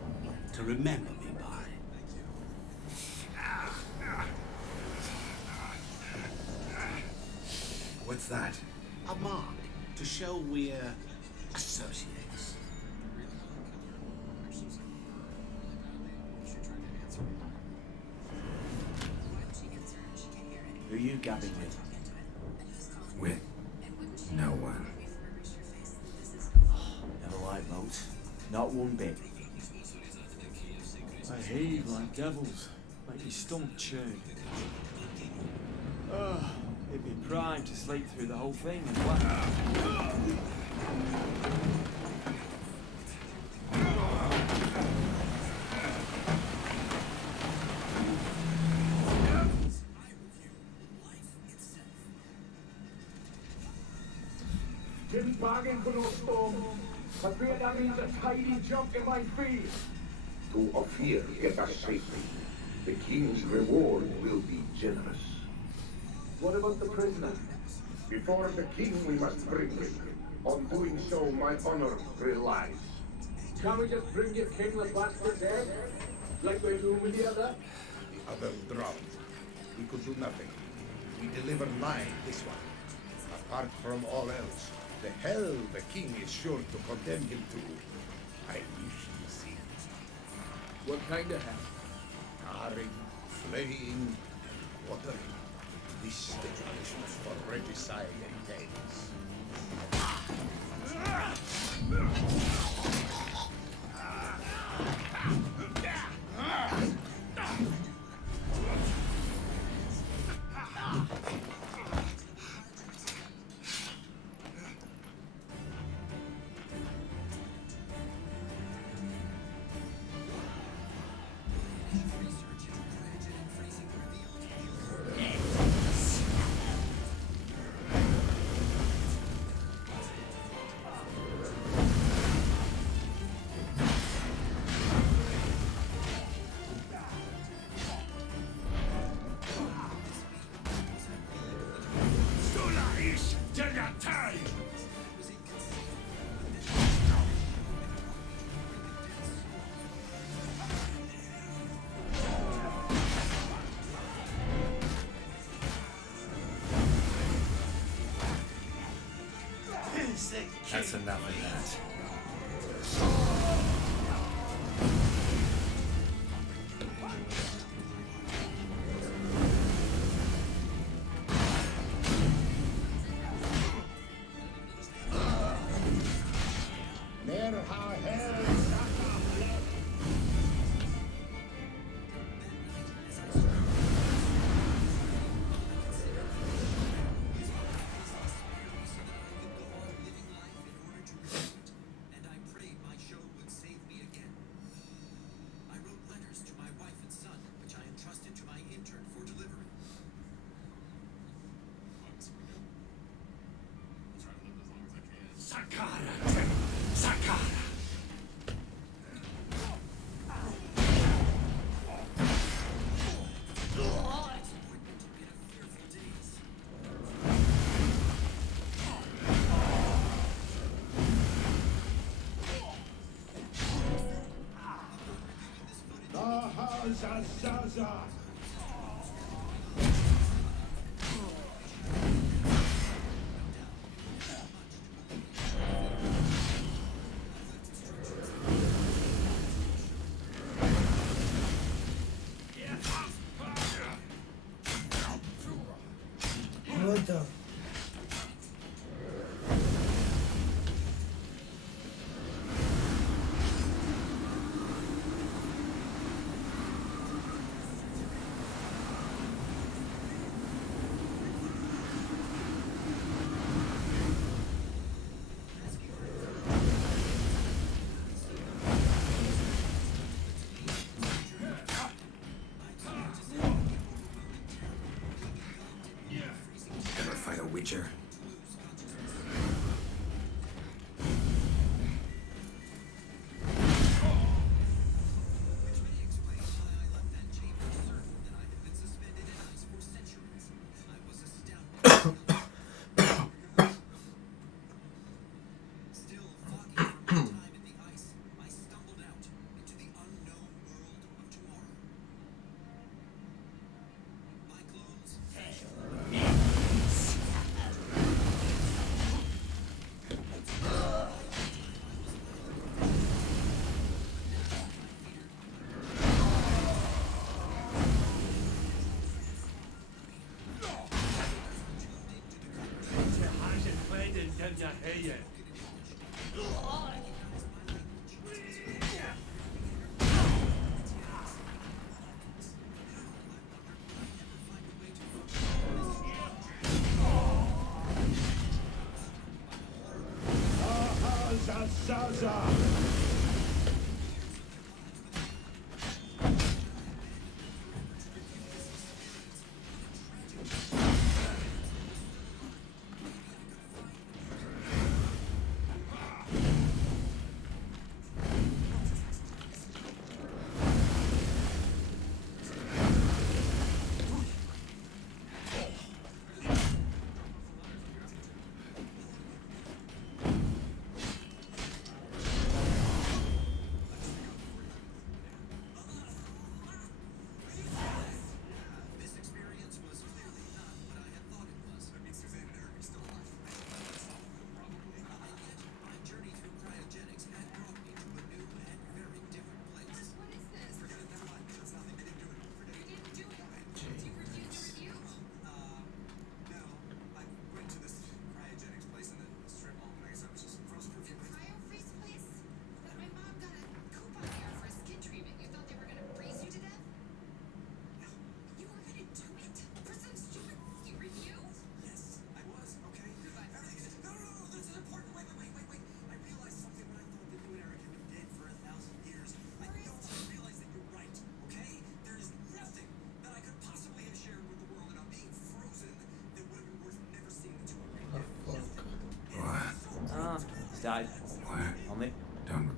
to remember me by. What's that? A mark to show we're associates. Who are you gabbing with? With no one. Never liked boats. Not one bit. I heave like devils. Make your stomach churn. It'd be prime to sleep through the whole thing and Didn't bargain for no storm. Afraid that means a tidy jump in my feet. To Ophir, get us safely. The king's reward will be generous. What about the prisoner? Before the king we must bring him. On doing so, my honor relies. Can't we just bring your king the bastard dead? Like we're doing with the other? The other drowned. We could do nothing. We deliver nine this one. Apart from all else, the hell the king is sure to condemn him to. I wish to see. What kind of hell? Carring, flaying, and watering. This the punishment for regicide and tales. That's enough of that. Zaza! What the? creature. Started. What? On it. Don't.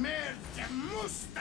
Merde, musste